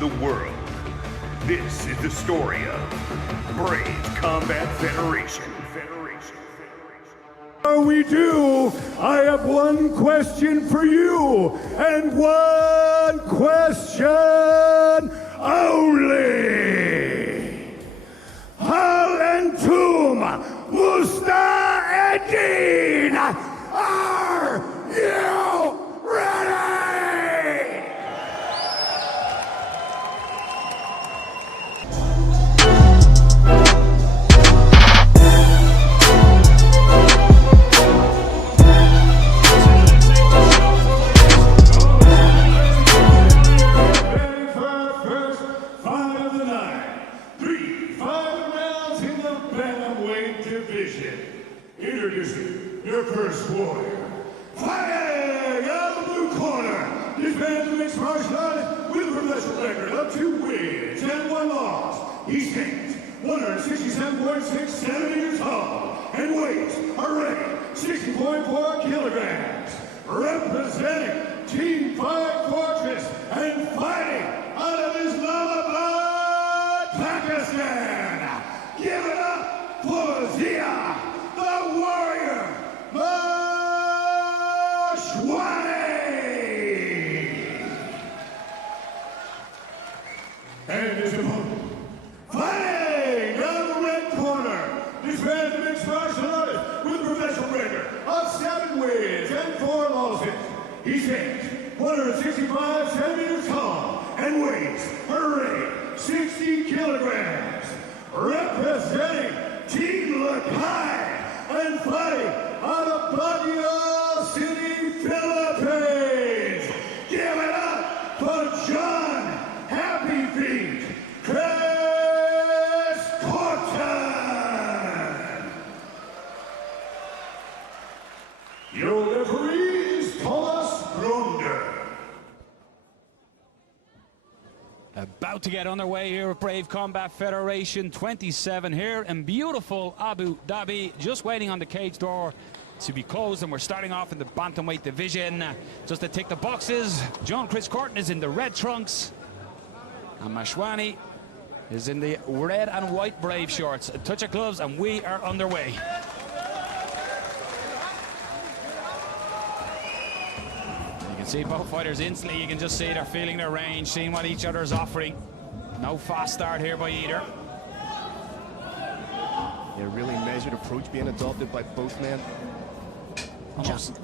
the world. This is the story of Brave Combat Federation. We do. I have one question for you, and one question only. Hal Antum Musta'edin. Are you ready? Introducing your first warrior. Fighting out of the blue corner. This man's a mixed martial artist with a professional record of 2 wins and 1 loss. He stands 167.6 centimeters tall and weighs a record 60.4 kilograms. Representing Team Fight Fortress and fighting out of Islamabad, Pakistan. Give it up for Zia, the warrior, Mashwani! And his opponent, fighting down the red corner, this man's a mixed martial artist with a professional record of 7 wins and 4 losses. He stands 165 centimeters tall and weighs a record 60 kilograms. Representing Team Lakay and fighting out of Baguio City, Philippines. Give it up for John Happy Feet, Chris Corton. Your referee is Thomas Grunder. About to get underway here at Brave Combat Federation 27 here in beautiful Abu Dhabi. Just waiting on the cage door to be closed, and we're starting off in the bantamweight division. Just to tick the boxes, Chris Corton is in the red trunks, and Mashwani is in the red and white Brave shorts. A touch of gloves, and we are underway. You can see both fighters instantly. You can just see they're feeling their range, seeing what each other is offering. No fast start here by either. A really measured approach being adopted by both men.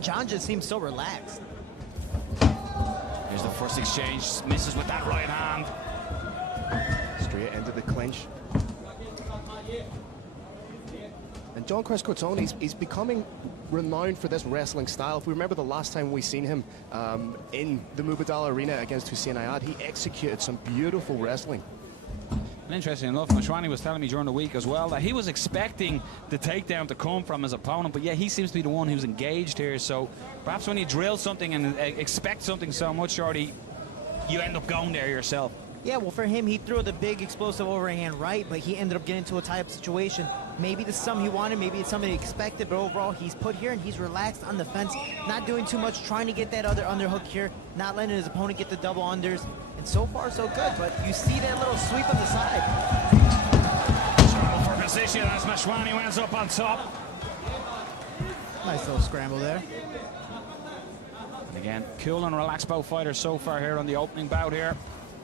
John just seems so relaxed. Here's the first exchange. Misses with that right hand. Straight into the clinch. And Chris Corton, he's becoming renowned for this wrestling style. If we remember the last time we seen him in the Mubadala Arena against Hussein Ayad, he executed some beautiful wrestling. And interesting enough, Mashwani was telling me during the week as well that he was expecting the takedown to come from his opponent, but yeah, he seems to be the one who's engaged here. So perhaps when you drill something and expect something so much, Shorty, you end up going there yourself. Yeah, well, for him, he threw the big explosive overhand right, but he ended up getting into a tie-up situation. Maybe this is something he wanted, maybe it's something he expected, but overall, he's put here and he's relaxed on the fence, not doing too much, trying to get that other underhook here, not letting his opponent get the double unders. And so far, so good, but you see that little sweep on the side. Struggle for position as Mashwani wins up on top. Nice little scramble there. And again, cool and relaxed both fighters so far here on the opening bout here.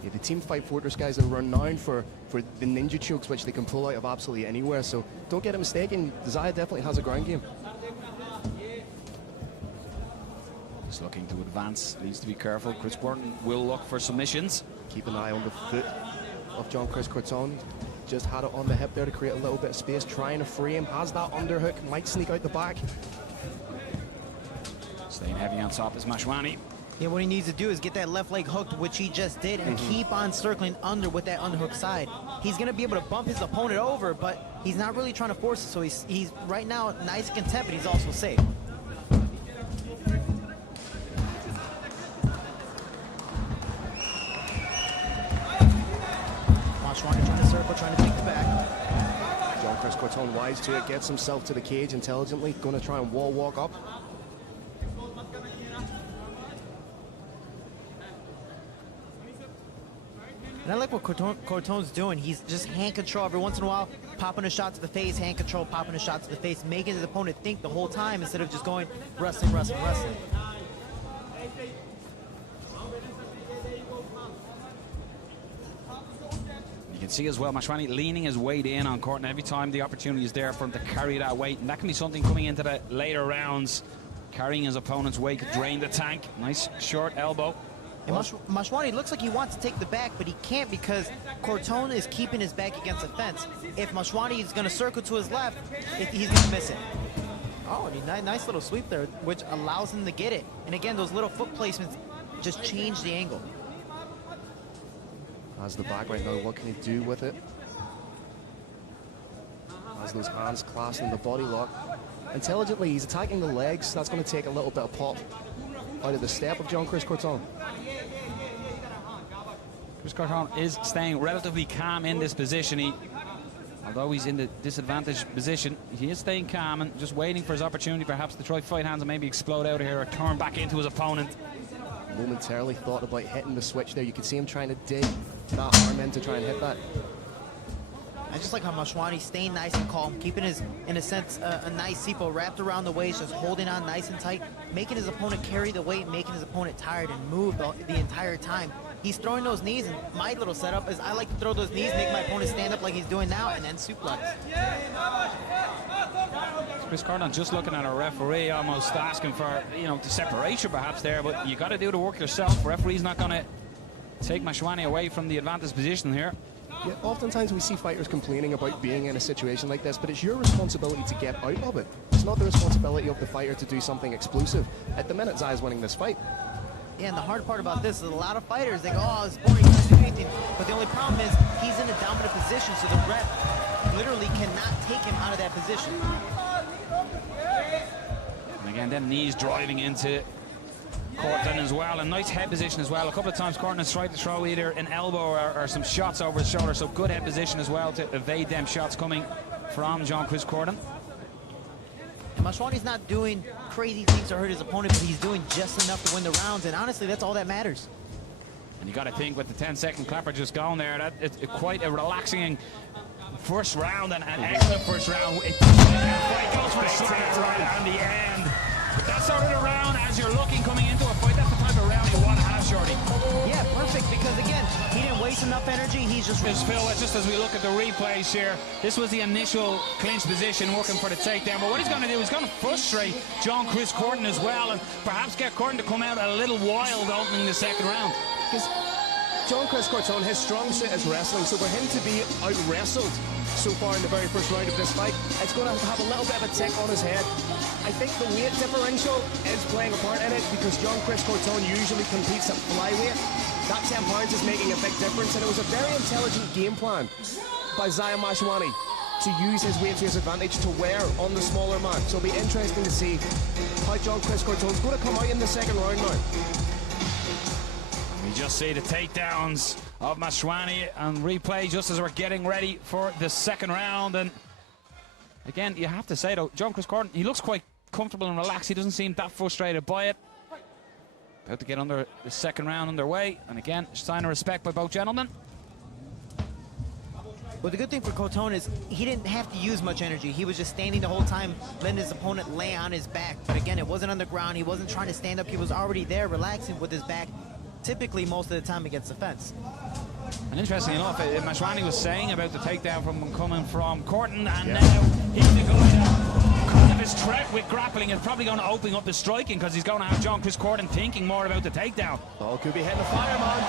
Yeah, the Team Fight Fortress guys are renowned for the ninja chokes, which they can pull out of absolutely anywhere. So don't get it mistaken, Zia definitely has a ground game. Just looking to advance, needs to be careful. Chris Corton will look for submissions. Keep an eye on the foot of Chris Corton. Just had it on the hip there to create a little bit of space, trying to free him. Has that underhook, might sneak out the back. Staying heavy on top is Mashwani. Yeah, what he needs to do is get that left leg hooked, which he just did, and keep on circling under with that underhook side. He's going to be able to bump his opponent over, but he's not really trying to force it, so he's right now nice and content, but he's also safe. Mashwani trying to circle, trying to take the back. Chris Corton wise to it, gets himself to the cage intelligently, going to try and wall walk up. And I like what Cortone's doing. He's just hand control every once in a while, popping a shot to the face, hand control, popping a shot to the face, making his opponent think the whole time instead of just going wrestling, wrestling, wrestling. You can see as well, Mashwani leaning his weight in on Corton every time the opportunity is there for him to carry that weight. And that can be something coming into the later rounds. Carrying his opponent's weight could drain the tank. Nice short elbow. And Mashwani looks like he wants to take the back, but he can't because Cortone is keeping his back against the fence. If Mashwani is going to circle to his left, he's going to miss it. Oh, and nice little sweep there, which allows him to get it. And again, those little foot placements just change the angle. Has the back right now, what can he do with it? Has those hands clasped in the body lock. Intelligently, he's attacking the legs. That's going to take a little bit of pop out of the step of Jean-Chris Corton. Chris Corton is staying relatively calm in this position. Although he's in the disadvantaged position, he is staying calm and just waiting for his opportunity perhaps to try fight hands and maybe explode out of here or turn back into his opponent. Momentarily thought about hitting the switch there. You can see him trying to dig that arm in to try and hit that. I just like how Mashwani's staying nice and calm, keeping his, in a sense, a nice sipo wrapped around the waist, just holding on nice and tight, making his opponent carry the weight, making his opponent tired and move the entire time. He's throwing those knees, and my little setup is I like to throw those knees, make my opponent stand up like he's doing now, and then suplex. Chris Corton just looking at a referee, almost asking for, the separation perhaps there, but you got to do the work yourself. Referee's not going to take Mashwani away from the advantage position here. Yeah, oftentimes we see fighters complaining about being in a situation like this, but it's your responsibility to get out of it. It's not the responsibility of the fighter to do something explosive. At the minute, Zai's winning this fight. Yeah, and the hard part about this is a lot of fighters, they go, oh, it's boring, he can't do anything. But the only problem is he's in a dominant position, so the ref literally cannot take him out of that position. And again, them knees driving into Corton as well, and nice head position as well. A couple of times Corton has tried to throw either an elbow or some shots over his shoulder, so good head position as well to evade them shots coming from Jean-Chris Corton. And Mashwani's not doing crazy things to hurt his opponent, but he's doing just enough to win the rounds, and honestly, that's all that matters. And you got to think with the 10-second clapper just going there, that it's quite a relaxing first round and an excellent first round. It goes for the slap right on the end. But that's sort of the round as you're looking coming into a fight. That's the type of round you want to have, Shorty. Yeah, perfect, because again, he didn't waste enough energy. He's just... Phil, just as we look at the replays here, this was the initial clinch position working for the takedown. But what he's going to do is going to frustrate Jean-Chris Corton as well and perhaps get Corton to come out a little wild opening the second round. Because Jean-Chris Corton, his strong suit is wrestling, so for him to be out-wrestled so far in the very first round of this fight, it's going to have a little bit of a tick on his head. I think the weight differential is playing a part in it because Jean-Chris Corton usually competes at flyweight. That 10 pounds is making a big difference, and it was a very intelligent game plan by Zai Mashwani to use his weight to his advantage to wear on the smaller man. So it'll be interesting to see how Jean-Chris Corton's going to come out in the second round now. We just see the takedowns of Mashwani on replay just as we're getting ready for the second round. And again, you have to say though, Jean-Chris Corton, he looks quite comfortable and relaxed. He doesn't seem that frustrated by it. About to get under the second round underway. And again, sign of respect by both gentlemen. Well, the good thing for Corton is he didn't have to use much energy. He was just standing the whole time, letting his opponent lay on his back. But again, it wasn't on the ground. He wasn't trying to stand up. He was already there, relaxing with his back, typically most of the time against the fence. And interestingly enough, Mashwani was saying about the takedown from coming from Corton, and now he's going to kind of his threat with grappling is probably going to open up the striking because he's going to have Jean-Chris Corton thinking more about the takedown. Ball could be hitting the fireman.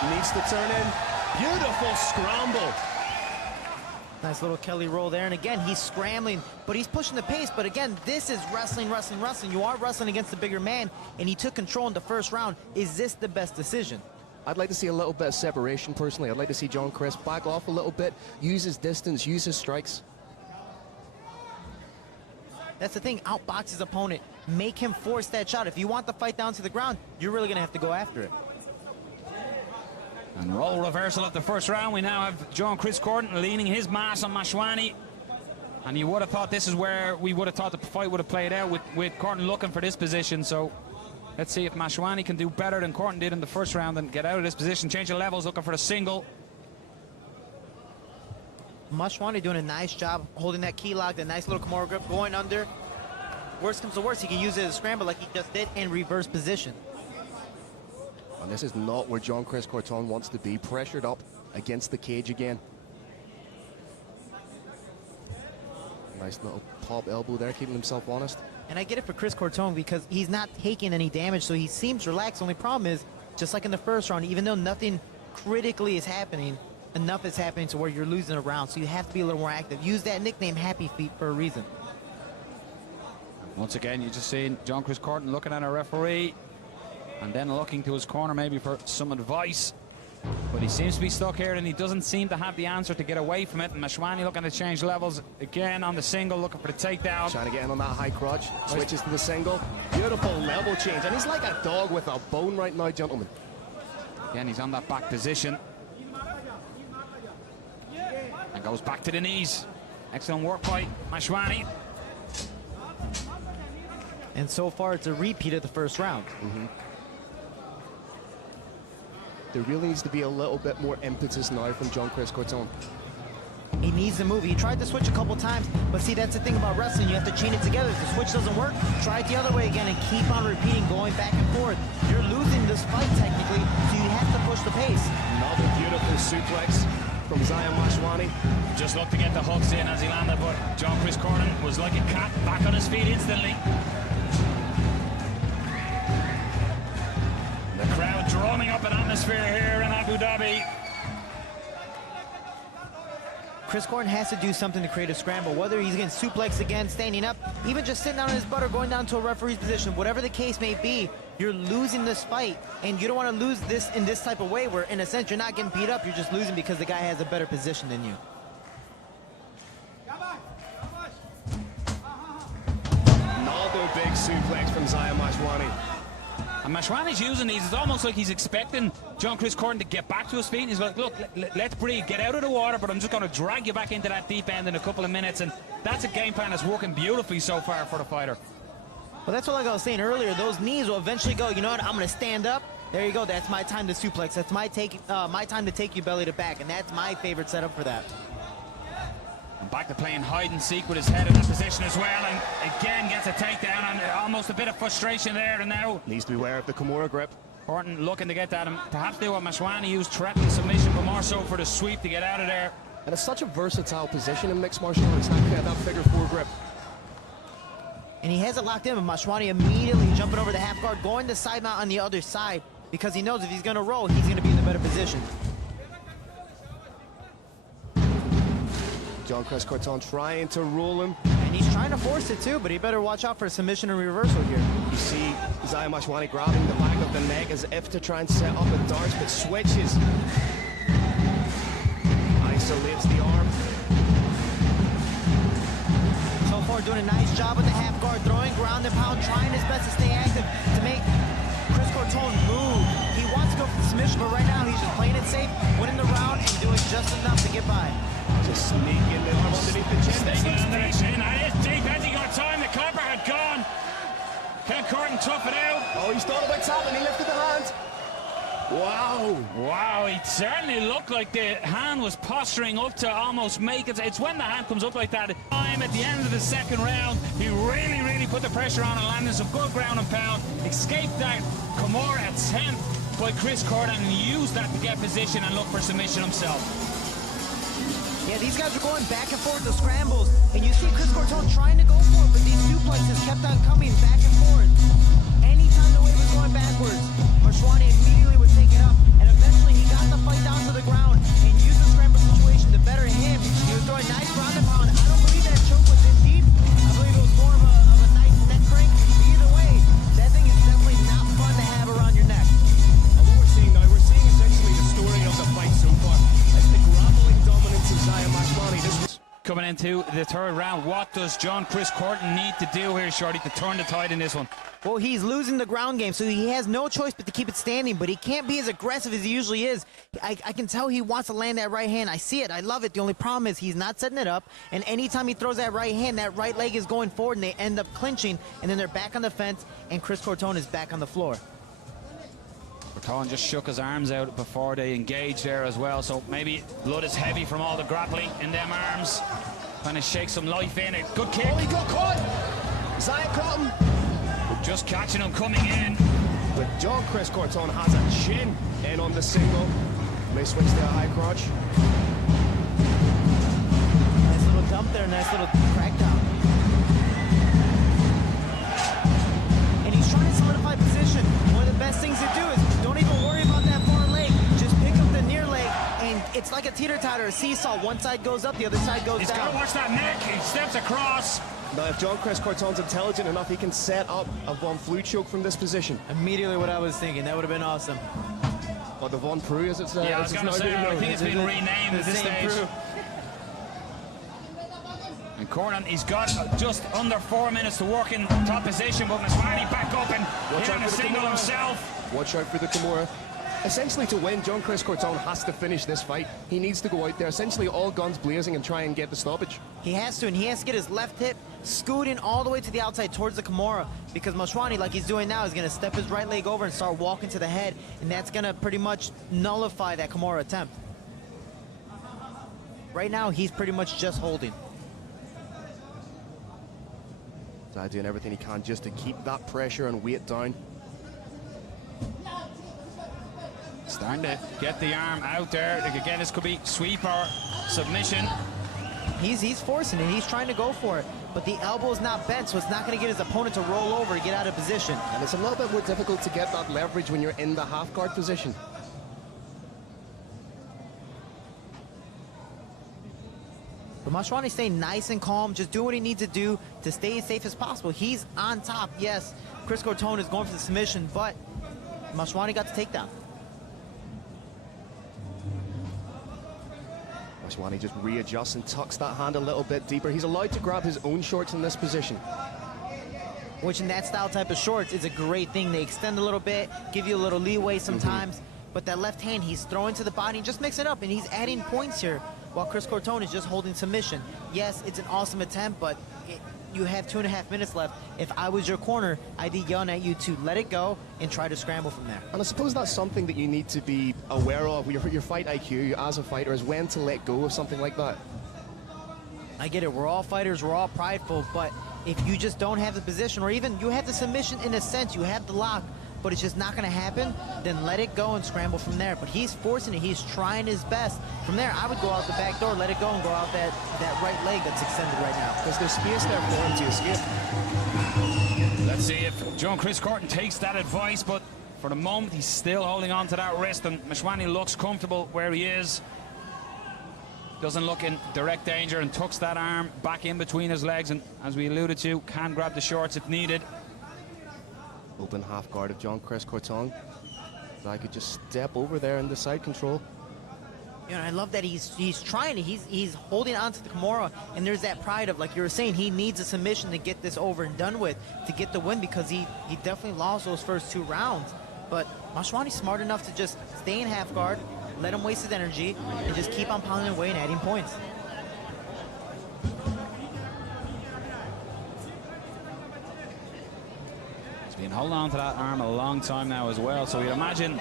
He needs to turn in. Beautiful scramble. Nice little Kelly roll there, and again, he's scrambling, but he's pushing the pace. But again, this is wrestling, wrestling, wrestling. You are wrestling against the bigger man, and he took control in the first round. Is this the best decision? I'd like to see a little bit of separation, personally. I'd like to see Jean-Chris back off a little bit, use his distance, use his strikes. That's the thing, outbox his opponent. Make him force that shot. If you want the fight down to the ground, you're really going to have to go after it. And role reversal of the first round. We now have Jean-Chris Corton leaning his mass on Mashwani. And you would have thought this is where we would have thought the fight would have played out with Corton looking for this position. So Let's see if Mashwani can do better than Corton did in the first round and get out of this position. Change the levels, looking for a single. Mashwani doing a nice job holding that key lock, that nice little Kimura grip, going under. Worst comes to worst, he can use it as a scramble like he just did in reverse position. And this is not where Jean-Chris Corton wants to be, pressured up against the cage again. Nice little pop elbow there, keeping himself honest. And I get it for Chris Corton because he's not taking any damage, so he seems relaxed. Only problem is, just like in the first round, even though nothing critically is happening, enough is happening to where you're losing a round, so you have to be a little more active. Use that nickname Happy Feet for a reason. Once again, you're just seeing Jean-Chris Corton looking at a referee and then looking to his corner maybe for some advice. But he seems to be stuck here and he doesn't seem to have the answer to get away from it. And Mashwani looking to change levels again on the single, looking for the takedown. Trying to get in on that high crotch, switches to the single. Beautiful level change, and he's like a dog with a bone right now, gentlemen. Again, he's on that back position. And goes back to the knees. Excellent work by Mashwani. And so far, it's a repeat of the first round. There really needs to be a little bit more impetus now from Jean-Chris Corton. He needs to move. He tried to switch a couple times, but see, that's the thing about wrestling. You have to chain it together. If the switch doesn't work, try it the other way again and keep on repeating, going back and forth. You're losing this fight technically, so you have to push the pace. Another beautiful suplex from Zion Mashwani. Just looked to get the hooks in as he landed, but Jean-Chris Corton was like a cat, back on his feet instantly. The crowd drumming up an atmosphere here in Abu Dhabi. Chris Corton has to do something to create a scramble, whether he's getting suplexed again, standing up, even just sitting down on his butt or going down to a referee's position. Whatever the case may be, you're losing this fight, and you don't want to lose this in this type of way where, in a sense, you're not getting beat up, you're just losing because the guy has a better position than you. Another big suplex from Zion Mashwani. And Mashwani's using these. It's almost like he's expecting Jean-Chris Corton to get back to his feet. And he's like, look, let's breathe. Get out of the water, but I'm just going to drag you back into that deep end in a couple of minutes. And that's a game plan that's working beautifully so far for the fighter. Well, that's what, like I was saying earlier, those knees will eventually go, you know what, I'm going to stand up. There you go. That's my time to suplex. That's my time to take you belly to back. And that's my favorite setup for that. And back to playing hide and seek with his head in that position as well. And again gets a takedown and almost a bit of frustration there. And now Needs to beware of the Kimura grip. Corton looking to get that him. Perhaps do what Mashwani used, threatening submission, but more so for the sweep to get out of there. And it's such a versatile position in mixed martial arts. That figure four grip. And he has it locked in, but Mashwani immediately jumping over the half guard, going to side mount on the other side, because he knows if he's going to roll, he's going to be in the better position. Jean-Chris Corton trying to roll him. And he's trying to force it too, but he better watch out for a submission and reversal here. You see Zion Mashwani grabbing the back of the neck as if to try and set up a darts, but switches. Isolates the arm. So far doing a nice job with the half guard, throwing ground and pound, trying his best to stay active to make Chris Corton move. He wants to go for the submission, but right now he's just playing it safe, winning the round and doing just enough to get by. Just sneaking the arm underneath the chin. Sneaking under the chin. That is deep. Has he got time? The copper had gone. Can Corton tough it out? Oh, he's thought about tapping. He lifted the hand. Wow. Wow, he certainly looked like the hand was posturing up to almost make it. It's when the hand comes up like that. Time at the end of the second round, he really put the pressure on and landed some good ground and pound. Escaped that Kimura attempt by Chris Corton and used that to get position and look for submission himself. Yeah, these guys are going back and forth, the scrambles, and you see Chris Corton trying to go for it, but these suplexes kept on coming back and forth. Anytime the wave was going backwards, Mashwani immediately would take it up, and eventually he got the fight down to the ground and used the scramble situation to better him. He was throwing nice ground and pound. I don't believe that choke was this deep. I believe it was more of a nice neck break. Either way, that thing is definitely not fun to have around your neck. What we're seeing now, we're seeing essentially the story of the fight so far. It's the grappling dominance of Zion Mashwani. coming into the third round. What does John Chris Corton need to do here, Shorty, to turn the tide in this one? Well, he's losing the ground game, so he has no choice but to keep it standing, but he can't be as aggressive as he usually is. I can tell he wants to land that right hand. I see it. I love it. The only problem is he's not setting it up, and anytime he throws that right hand, that right leg is going forward, and they end up clinching, and then they're back on the fence, and Chris Corton is back on the floor. Corton just shook his arms out before they engaged there as well, so maybe blood is heavy from all the grappling in them arms. Trying to shake some life in it. Good kick. Oh, he got caught. Zaya caught him. Just catching him coming in. But John Chris Corton has a chin in on the single. May switch to a high crotch. Nice little dump there, nice little crackdown. And he's trying to solidify position. One of the best things to do is don't even worry about that far leg. Just pick up the near leg, and it's like a teeter-totter, a seesaw. One side goes up, the other side goes down. He's got to watch that neck. He steps across. Now, if John Chris Corton's intelligent enough, he can set up a Von Flue choke from this position. Immediately what I was thinking. That would have been awesome. Or the Von Prue, as it's yeah, I was going to say, I think it's been renamed at this stage. And Corton, he's got just under 4 minutes to work in top position, but Maswani back up and hitting a single himself. Watch out for the Kimura. Essentially, to win, John Chris Corton has to finish this fight. He needs to go out there, essentially all guns blazing, and try and get the stoppage. He has to, and he has to get his left hip scooting all the way to the outside towards the Kimura, because Mashwani, like he's doing now, is going to step his right leg over and start walking to the head, and that's going to pretty much nullify that Kimura attempt. Right now, he's pretty much just holding. So doing everything he can just to keep that pressure and weight down. Starting to get the arm out there. Like, again, this could be sweep or submission. He's forcing it. He's trying to go for it. But the elbow is not bent, so it's not going to get his opponent to roll over to get out of position. And it's a little bit more difficult to get that leverage when you're in the half guard position. But Mashwani staying nice and calm, just doing what he needs to do to stay as safe as possible. He's on top. Yes, Chris Corton is going for the submission, but Mashwani got the takedown. Mashwani just readjusts and tucks that hand a little bit deeper. He's allowed to grab his own shorts in this position. Which in that style type of shorts is a great thing. They extend a little bit, give you a little leeway sometimes. But that left hand, he's throwing to the body and just mix it up, and he's adding points here, while Chris Corton is just holding submission. Yes, it's an awesome attempt, but you have 2.5 minutes left. If I was your corner, I'd be yelling at you to let it go and try to scramble from there. And I suppose that's something that you need to be aware of. Your fight IQ as a fighter is when to let go of something like that. I get it. We're all fighters. We're all prideful. But if you just don't have the position, or even you have the submission in a sense, you have the lock, but it's just not going to happen, then let it go and scramble from there. But he's forcing it. He's trying his best. From there, I would go out the back door, let it go, and go out that right leg that's extended right now. Because there's space there for him to escape. Let's see if John Chris Corton takes that advice, but for the moment, he's still holding on to that wrist, and Mashwani looks comfortable where he is. Doesn't look in direct danger and tucks that arm back in between his legs, and as we alluded to, can grab the shorts if needed. Open half guard of John Chris Corton. I could just step over there in the side control. You know, I love that he's trying to, he's holding on to the Kimura, and there's that pride of, like you were saying, he needs a submission to get this over and done with, to get the win, because he definitely lost those first 2 rounds. But Mashwani's smart enough to just stay in half guard, let him waste his energy, and just keep on pounding away and adding points. Been holding on to that arm a long time now as well, so you'd imagine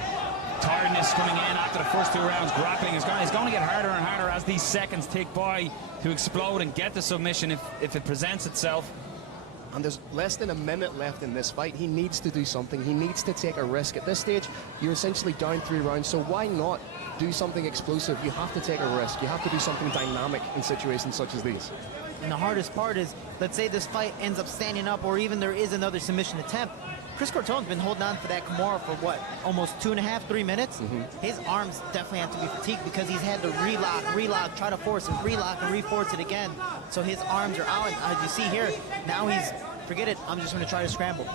tiredness coming in after the first 2 rounds. Grappling is going to get harder and harder as these seconds tick by to explode and get the submission if it presents itself. And there's less than a minute left in this fight. He needs to do something. He needs to take a risk. At this stage, you're essentially down 3 rounds, so why not do something explosive? You have to take a risk. You have to do something dynamic in situations such as these. And the hardest part is, let's say this fight ends up standing up, or even there is another submission attempt. Chris Corton's been holding on for that Kimura for what, almost 2.5, 3 minutes? His arms definitely have to be fatigued, because he's had to relock, try to force it, relock and reforce it again. So his arms are out. As you see here, now he's, forget it, I'm just going to try to scramble.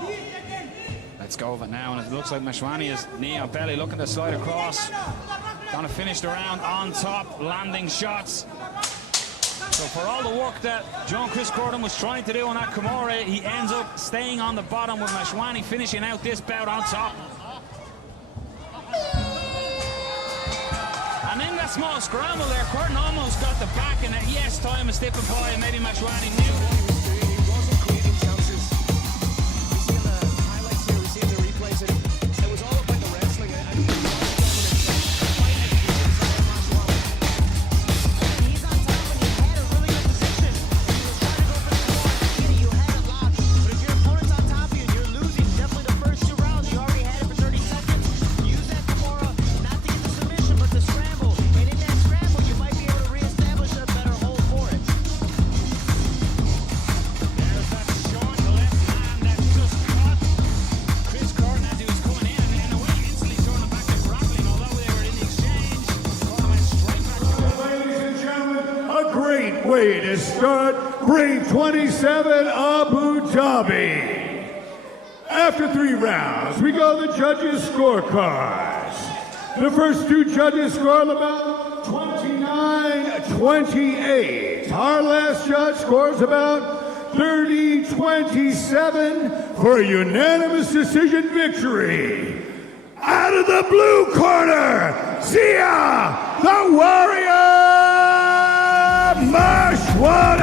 Let's go with it now, and it looks like Mashwani is knee on belly, looking to slide across. Going to finish the round on top, landing shots. So for all the work that John Chris Gordon was trying to do on that Kimura, he ends up staying on the bottom with Mashwani finishing out this bout on top. And in that small scramble there, Gordon almost got the back, and yes, time is slipping by, and maybe Mashwani knew. He wasn't creating chances. We see the highlights here, we see the replays, and it was all about the wrestling. He's on top and he had a really good position. He was trying to go for the corner. You had it locked. But if your opponent's on top of you and you're losing, definitely the first 2 rounds, you already had it for 30 seconds. Use that Kimura not to get the submission, but to scramble. And in that scramble, you might be able to reestablish a better hold for it. There's that short left hand that just caught Chris Gordon as he was coming in, and in a way instantly throwing him back to grappling, although they were in the exchange. Gordon went straight back to it. Ladies and gentlemen, a great way to start Brave 27 Abu Dhabi. After 3 rounds, we go to the judges' scorecards. The first 2 judges scored about 29-28. Our last judge scores about 30-27 for a unanimous decision victory. Out of the blue corner, Zia, the Warrior Mashwani.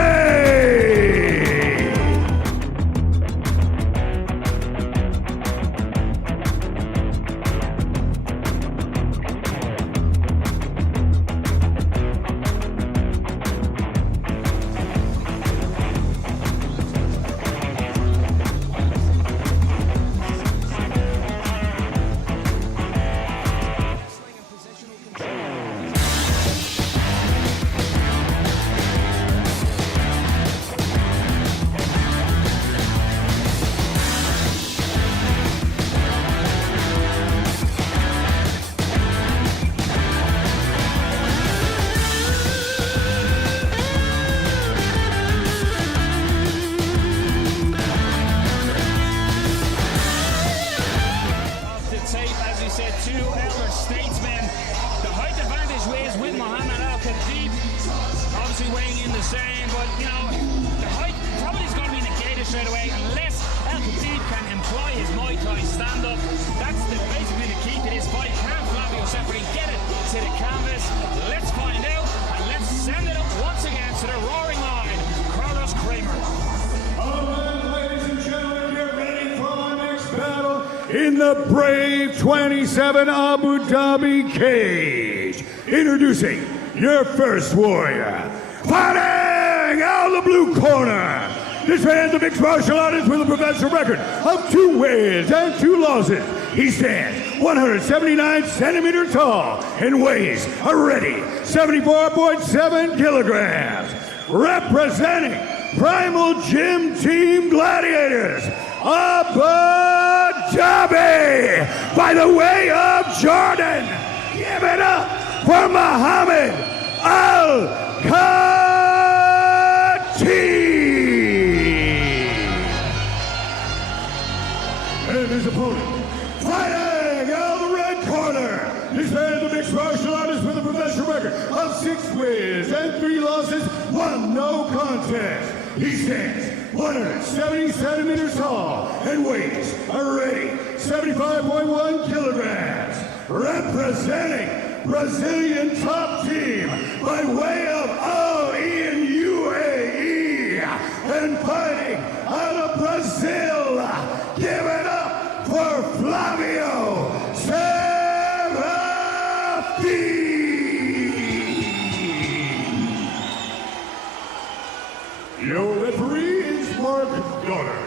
Straight away, unless El Khatib can employ his Muay Thai stand-up. That's basically the key to this fight. Can Flavio Seferin get it to the canvas? Let's find out, and let's send it up once again to the roaring line, Carlos Kramer. All right, ladies and gentlemen, get ready for our next battle in the Brave 27 Abu Dhabi cage. Introducing your first warrior, fighting out of the blue corner. This man's a mixed martial artist with a professional record of 2 wins and 2 losses. He stands 179 centimeters tall and weighs a ready 74.7 kilograms. Representing Primal Gym Team Gladiators, Abu Dhabi, by the way of Jordan. Give it up for Muhammad Al-Khatib. And his opponent, fighting out of the red corner. This man is a mixed martial artist with a professional record of 6 wins and 3 losses, 1 no contest. He stands 170 centimeters tall and weighs a ready 75.1 kilograms. Representing Brazilian top team by way of Al-Ain UAE and fighting out of Brazil. Give it up for Flavio Serafin. Your referee is Mark Donner.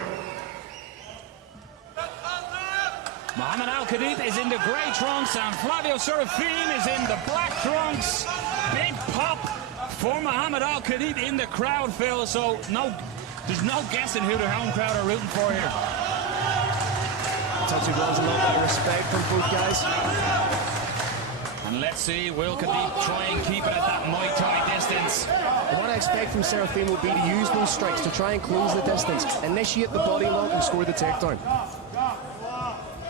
Muhammad Al-Khatib is in the grey trunks, and Flavio Serafin is in the black trunks. Big pop for Muhammad Al-Khatib in the crowd, Phil. So there's no guessing who the home crowd are rooting for here. Touchy ones, a little bit of respect from both guys. And let's see, will Khatib try and keep it at that Muay Thai distance? What I expect from Serafin will be to use those strikes to try and close the distance, initiate the body lock and score the takedown.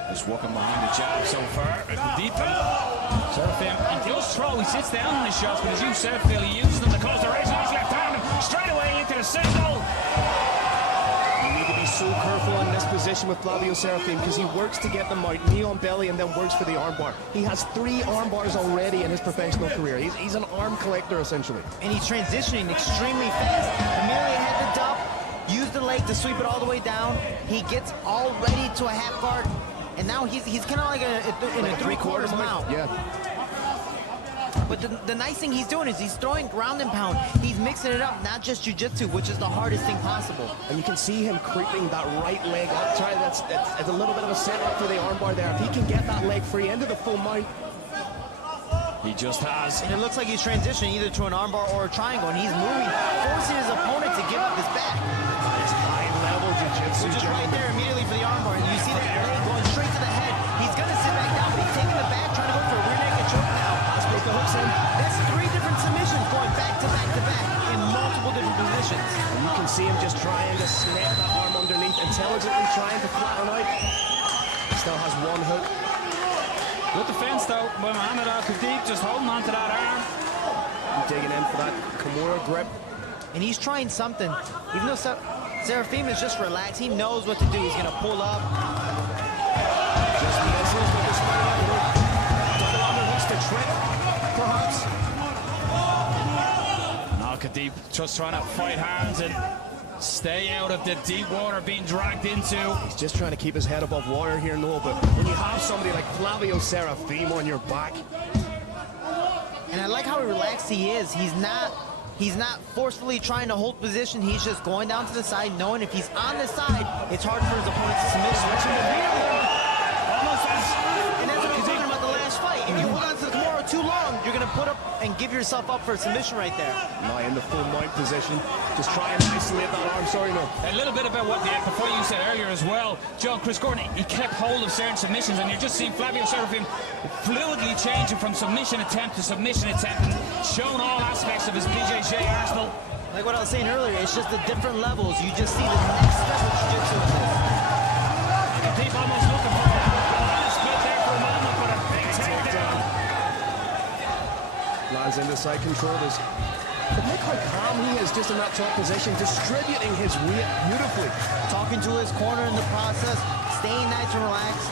Just working behind the jab so far. Deep Serafin, and he does throw, he sits down on his shots, but as you said, Phil, he uses them to close the race on his left hand. symbol. You need to be so careful in this position with Flavio Serafim because he works to get them out, knee on belly, and then works for the armbar. He has 3 armbars already in his professional career. He's an arm collector, essentially. And he's transitioning extremely fast. Amelia had the dump, used the leg to sweep it all the way down. He gets all ready to a half guard, and now he's kind of like in a three-quarters mount. Yeah. But the nice thing he's doing is he's throwing ground and pound. He's mixing it up, not just jiu-jitsu, which is the hardest thing possible. And you can see him creeping that right leg up. That's a little bit of a setup for the armbar there. If he can get that leg free into the full mount. He just has. And it looks like he's transitioning either to an armbar or a triangle, and he's moving, forcing his opponent to give up his back. That is high-level jiu-jitsu. Which is right there immediately for the armbar. And you see that leg going straight to the head. He's going to sit back down, but he's taking the back, trying to go for a rear naked choke now. The hooks in. That's 3 different submissions going back to back to back in multiple different positions. And you can see him just trying to snap that arm underneath, intelligently trying to flatten out. He still has 1 hook. Good defense though by Mohamed Al-Khatib, just holding on to that arm. Digging in for that Kimura grip. And he's trying something. Even though Serafim is just relaxed, he knows what to do. He's going to pull up. Just misses with his final hook. Double underhooks to trip, perhaps. Al-Khatib just trying to fight hands and stay out of the deep water being dragged into. He's just trying to keep his head above water here, Noel, but when you have somebody like Flavio Serafim on your back. And I like how relaxed he is. He's not forcefully trying to hold position. He's just going down to the side, knowing if he's on the side, it's hard for his opponent to submit. And that's what I'm talking about the last fight. If you hold on to the Kimura too long, you're going to put up and give yourself up for a submission right there. Now in the full mount position, just try and isolate that arm. Sorry, no. A little bit about what before you said earlier as well, John, Chris Gordon, he kept hold of certain submissions, and you're just seeing Flavio Serafim fluidly changing from submission attempt to submission attempt and showing all aspects of his BJJ arsenal. Like what I was saying earlier, it's just the different levels. You just see the next step of jiu-jitsu with this. People almost looking for a split there for a moment, but a big takedown. Lands into side controllers. But look how calm he is just in that top position, distributing his weight beautifully. Talking to his corner in the process, staying nice and relaxed.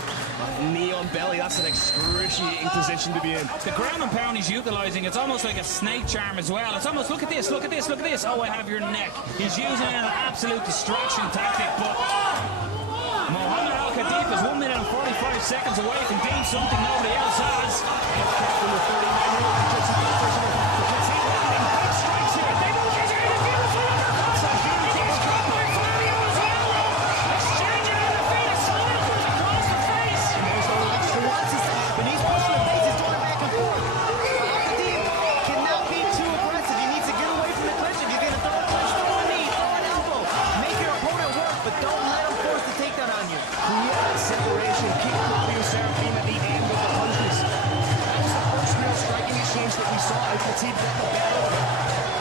Knee on belly, that's an excruciating position to be in. The ground and pound he's utilizing, it's almost like a snake charm as well. It's almost, look at this, look at this, look at this. Oh, I have your neck. He's using an absolute distraction tactic, but Mohamed Al-Khatib is 1 minute and 45 seconds away from doing something nobody else has. From the 39-year-old jiu-jitsu professional.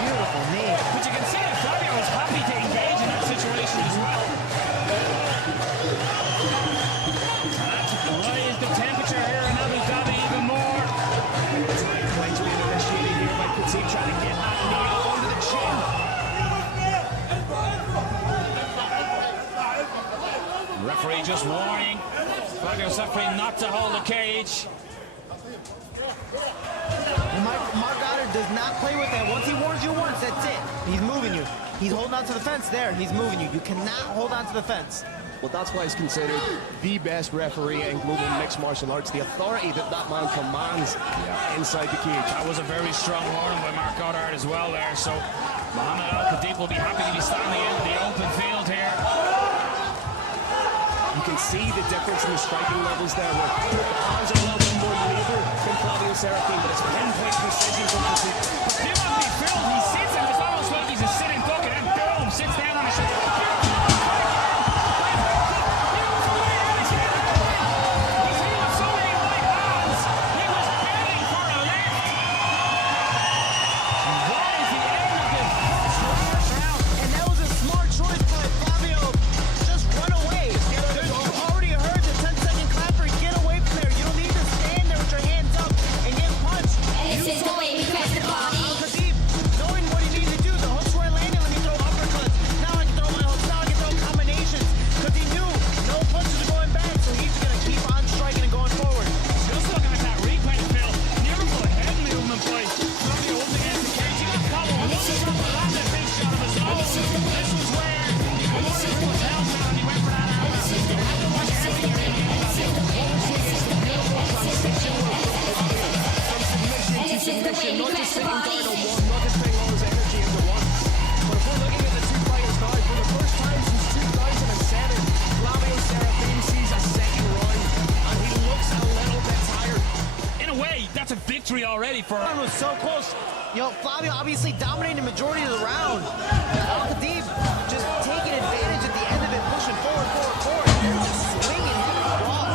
Beautiful knee. But you can see that Flavio is happy to engage in that situation as well. That raised the temperature here in Abu Dhabi even more. Clinch being initiated here by Khatib, trying to get that knee up under the chin. Referee just warning Flavio Serafim not to hold the cage. Mark Goddard does not play with that. Once he warns you once, that's it. He's moving you. He's holding on to the fence there. He's moving you. You cannot hold on to the fence. Well, that's why he's considered the best referee in global mixed martial arts. The authority that man commands inside the cage. That was a very strong warning by Mark Goddard as well there. So Mohamed Al-Khatib will be happy to be standing in the open field here. You can see the difference in the striking levels there. Where the hands are a little bit more labor from Flavio Serafim, but it's pinpoint precision from Khatib. But do not be fooled. He sits and it's almost like he's a sitting duck, and then boom, sits down on his shoulder. This is the way we crash. just sitting down on one, not just putting all his energy into one. But if we're looking at the two fighters now, for the first time since 2007, Flavio Serafin sees a second round, and he looks a little bit tired. In a way, that's a victory already for That was so close. You know, Flavio obviously dominating the majority of the round. Al-Khatib just taking advantage at the end of it, pushing forward. They're just swinging him the ball.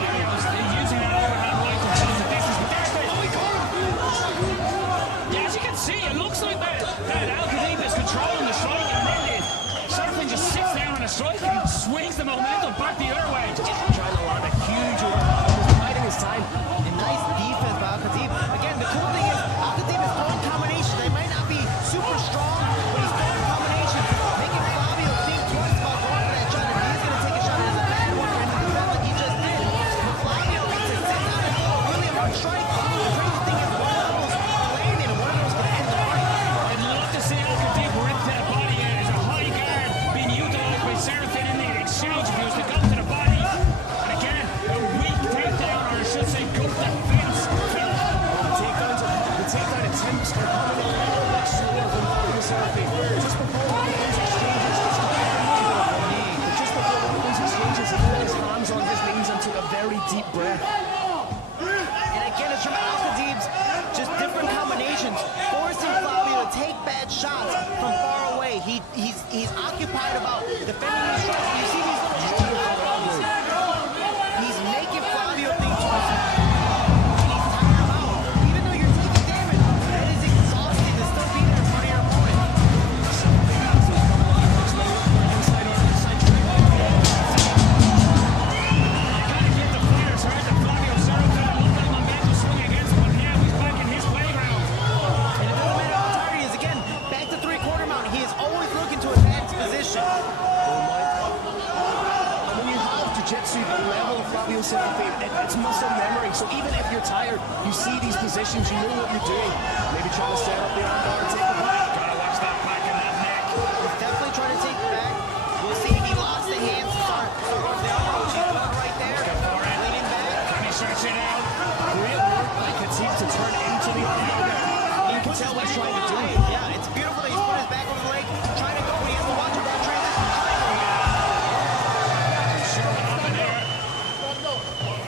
Flavio's using that overhand right to close the distance. But there's the... Yeah, as you can see, it looks like that Al-Khatib is controlling the strike, and then Serafin just sits down on a strike and swings the momentum back the other way. Just trying to land a huge overhand. He's biding his time. And nice defense by Al-Khatib. Again, the cool thing is Al-Khatib is throwing combinations. They might not be super strong, but he's throwing combinations, making Flavio think twice about going for that shot. If he's going to take a shot, it's a bad one for him to defend like he just did. But Flavio gets to sit down and throw really hard strike. The crazy thing is one of those landed and one of those going to end the fight. I'd love to see Al-Khatib rip that body out. There's a high guard being utilized by Serafin in the exchange. If he was to go to the body, and again, a weak takedown, or I should say, go to the fence. The takedown attempts are coming in a little bit slower than Flavio Serafin. Just before one of those exchanges, he put his hands on his knees and took a very deep breath. And again, it's from Al-Khatib's just different combinations, forcing Flavio to take bad shots from far away. He's occupied about defending his strikes. You see these little strong elbows. He's making Flavio think twice. He's tired him out. Even though you're taking damage, that is exhausting to still be there in front of your opponent. Gotta give the fighters right to Flavio Serafin. Look at the momentum swing against him, but now he's back in his playground. And it doesn't matter how tired he is. Again, back to three-quarter mount. He is always looking to advance position. And when you have jiu-jitsu, the level of Flavio Serafin, it's muscle memory. So even if you're tired, you see these positions, you know what you're doing. Maybe trying to set up the armbar and take the back. Gotta watch that back and that neck. He's definitely trying to take it back. We'll see if he locks the hands to start going down. Which he's doing right there. Leaning back. Can he stretch it out? Great work by Khatib to turn into the armbar there. You can tell what he's trying to do. Yeah, it's beautiful that he's put his back over the leg, trying to go, but he has to watch him run transition. Sure what happened there.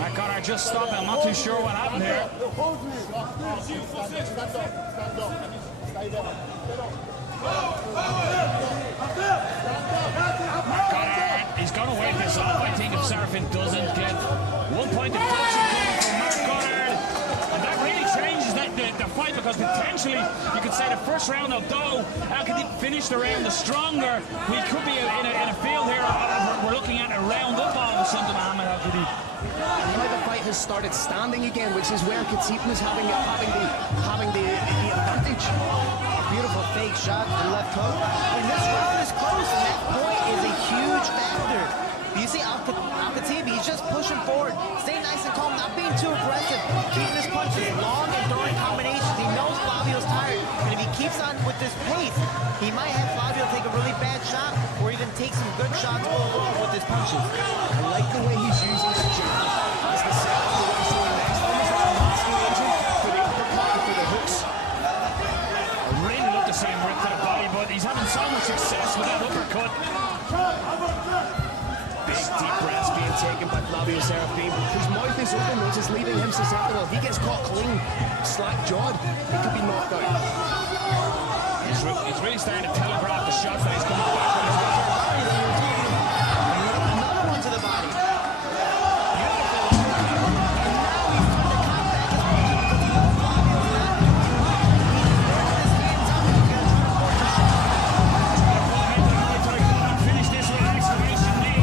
That Connor just stopped. I'm not too sure what happened there. Connor, he's going to wait this off. I think if Serafin doesn't get 1 point of deduction coming from Mark Connor, and that really changes the fight, because potentially you could say the first round, although Al-Khatib finished the round the stronger, we could be in a field here. We're looking at a round up all of a sudden, Muhammad Al-Khatib. And now the fight has started standing again, which is where Khatib was having the advantage. Beautiful fake shot to the left hook. And this round is close, and that point is a huge factor. You see Al-Khatib, he's just pushing forward, staying nice and calm, not being too aggressive, keeping his punches long and throwing combinations. He knows Flavio's tired, and if he keeps on with this pace, he might have Flavio take a really bad shot or even take some good shots overall with his punches. I like the way he's using the jab as the setup for what he's doing next. Almost like a masking agent for the uppercut and for the hooks. I really love to see him rip to the body, but he's having so much success with that uppercut. Big deep breaths being taken by Flavio Serafin. His mouth is open, which is leaving him susceptible. If he gets caught clean, slack-jawed, he could be knocked out. He's really starting to telegraph the shots that he's coming back with. Another one to the body. Finish this with an exclamation lead.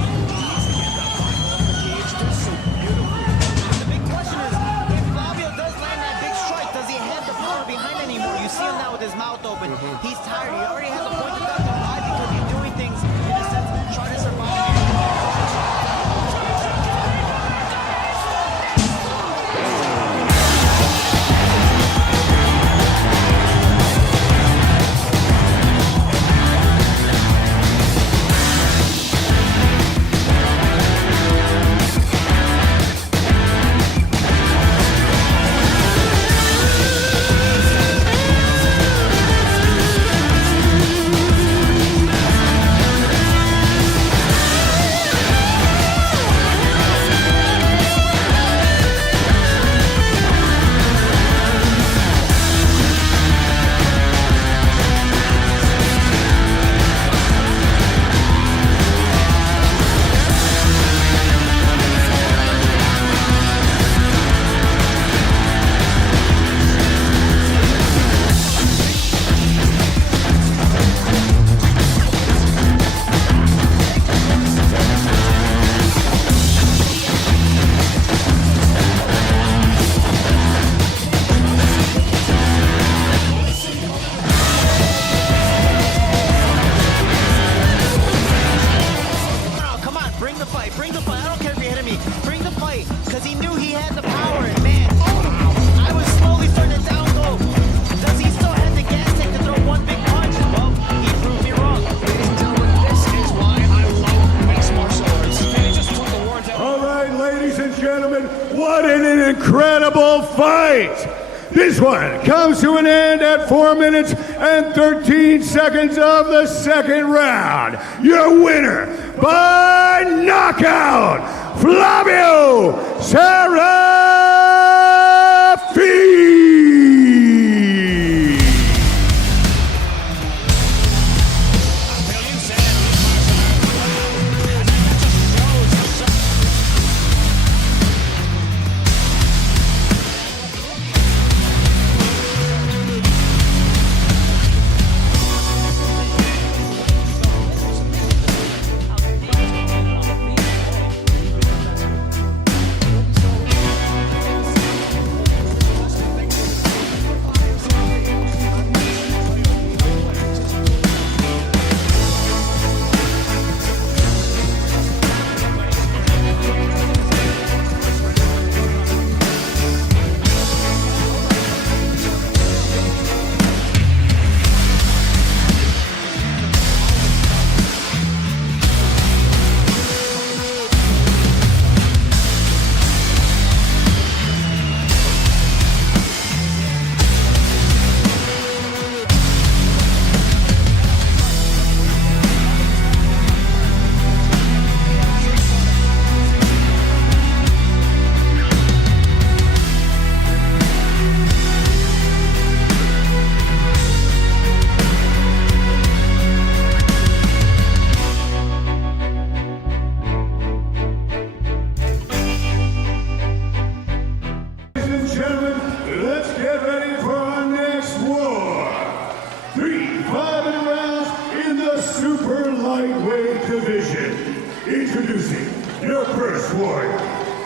The big question is, if Flavio does land that big strike, does he have the power behind anymore? You see him now with his mouth open. He's tired. He already has a point to deduction. Why? Because he's doing things in a sense of trying to survive. right. This one comes to an end at 4 minutes and 13 seconds of the second round. Your winner by knockout, Flavio Serafini. Introducing your first warrior,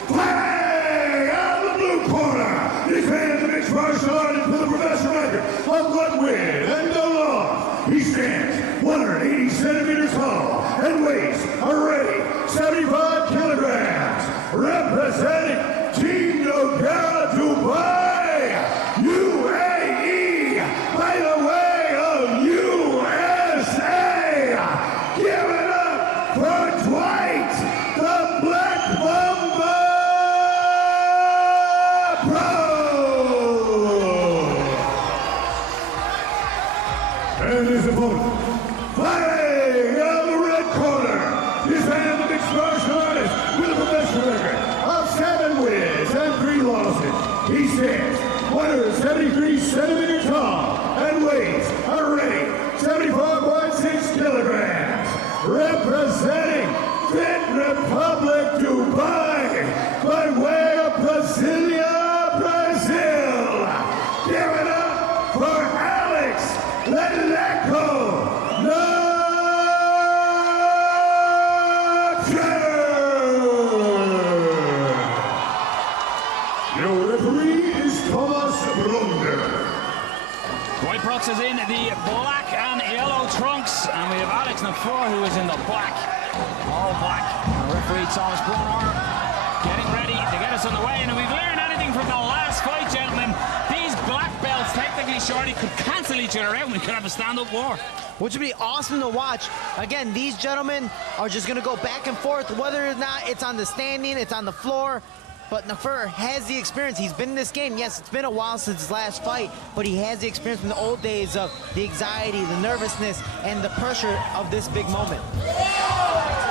flag out of the blue corner. He's the mixed martial artist with a professional record of 1 win and no loss. He stands 180 centimeters tall and weighs already 75 kilograms. Representing Team Nogara Dubai, UAE, by the way of USA. Give it up for Dwight, the Black Mamba Pro! And his opponent, fighting out of the red corner, his man, the mixed martial artist with a professional record of 7 wins and 3 losses. He stands 173 centimeters tall and weighs already 74.6 kilograms. Representing Fit Republic Dubai by way of Brasilia, Brazil. Give it up for Alex Leleco Nacher. Your referee is Thomas Brunder. Dwight Brooks is in the black and yellow trunks, and we have Alex Nafer, who is in the black, all black. Our referee Thomas Brunner getting ready to get us on the way. And if we've learned anything from the last fight, gentlemen, these black belts, technically shorty, could cancel each other out and we could have a stand-up war. Which would be awesome to watch. Again, these gentlemen are just going to go back and forth, whether or not it's on the standing, it's on the floor. But Nafer has the experience. He's been in this game. Yes, it's been a while since his last fight, but he has the experience from the old days of the anxiety, the nervousness, and the pressure of this big moment.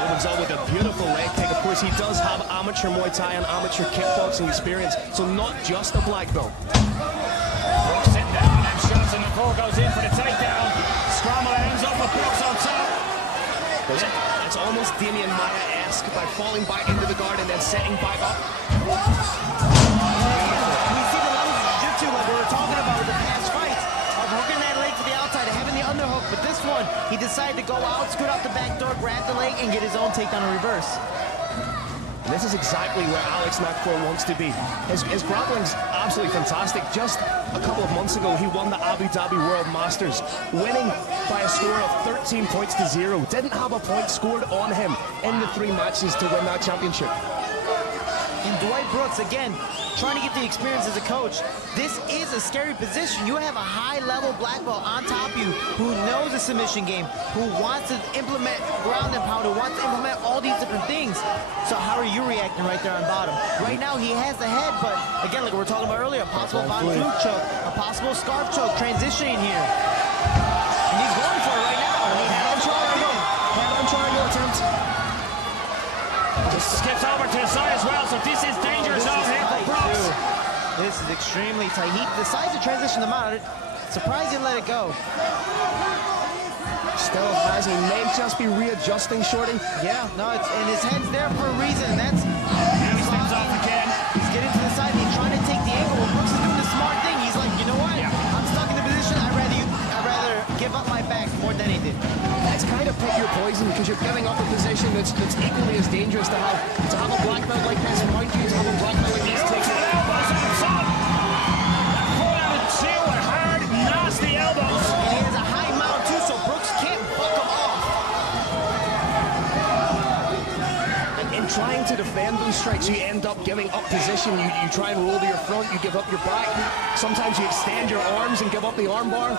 Opens up with a beautiful leg kick. Of course, he does have amateur Muay Thai and amateur kickboxing experience, so not just a black belt. Brooks sitting down, and shots, and Nafer goes in for the takedown. Scramble ends up with Brooks on top. It's almost Damian Maia-esque by falling back into the guard and then setting back up. We see the levels of jiu-jitsu like we were talking about with the past fights of hooking that leg to the outside and having the underhook, but this one, he decided to go out, scoot out the back door, grab the leg, and get his own takedown in reverse. And this is exactly where Alex Nacher wants to be. His grappling's absolutely fantastic. Just a couple of months ago, he won the Abu Dhabi World Masters, winning by a score of 13 points to 0. Didn't have a point scored on him in the 3 matches to win that championship. And Dwight Brooks, again, trying to get the experience as a coach. This is a scary position. You have a high-level black belt on top of you who knows the submission game, who wants to implement ground and pound, who wants to implement all these different things. So how are you reacting right there on bottom? Right now, he has the head, but again, like we were talking about earlier, a possible Von Flug choke, a possible scarf choke, transitioning here. And he's going for it right now. And he had a triangle. Attempt. Just skips over to the side as well, so this is dangerous out here for Brooks. This is extremely tight. He decides to transition them out. Surprised he let it go. Still has, he may just be readjusting, Shorty. Yeah, no, and his head's there for a reason. That's Now he steps off again. he's getting to the side. And he's trying to take the angle. Well, Brooks is doing the smart thing. He's like, you know what? Yeah. I'm stuck in the position. I'd rather give up my back more than anything. It's kind of pick your poison because you're giving up a position that's equally as dangerous to have a black belt like this. Mind you, to have a black belt like this takes it. Elbows on top. That full out of two with hard, nasty elbows. And he has a high mount too, so Brooks can't buck him off. And in trying to defend those strikes, you end up giving up position. You try and roll to your front, you give up your back. Sometimes you extend your arms and give up the arm bar.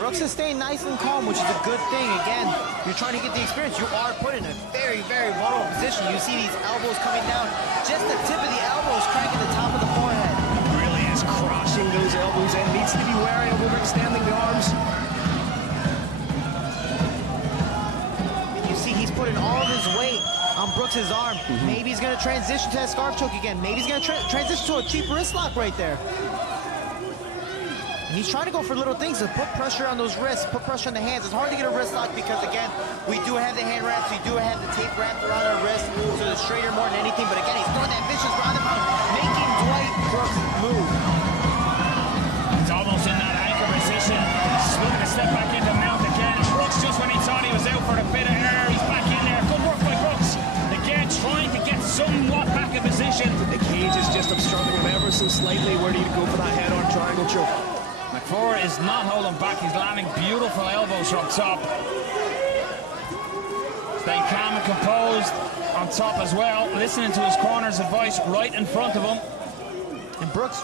Brooks is staying nice and calm, which is a good thing. Again, you're trying to get the experience. You are put in a very, very vulnerable position. You see these elbows coming down. Just the tip of the elbows cracking the top of the forehead. Really is crushing those elbows in. Needs to be wary of overextending the arms. You see he's putting all of his weight on Brooks's arm. Maybe he's going to transition to that scarf choke again. Maybe he's going to transition to a cheap wrist lock right there. And he's trying to go for little things to put pressure on those wrists, put pressure on the hands. It's hard to get a wrist lock because, again, we do have the hand wraps, we do have the tape wrapped around our wrist, so it's straighter more than anything. But again, he's throwing that vicious round and pound, making Dwight Brooks move. He's almost in that anchor position. Looking to step back into mount again. Brooks, just when he thought he was out for a bit of air, he's back in there. Good work by Brooks. Again, trying to get somewhat back in position. The cage is just obstructing him ever so slightly. Where do you go for that head-on triangle choke? McFour is not holding back. He's landing beautiful elbows from top. Staying calm and composed on top as well. Listening to his corner's advice right in front of him. And Brooks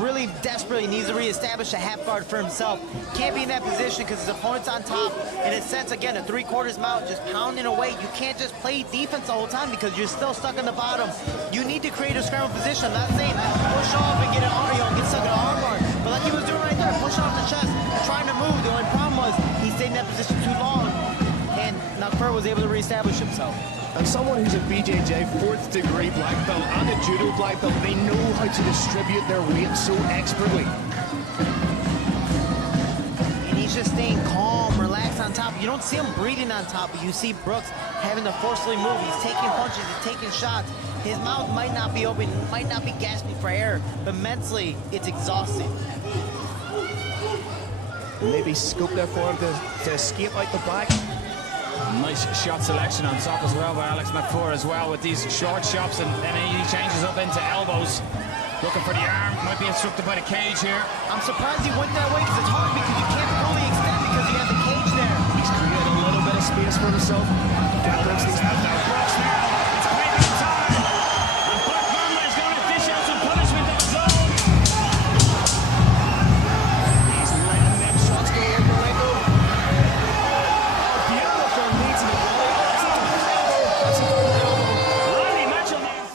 really desperately needs to reestablish a half guard for himself. Can't be in that position because his opponent's on top. In a sense, again, a three-quarters mount, just pounding away. You can't just play defense the whole time because you're still stuck on the bottom. You need to create a scramble position. I'm not saying push off and get an arm, get stuck in an arm bar. But like he was doing right there, push off the chest, trying to move. The only problem was he stayed in that position too long. And McFour was able to reestablish himself. And someone who's a BJJ 4th degree black belt and a judo black belt, they know how to distribute their weight so expertly. And he's just staying calm, relaxed on top. You don't see him breathing on top, but you see Brooks having to forcefully move. He's taking punches, he's taking shots. His mouth might not be open, might not be gasping for air, but mentally, it's exhausting. Maybe scoop there for him to escape out the back. Nice shot selection on top as well by Alex McFour as well with these short shots, and then he changes up into elbows. Looking for the arm, might be instructed by the cage here. I'm surprised he went that way because it's hard because you can't fully extend because you have the cage there. He's created a little bit of space for himself. Brooks now. It's payback time. And Black Mamba is going to dish out some punishment of his own. He's letting them shots go over the window. Beautiful knee to the belly. That's a good elbow. Randy Macho Man.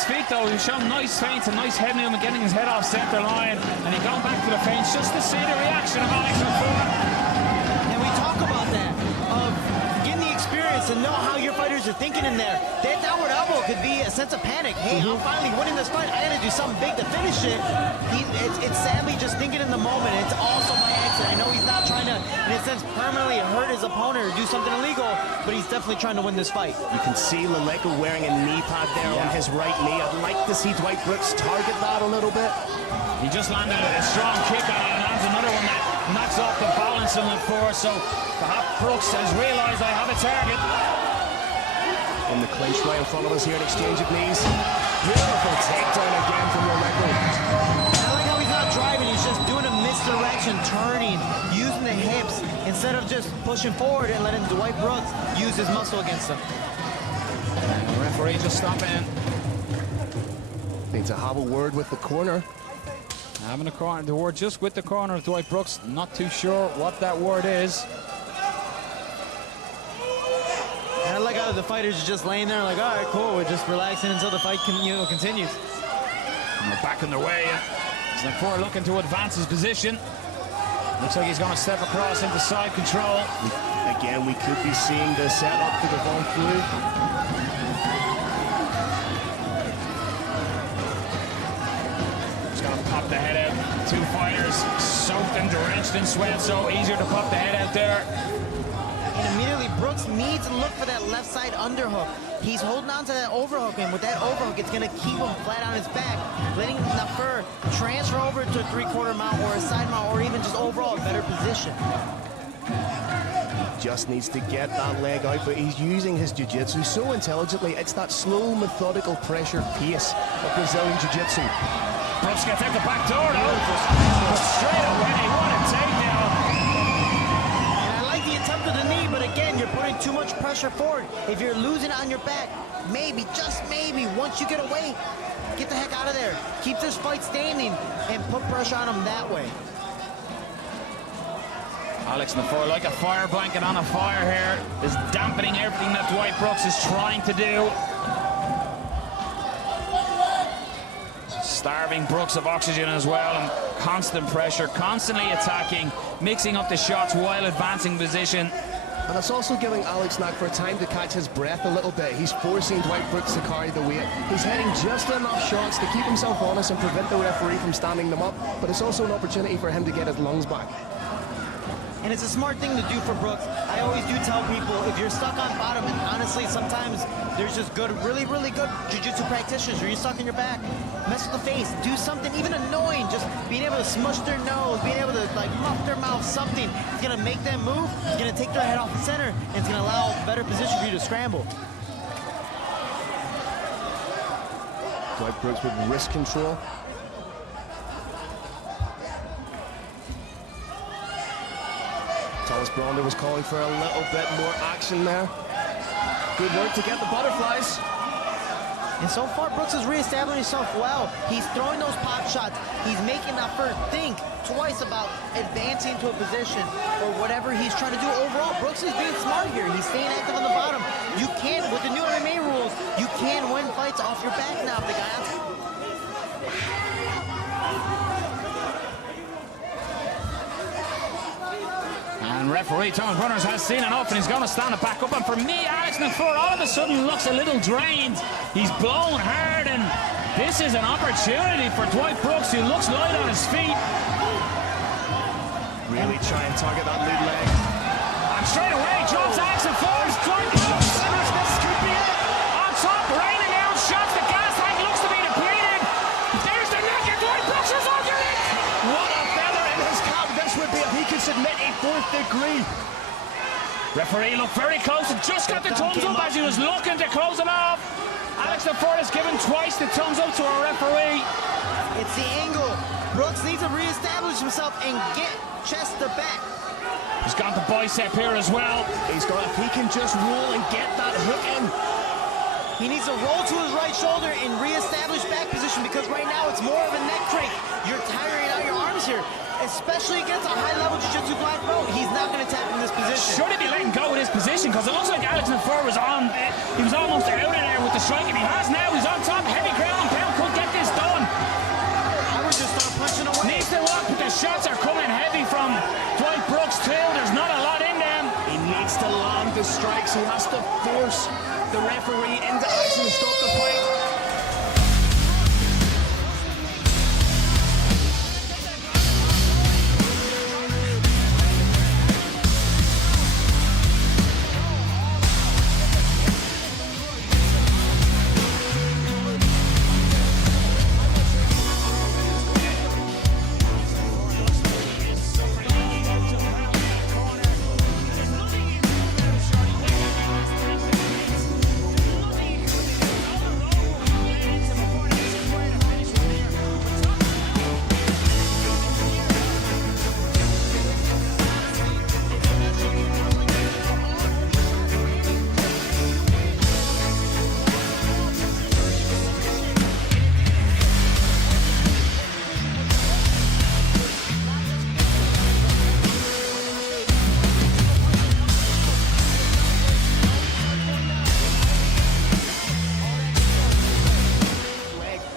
his feet, though. He's showing nice feints and nice head movement, getting his head off center line, and he's going back to the feints just to see the reaction of Alex McFour. And we talk about that, of getting the experience and know how your fighters are thinking in there. That downward elbow could be a sense of panic. Hey, I'm finally winning this fight. I gotta do something big to finish it. It's sadly just thinking in the moment. It's also by accident. I know he's not trying to, in a sense, permanently hurt his opponent or do something illegal, but he's definitely trying to win this fight. You can see Leleko wearing a knee pad there on his right knee. I'd like to see Dwight Brooks target that a little bit. He just landed a strong kick on it, and lands another one that knocks off the balance of McFour. So perhaps Brooks has realized I have a target. In the clinch right in front of us here, an exchange of knees. Beautiful takedown again from Leleko. I like how he's not driving, he's just doing a misdirection, turning, using the hips, instead of just pushing forward and letting Dwight Brooks use his muscle against him. And the referee just stopping. Need to have a word with the corner. Having the word just with the corner of Dwight Brooks. Not too sure what that word is. And I like how the fighters are just laying there like, all right, cool, we're just relaxing until the fight continues. And they're back on their way. As McFour looking to advance his position. Looks like he's going to step across into side control. Again, we could be seeing the setup to the Von Flue. He's going to pop the head out. Two fighters soaked and drenched in sweat, so easier to pop the head out there. And immediately Brooks needs to look for that left side underhook. He's holding on to that overhook, and with that overhook, it's going to keep him flat on his back, letting the fur transfer over to a three-quarter mount or a side mount, or even just overall a better position. He just needs to get that leg out, but he's using his jiu-jitsu so intelligently. It's that slow, methodical pressure pace of Brazilian jiu-jitsu. Brooks gets out the back door, though. Straight away, what a takedown. Attempt of the knee, but again, you're putting too much pressure forward. If you're losing on your back, maybe, just maybe, once you get away, get the heck out of there. Keep this fight standing and put pressure on him that way. Alex McFour, like a fire blanket on a fire here, is dampening everything that Dwight Brooks is trying to do. Starving Brooks of oxygen as well, and constant pressure, constantly attacking, mixing up the shots while advancing position. And it's also giving Alex McFour time to catch his breath a little bit. He's forcing Dwight Brooks to carry the weight. He's hitting just enough shots to keep himself honest and prevent the referee from standing them up, but it's also an opportunity for him to get his lungs back. And it's a smart thing to do for Brooks. I always do tell people, if you're stuck on bottom, and honestly, sometimes there's just good, really, really good jiu-jitsu practitioners, or you're stuck in your back, mess with the face, do something even annoying, just being able to smush their nose, being able to like muff their mouth, something. It's gonna make them move, it's gonna take their head off the center, and it's gonna allow a better position for you to scramble. Dwight Brooks with wrist control. Thomas Bronder was calling for a little bit more action there. Good work to get the butterflies. And so far, Brooks is reestablishing himself well. He's throwing those pop shots. He's making that first think twice about advancing to a position or whatever he's trying to do overall. Brooks is being smart here. He's staying active on the bottom. You can't, with the new MMA rules, you can win fights off your back now, big guy. And referee Thomas Runners has seen enough, and he's going to stand it back up. And for me, Alex McFour all of a sudden looks a little drained. He's blown hard, and this is an opportunity for Dwight Brooks, who looks light on his feet. Really try and target that lead leg. And straight away, drops Alex McFour. Dwight Brooks. This could be it. On top, raining down shots. The gas tank looks to be depleted. There's the neck, and Dwight Brooks is under it. What a feather in his cap this would be if he could submit a 4th degree. Referee looked very close and just got the thumbs up as he was looking to close it off. Alex McFour has given twice the thumbs up to our referee. It's the angle. Brooks needs to reestablish himself and get chest to back. He's got the bicep here as well. He's got, if he can just roll and get that hook in. He needs to roll to his right shoulder and reestablish back position, because right now it's more of a neck crank. You're tiring out your arms here, especially against a high-level jiu-jitsu black belt. He's not going to tap in this position. Should he be letting go of this position? Because it looks like Alex McFour was on. He was almost out of there with the strike, and he has now. He's on top, heavy ground. his strikes. He has to force the referee into action to stop the fight.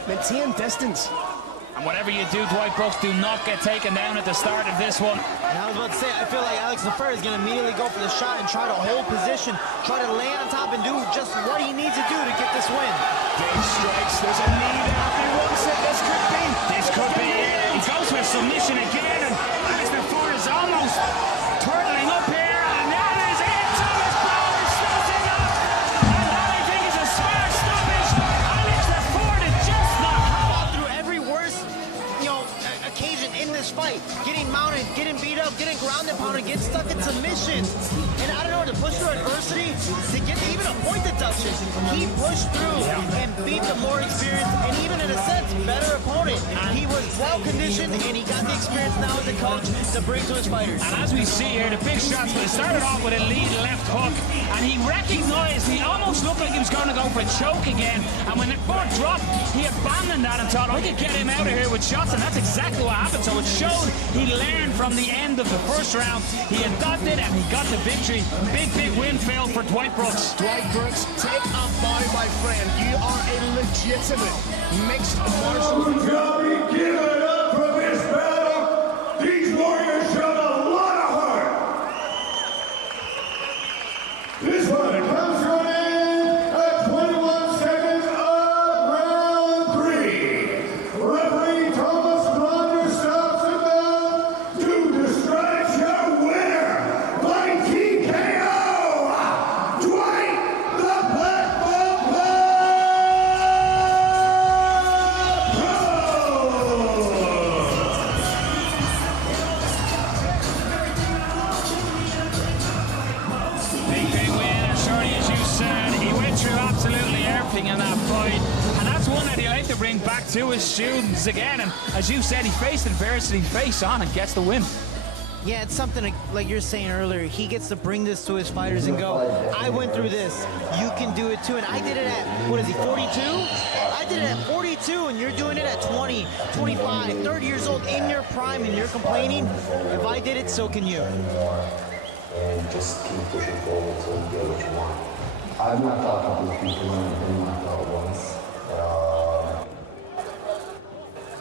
Maintain distance. And whatever you do, Dwight Brooks, do not get taken down at the start of this one. And I was about to say, I feel like Alex Lefebvre is going to immediately go for the shot and try to hold position, try to land on top and do just what he needs to do to get this win. Big strikes, there's a knee there. He wants it, this could be. This could be it. He goes for a submission again, and Alex Lefebvre is almost turtling up here, and that is it. Thomas Brown stopping up, and that I think is a smart stoppage. Alex Lefebvre is just not. Through every worst, occasion in this fight, getting mounted, getting beat up, getting ground and pounded, get stuck in submission, and I don't know, to push through adversity, to get even a point deduction, he pushed through and beat the more experienced and even in a sense better opponent. He was well conditioned and he got the experience now as a coach to bring to his fighters. And as we see here, the big shots, but it started off with a lead left hook, and he recognized, he almost looked like he was going to go for a choke again, and when the foot dropped, he abandoned that and thought, I could get him out of here with shots, and that's exactly what happened. So it showed he learned from the end of the first round. He adopted and he got the victory. Big win, Phil, for Dwight Brooks. Dwight Brooks, take a bow, my friend. You are a legitimate mixed martial Abu Dhabi, give it up for this battle. These warriors showed a lot of heart. This one comes to an end at 21 seconds of round 3. Referee Thomas Blonder stops the bell to dispatch your winner by TKO, Dwight the Black Belt Big win, and Shorty, as you said, he went through absolutely everything in that fight, and that's one that he'd like to bring back to his students again. And as you said, he faced adversity face on and gets the win. Yeah, it's something like you're saying earlier. He gets to bring this to his fighters and go, I went through this. You can do it too. And I did it at, what is he, 42? I did it at 42, and you're doing it at 20, 25, 30 years old, in your prime, and you're complaining. If I did it, so can you. And just keep pushing forward until you get what you want. I've knocked out a couple of people and I've been knocked out once.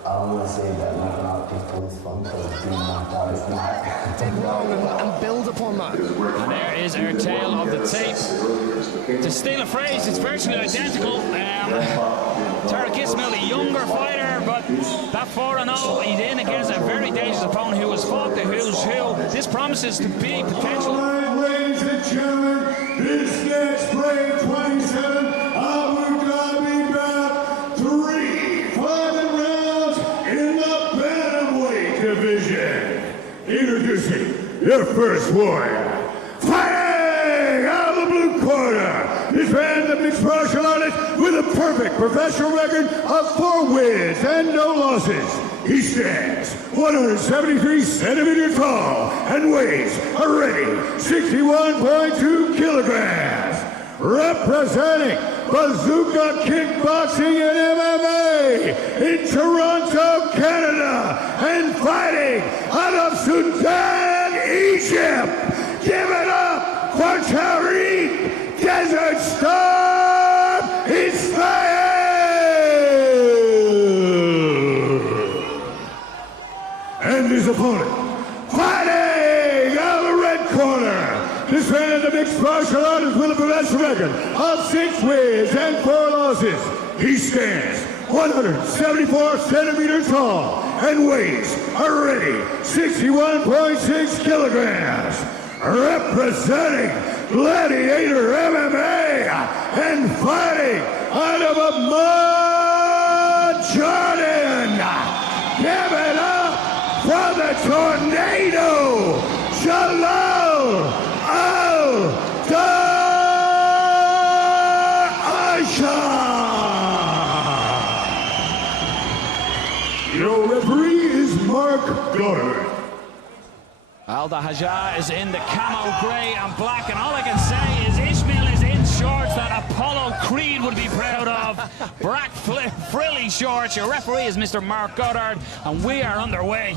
I don't want to say that knocking out people is fun because being knocked out is not. Take long and build upon that. And there is our tale of the tape. To steal a phrase, it's virtually identical. Tarek Ismail, a younger fighter, but that 4-0, he's in against a very dangerous opponent who has fought the who's who. This promises to be potential. All right, ladies and gentlemen, this next play, 27, Abu Dhabi bout 3 fighting rounds in the bantamweight division. Introducing your first warrior, fighting out of the blue corner. This man, the mixed martial artist with a perfect professional record of 4 wins and no losses. He stands 173 centimeters tall and weighs a ready 61.2 kilograms. Representing Bazooka Kickboxing and MMA in Toronto, Canada, and fighting out of Sudan, Egypt. Give it up for Tariq Desert Storm Ismail. And his opponent, fighting out of the red corner, this man is a mixed martial artist with a professional record of 6 wins and 4 losses. He stands 174 centimeters tall and weighs a ready 61.6 kilograms. Representing Gladiator MMA and fighting out of a mud Jordan. Give it up for the Tornado, Jalal Al-Dasha. Your referee is Mark Goddard. Al-Dasha is in the camo grey and black, and all I can say is Ishmael is in shorts that Apollo Creed would be proud of. Black frilly shorts. Your referee is Mr. Mark Goddard, and we are underway.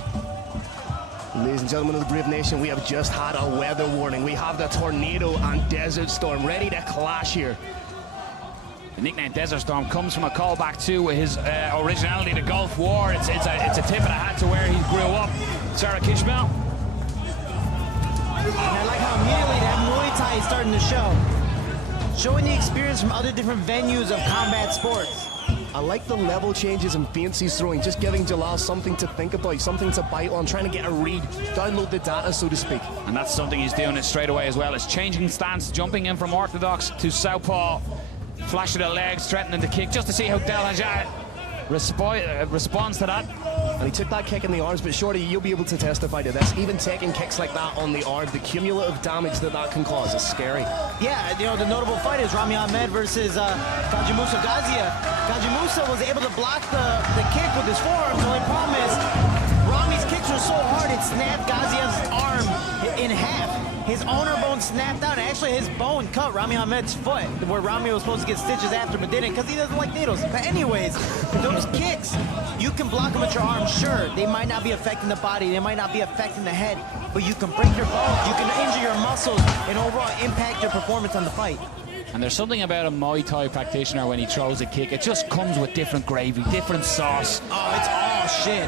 Ladies and gentlemen of the Brave Nation, we have just had a weather warning. We have the tornado and desert storm ready to clash here. The nickname Desert Storm comes from a callback to his originality, the Gulf War. It's a tip of the hat to where he grew up. Sarah Ishmael. And I like how immediately that Muay Thai is starting to show. Showing the experience from other different venues of combat sports. I like the level changes and feints he's throwing, just giving Jalal something to think about, something to bite on, trying to get a read, download the data, so to speak. And that's something he's doing it straight away as well. It's changing stance, jumping in from orthodox to southpaw, flashing the legs, threatening the kick, just to see how Al-Dasha responds to that. And he took that kick in the arms, but Shorty, you'll be able to testify to this. Even taking kicks like that on the arm, the cumulative damage that can cause is scary. Yeah, you know, the notable fight is Rami Ahmed versus Gaji Musa Gazia. Gaji Musa was able to block the kick with his forearm. The only problem is Rami's kicks were so hard it snapped Gazia's arm in half. His ulnar bone snapped out. Actually, his bone cut Rami Ahmed's foot, where Rami was supposed to get stitches after, but didn't, because he doesn't like needles. But anyways, those kicks, you can block them with your arm, sure. They might not be affecting the body, they might not be affecting the head, but you can break your bones, you can injure your muscles, and overall impact your performance on the fight. And there's something about a Muay Thai practitioner when he throws a kick. It just comes with different gravy, different sauce. Oh, it's all shit.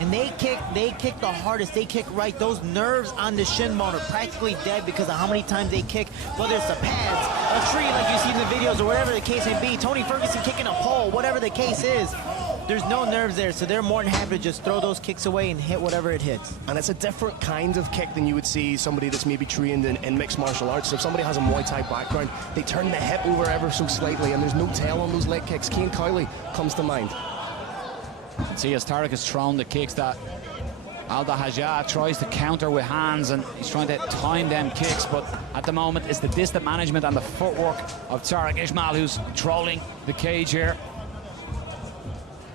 And they kick the hardest, they kick right. Those nerves on the shin bone are practically dead because of how many times they kick, whether it's the pads, a tree like you see in the videos, or whatever the case may be, Tony Ferguson kicking a pole, whatever the case is. There's no nerves there, so they're more than happy to just throw those kicks away and hit whatever it hits. And it's a different kind of kick than you would see somebody that's maybe trained in mixed martial arts. So if somebody has a Muay Thai background, they turn the hip over ever so slightly, and there's no tail on those leg kicks. Keane Cowley comes to mind. See, as Tarek has thrown the kicks that Al-Dasha tries to counter with hands, and he's trying to time them kicks, but at the moment it's the distant management and the footwork of Tarek Ishmael who's trolling the cage here.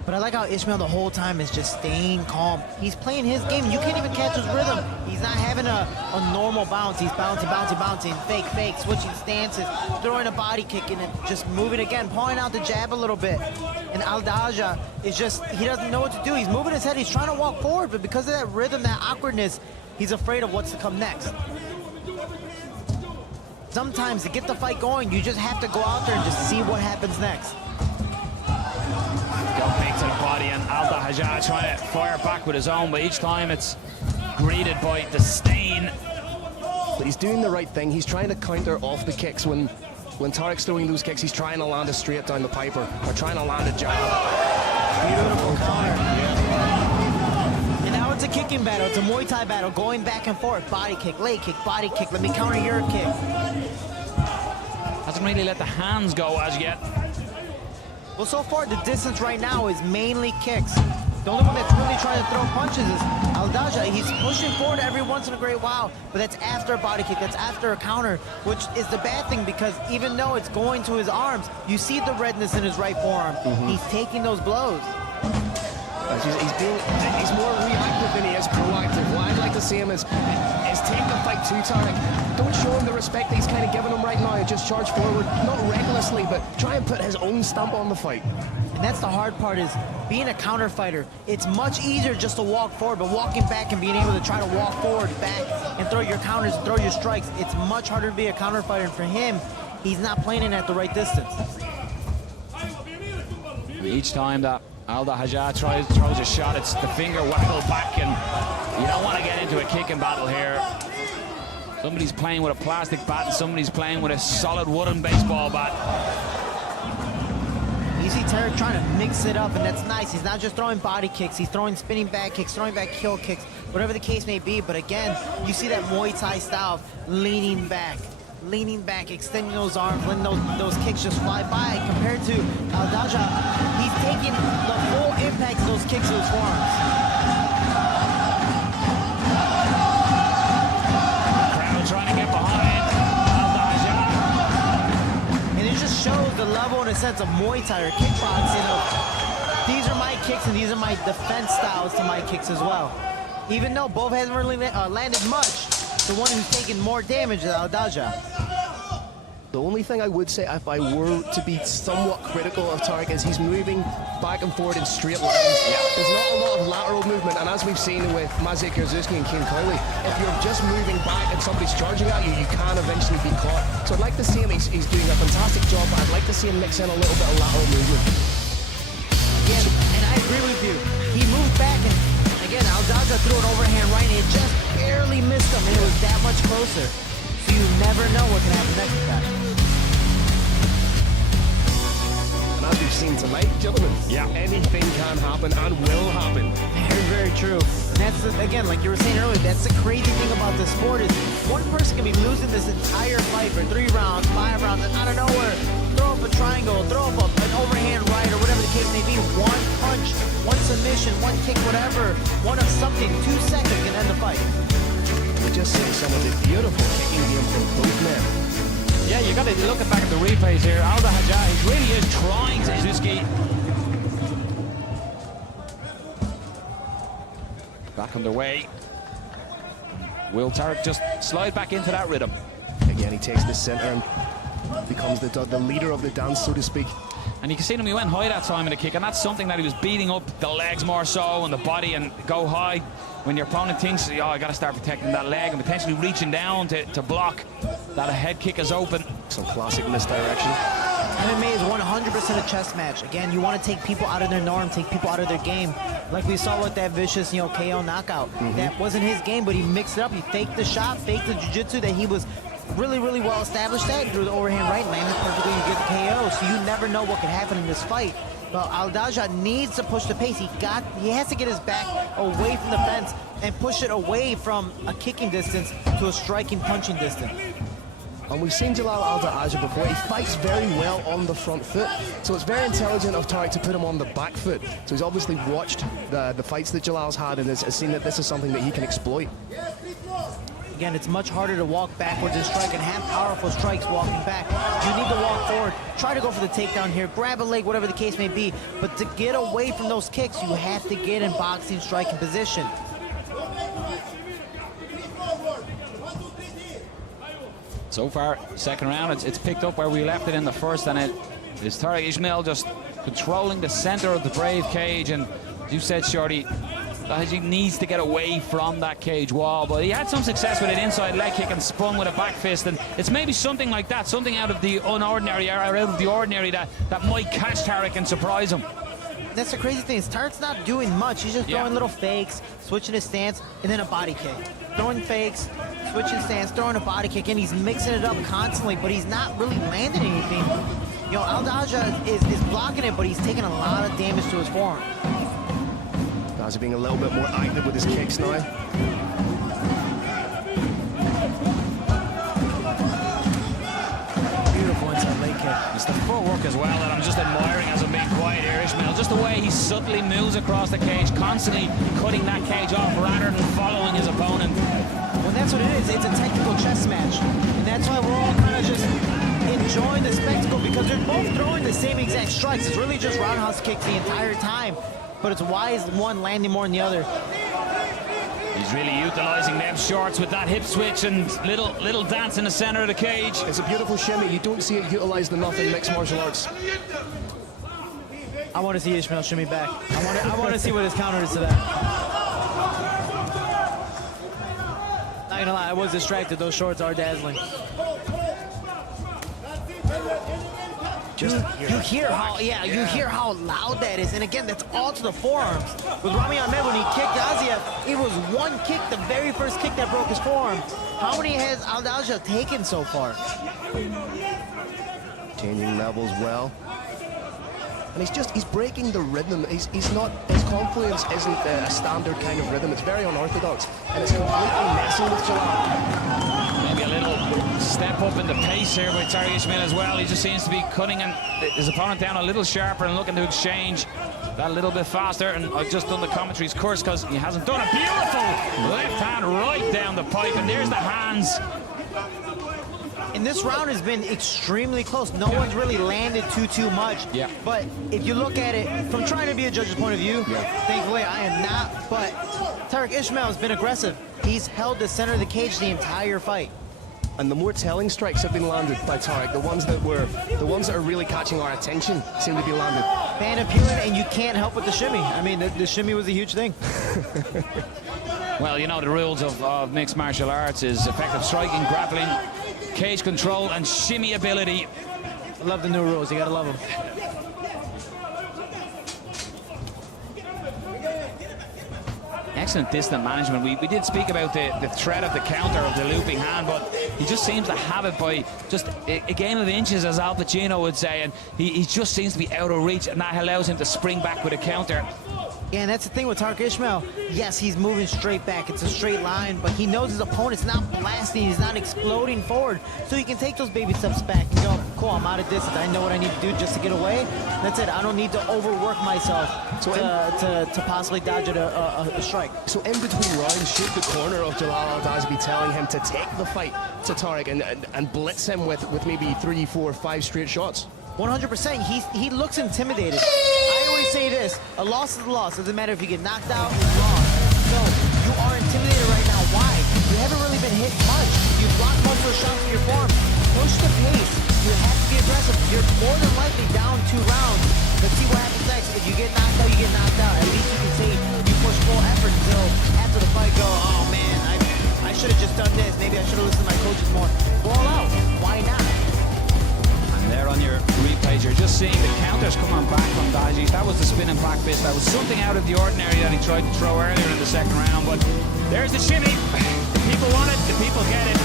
But I like how Ishmael the whole time is just staying calm. He's playing his game. You can't even catch his rhythm. He's not having a normal bounce. He's bouncing, fake, switching stances, throwing a body kick, and just moving again, pulling out the jab a little bit. And Al-Dasha is just, he doesn't know what to do. He's moving his head, he's trying to walk forward, but because of that rhythm, that awkwardness, he's afraid of what's to come next. Sometimes to get the fight going, you just have to go out there and just see what happens next. Got big to the body, and Al-Dasha trying to fire back with his own, but each time it's greeted by disdain. But he's doing the right thing. He's trying to counter off the kicks. When Tarek's throwing those kicks, he's trying to land a straight down the piper, or trying to land a jab. Beautiful counter. And now it's a kicking battle. It's a Muay Thai battle, going back and forth. Body kick, leg kick, body kick. Let me counter your kick. Hasn't really let the hands go as yet. Well, so far, the distance right now is mainly kicks. The only one that's really trying to throw punches is Al-Dasha. He's pushing forward every once in a great while, but that's after a body kick, that's after a counter, which is the bad thing, because even though it's going to his arms, you see the redness in his right forearm. He's taking those blows. He's more reactive than he is proactive. What I'd like to see him is take the fight to Tarek. Don't show him the respect that he's kind of giving him right now. Just charge forward, not recklessly, but try and put his own stamp on the fight. And that's the hard part, is being a counter fighter. It's much easier just to walk forward, but walking back and being able to try to walk forward, back, and throw your counters and throw your strikes, it's much harder to be a counter fighter. And for him, he's not playing it at the right distance. Each time that Al-Dasha throws a shot, it's the finger waggle back, and you don't want to get into a kicking battle here. Somebody's playing with a plastic bat and somebody's playing with a solid wooden baseball bat. You see Tarek trying to mix it up, and that's nice. He's not just throwing body kicks, he's throwing spinning back kicks, throwing back heel kicks, whatever the case may be. But again, you see that Muay Thai style of leaning back, extending those arms, letting those kicks just fly by. Compared to Al-Daja, he's taking the full impact of those kicks to his forearms. Crowd trying to get behind Al-Daja. And it just shows the level in a sense of Muay Thai or kickboxing. These are my kicks and these are my defense styles to my kicks as well. Even though both hasn't really landed much, the one who's taken more damage is Al-Daja. The only thing I would say, if I were to be somewhat critical of Tarek, is he's moving back and forward in straight lines. There's not a lot of lateral movement, and as we've seen with Maciej Krzyzewski and Kane Cowley, if you're just moving back and somebody's charging at you, you can eventually be caught. So I'd like to see him, he's doing a fantastic job, but I'd like to see him mix in a little bit of lateral movement. Again, and I agree with you. He moved back, and again, Al-Daja threw an overhand right, and it just barely missed him, and it was that much closer. So you never know what can happen next with that. As we've seen tonight, gentlemen, anything can happen and will happen. Very, very true. And that's, again, like you were saying earlier, that's the crazy thing about this sport is one person can be losing this entire fight for 3 rounds, 5 rounds, and out of nowhere, throw up a triangle, throw up an overhand right, or whatever the case may be. One punch, one submission, one kick, whatever, one of something, 2 seconds can end the fight. We're just seeing some of the beautiful kicking game from both men. Yeah, you got to look back at the replays here. Al-Daja, he really is trying Krzyzewski. Back underway. Will Tarek just slide back into that rhythm? Again, he takes the center and becomes the leader of the dance, so to speak. And you can see him, he went high that time in the kick, and that's something that he was beating up the legs more so and the body and go high. When your opponent thinks, oh, I got to start protecting that leg and potentially reaching down to block that a head kick is open. Some classic misdirection. MMA is 100% a chess match. Again, you want to take people out of their norm, take people out of their game. Like we saw with that vicious, KO knockout. That wasn't his game, but he mixed it up. He faked the shot, faked the jiu-jitsu that he was really, really well established at, threw the overhand right, landed perfectly, you get the KO. So you never know what could happen in this fight. But Al-Daja needs to push the pace. He has to get his back away from the fence and push it away from a kicking distance to a striking, punching distance. And we've seen Jalal Al-Daja before. He fights very well on the front foot. So it's very intelligent of Tarek to put him on the back foot. So he's obviously watched the fights that Jalal's had and has seen that this is something that he can exploit. Again, it's much harder to walk backwards and strike and have powerful strikes walking back. You need to walk forward, try to go for the takedown here, grab a leg, whatever the case may be. But to get away from those kicks, you have to get in boxing striking position. So far, second round, it's picked up where we left it in the first, and it is Tarek Ismail just controlling the center of the Brave cage. And as you said, Shorty, he needs to get away from that cage wall, but he had some success with an inside leg kick and spun with a back fist, and it's maybe something like that, something out of the unordinary, or out of the ordinary that might catch Tarek and surprise him. That's the crazy thing, is Tarek's not doing much. He's just throwing little fakes, switching his stance, and then a body kick. Throwing fakes, switching stance, throwing a body kick, and he's mixing it up constantly, but he's not really landing anything. Al-Daja is blocking it, but he's taking a lot of damage to his forearm. He's being a little bit more active with his kicks now. Beautiful inside leg kick. It's the footwork as well that I'm just admiring as I'm being quiet here, Ishmael. Just the way he subtly moves across the cage, constantly cutting that cage off rather than following his opponent. Well, that's what it is. It's a technical chess match. And that's why we're all kind of just enjoying the spectacle, because they're both throwing the same exact strikes. It's really just roundhouse kicks the entire time. But it's why is one landing more than the other. He's really utilizing them shorts with that hip switch and little dance in the center of the cage. It's a beautiful shimmy. You don't see it utilized enough in mixed martial arts. I want to see Ishmael shimmy back. I want to see what his counter is to that. Not gonna lie, I was distracted. Those shorts are dazzling. You hear how, you hear how loud that is. And again, that's all to the forearms. With Rami Ahmed, when he kicked Aziev, it was one kick, the very first kick that broke his forearm. How many has Al-Dawsha taken so far? Changing levels well. And he's breaking the rhythm. He's not, his confluence isn't a standard kind of rhythm. It's very unorthodox. And it's completely messing with Jalal. Maybe a little step up in the pace here with Tariq Ismail as well. He just seems to be cutting his opponent down a little sharper and looking to exchange that a little bit faster. And I've just done the commentary's course because he hasn't done a beautiful left hand right down the pipe. And there's the hands. And this round has been extremely close. No one's really landed too much. Yeah. But if you look at it from trying to be a judge's point of view, thankfully I am not. But Tariq Ismail has been aggressive. He's held the center of the cage the entire fight. And the more telling strikes have been landed by Tariq, the ones that are really catching our attention seem to be landed. Fan appealing, and you can't help with the shimmy. I mean, the shimmy was a huge thing. Well, you know the rules of mixed martial arts is effective striking, grappling, cage control, and shimmy ability. I love the new rules. You gotta love them. Excellent distant management. We did speak about the threat of the counter of the looping hand, but he just seems to have it by just a game of inches, as Al Pacino would say, and he just seems to be out of reach, and that allows him to spring back with a counter. Yeah, and that's the thing with Tariq Ismail. Yes, he's moving straight back. It's a straight line, but he knows his opponent's not blasting. He's not exploding forward. So he can take those baby steps back and go, cool, I'm out of distance. I know what I need to do just to get away. That's it. I don't need to overwork myself to possibly dodge a strike. So in between rounds, should the corner of Jalal Al-Dawsha be telling him to take the fight to Tariq and blitz him with maybe 3, 4, 5 straight shots? 100%. He looks intimidated. I always say this, a loss is a loss. Doesn't matter if you get knocked out or lost. So you are intimidated right now. Why? You haven't really been hit much. You've blocked most of the shots with your form. Push the pace. You have to be aggressive. You're more than likely down 2 rounds. Let's see what happens next. If you get knocked out, you get knocked out. At least you can say you push full effort until after the fight go, oh man, I should have just done this. Maybe I should have listened to my coaches more. Ball out. Why not? There on your replays, you're just seeing the counters coming back from Daji. That was the spinning back fist. That was something out of the ordinary that he tried to throw earlier in the second round. But there's the shimmy. The people want it. The people get it.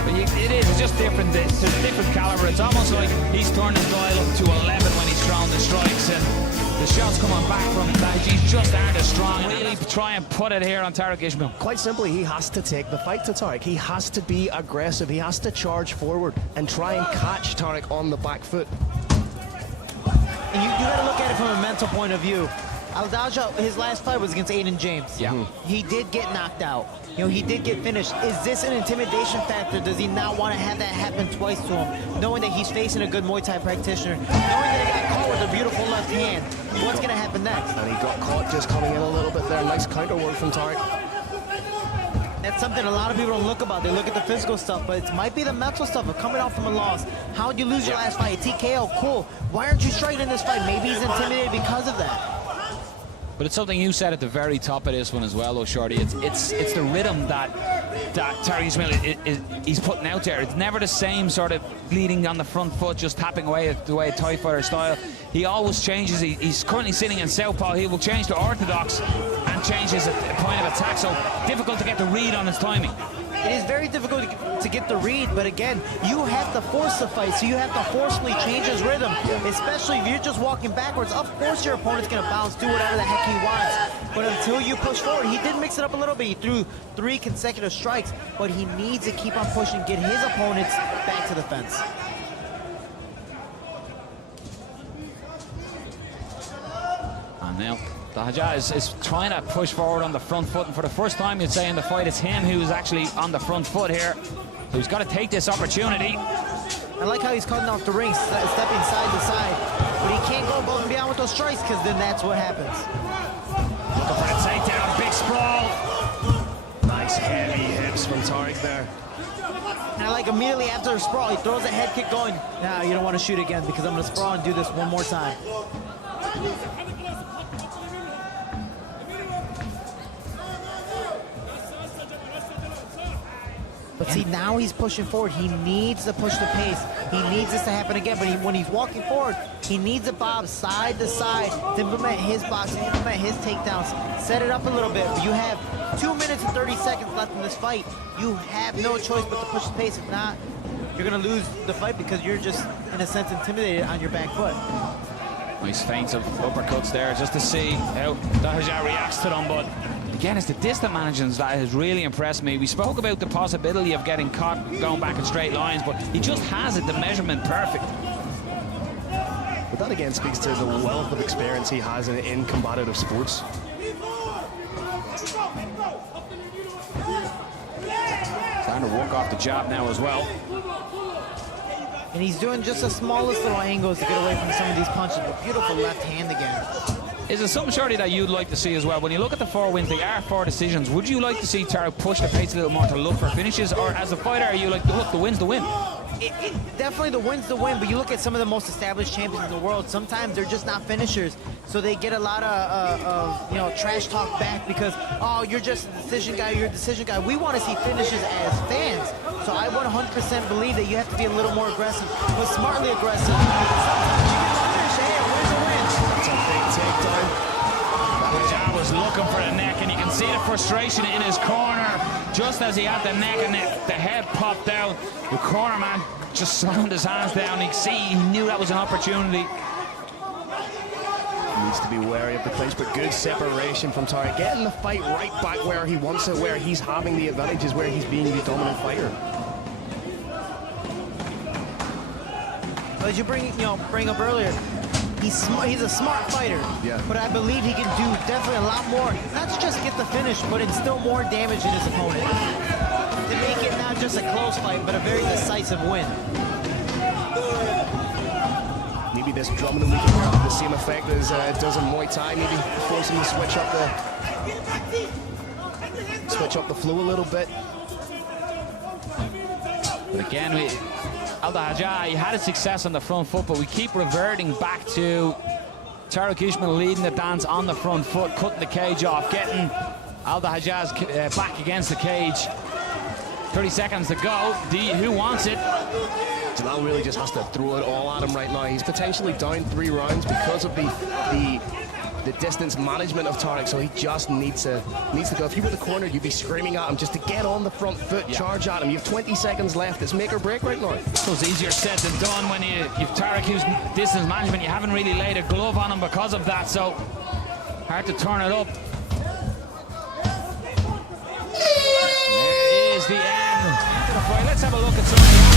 But it's just different. It's a different caliber. It's almost like he's turned his dial up to 11 when he's thrown the strikes. And the shots coming back from Daji just aren't as strong. Really try and put it here on Tariq Ismail. Quite simply, he has to take the fight to Tariq. He has to be aggressive. He has to charge forward and try and catch Tariq on the back foot. And you got to look at it from a mental point of view. Al-Dawsha, his last fight was against Aiden James. Yeah. He did get knocked out. You know, he did get finished. Is this an intimidation factor? Does he not want to have that happen twice to him? Knowing that he's facing a good Muay Thai practitioner, knowing that he got caught with a beautiful left hand, what's going to happen next? And he got caught just coming in a little bit there. Nice counter work from Tariq. That's something a lot of people don't look about. They look at the physical stuff, but it might be the mental stuff of coming off from a loss. How did you lose your last fight? TKO, cool. Why aren't you striking in this fight? Maybe he's intimidated because of that. But it's something you said at the very top of this one as well, though, Shorty. It's the rhythm that Tariq Ismail he's putting out there. It's never the same sort of leading on the front foot, just tapping away at the way Thai fighter style. He always changes. He's currently sitting in southpaw. He will change to orthodox and change his point of attack. So difficult to get the read on his timing. It is very difficult to get the read, but again, you have to force the fight, so you have to forcefully change his rhythm, especially if you're just walking backwards. Of course your opponent's going to bounce, do whatever the heck he wants, but until you push forward, he did mix it up a little bit. He threw 3 consecutive strikes, but he needs to keep on pushing, get his opponents back to the fence. And now Dahja is trying to push forward on the front foot, and for the first time you'd say in the fight it's him who's actually on the front foot here. So he's got to take this opportunity. I like how he's cutting off the ring, stepping side to side, but he can't go above and beyond with those strikes, because then that's what happens. Looking for the takedown, big sprawl. Nice heavy hips from Tariq there. And I like immediately after the sprawl, he throws a head kick going, nah, you don't want to shoot again because I'm going to sprawl and do this one more time. But see, now he's pushing forward. He needs to push the pace. He needs this to happen again. But when he's walking forward, he needs a bob side to side to implement his boxing, implement his takedowns, set it up a little bit. But you have 2 minutes and 30 seconds left in this fight. You have no choice but to push the pace. If not, you're going to lose the fight because you're just, in a sense, intimidated on your back foot. Nice feints of uppercuts there just to see how Dhabi reacts to them. But again, it's the distance management that has really impressed me. We spoke about the possibility of getting caught going back in straight lines, but he just has it, the measurement perfect. But that again speaks to the wealth of experience he has in combative sports. Trying to work off the jab now as well. And he's doing just the smallest little angles to get away from some of these punches, but beautiful left hand again. Is it something, Shorty, that you'd like to see as well? When you look at the 4 wins, they are 4 decisions. Would you like to see Tarek push the pace a little more to look for finishes? Or as a fighter, are you like, look, the win's the win? Definitely the win's the win, but you look at some of the most established champions in the world, sometimes they're just not finishers. So they get a lot of trash talk back because, oh, you're just a decision guy, you're a decision guy. We want to see finishes as fans. So I 100% believe that you have to be a little more aggressive, but smartly aggressive. Where's the win? It's a big takedown. Jab was looking for the neck, and you can see the frustration in his corner. Just as he had the neck and the head popped out, the corner man just slammed his hands down. You can see he knew that was an opportunity. Needs to be wary of the clinch, but good separation from Tarek. Getting the fight right back where he wants it, where he's having the advantages, where he's being the dominant fighter. As you bring up earlier, he's a smart fighter. Yeah. But I believe he can do definitely a lot more. Not to just get the finish, but instill more damage in his opponent. To make it not just a close fight, but a very decisive win. Maybe this drumming we can have the same effect as it does in Muay Thai. Maybe force him to switch up the flow a little bit. But again, Al-Dahajai, he had his success on the front foot, but we keep reverting back to Tarek Usman leading the dance on the front foot, cutting the cage off, getting Al-Dahajai's back against the cage. 30 seconds to go. Who wants it? Jalal really just has to throw it all at him right now. He's potentially down 3 rounds because of the distance management of Tarek, so he just needs to go. If you were the corner, you'd be screaming at him just to get on the front foot, charge at him. You have 20 seconds left. It's make or break right now. So it's easier said than done when you've Tarek who's distance management. You haven't really laid a glove on him because of that, so hard to turn it up. There is the end to the fight. Let's have a look at some of the action.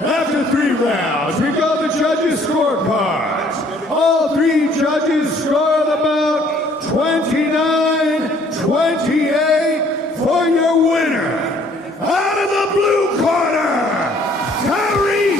After 3 rounds, we got the judges' scorecards. All 3 judges scored about 29-28 for your winner. Out of the blue corner, Tariq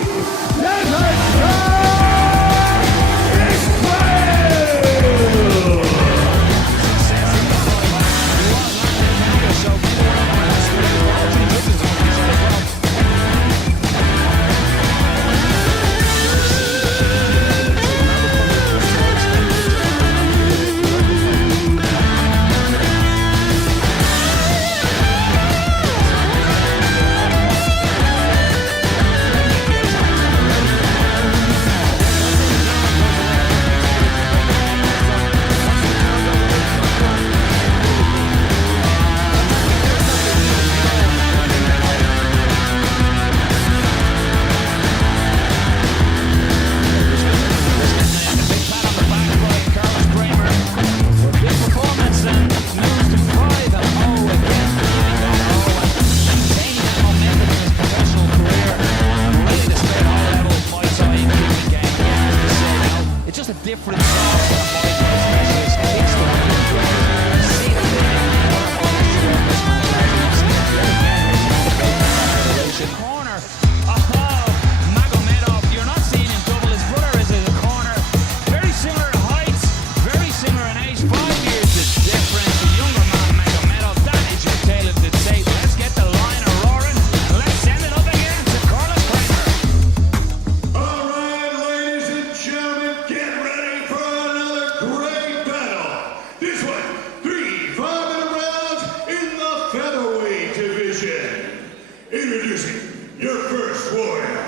Introducing your first warrior.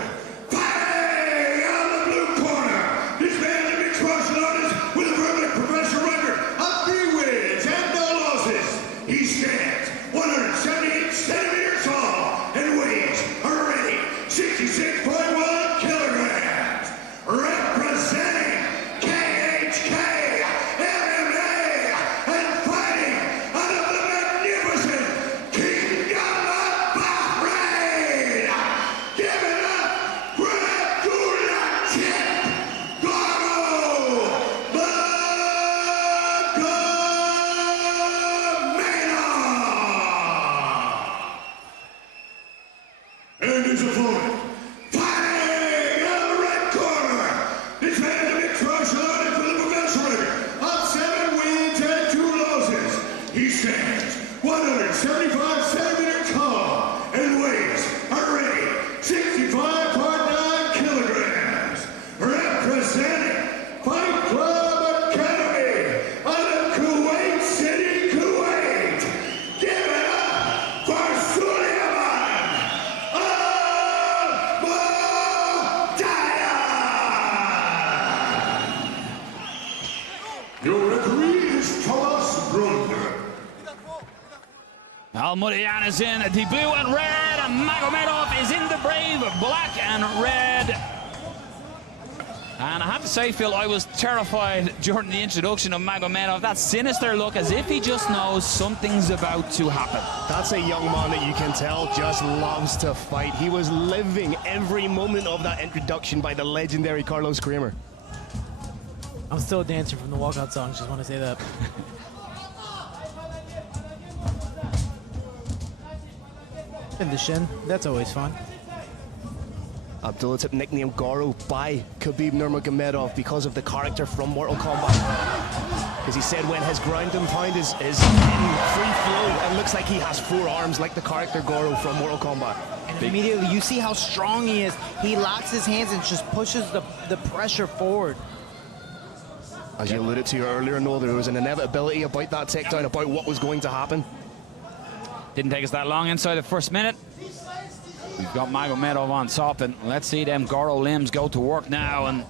Fighting out of the blue corner. This man is a mixed martial artist with a permanent professional record of 3 wins and no losses. He stands 178 centimeters tall and weighs already 66.1 kilograms. Representing KHK, MMA, and fighting out of the magnificent Kingdom of Bahrain. Give it up for Abdullah Garo and his opponent, fighting out of the red corner. This man is a mixed martial artist with a professional record of 7 wins and 2 losses. He stands 175 centimeters tall and weighs already 65.9 kilograms. Representing Fight Club Academy out of Kuwait City, Kuwait. Give it up for Suleiman Your referee is Thomas Brunder. Al-Mudyan is in the blue and red, and Magomedov is in the brave black and red. And I have to say, Phil, I was terrified during the introduction of Magomedov. That sinister look, as if he just knows something's about to happen. That's a young man that you can tell just loves to fight. He was living every moment of that introduction by the legendary Carlos Kramer. I'm still dancing from the walkout song, just want to say that. And the shin, that's always fun. Abdullah nicknamed Garo by Khabib Nurmagomedov because of the character from Mortal Kombat. Because he said when his ground and pound is in free flow, it looks like he has 4 arms like the character Garo from Mortal Kombat. And immediately you see how strong he is. He locks his hands and just pushes the pressure forward. As you alluded to earlier, Noel, there was an inevitability about that takedown, about what was going to happen. Didn't take us that long inside the first minute. We've got Magomedov on top, and let's see them Garo limbs go to work now. And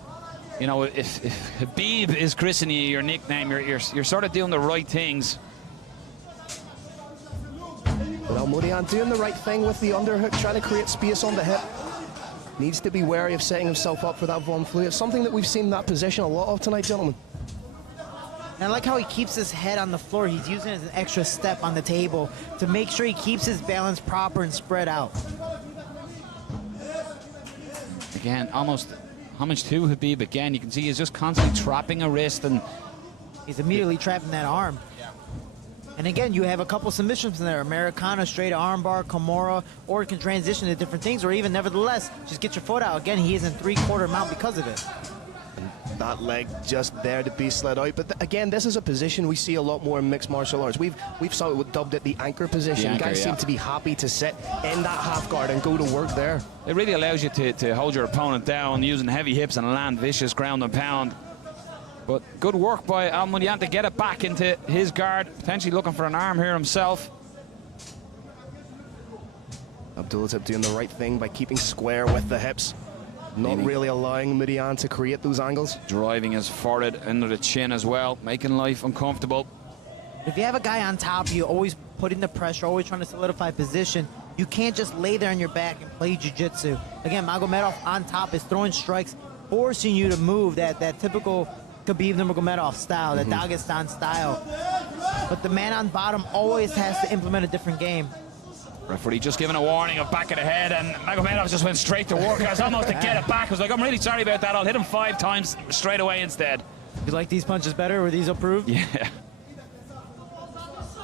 you know, if Habib is christening you your nickname, you're sort of doing the right things. But Al-Mudyan doing the right thing with the underhook, trying to create space on the hip. Needs to be wary of setting himself up for that Von Flue. It's something that we've seen in that position a lot of tonight, gentlemen. And I like how he keeps his head on the floor. He's using it as an extra step on the table to make sure he keeps his balance proper and spread out. Again, almost homage to Habib. Again, you can see he's just constantly trapping a wrist, and he's immediately trapping that arm. And again, you have a couple submissions in there. Americana, straight armbar, Kimura, or it can transition to different things, or even nevertheless, just get your foot out. Again, he is in 3/4 mount because of it. That leg just there to be slid out. But again, this is a position we see a lot more in mixed martial arts. We've dubbed it the anchor position. The anchor, guys seem to be happy to sit in that half guard and go to work there. it really allows you to hold your opponent down using heavy hips and land vicious ground and pound. But good work by Al-Mudyan to get it back into his guard, potentially looking for an arm here himself. Abdullah doing the right thing by keeping square with the hips. Not really allowing Mudyan to create those angles. Driving his forehead under the chin as well, making life uncomfortable. If you have a guy on top of you, always putting the pressure, always trying to solidify position, you can't just lay there on your back and play jiu-jitsu. Again, Magomedov on top is throwing strikes, forcing you to move that typical Khabib Nurmagomedov style, that Dagestan style. But the man on bottom always has to implement a different game. Referee just giving a warning of back of the head, and Magomedov just went straight to work. I was almost to get it back. I was like, I'm really sorry about that. I'll hit him 5 times straight away instead. You like these punches better? Were these approved? Yeah.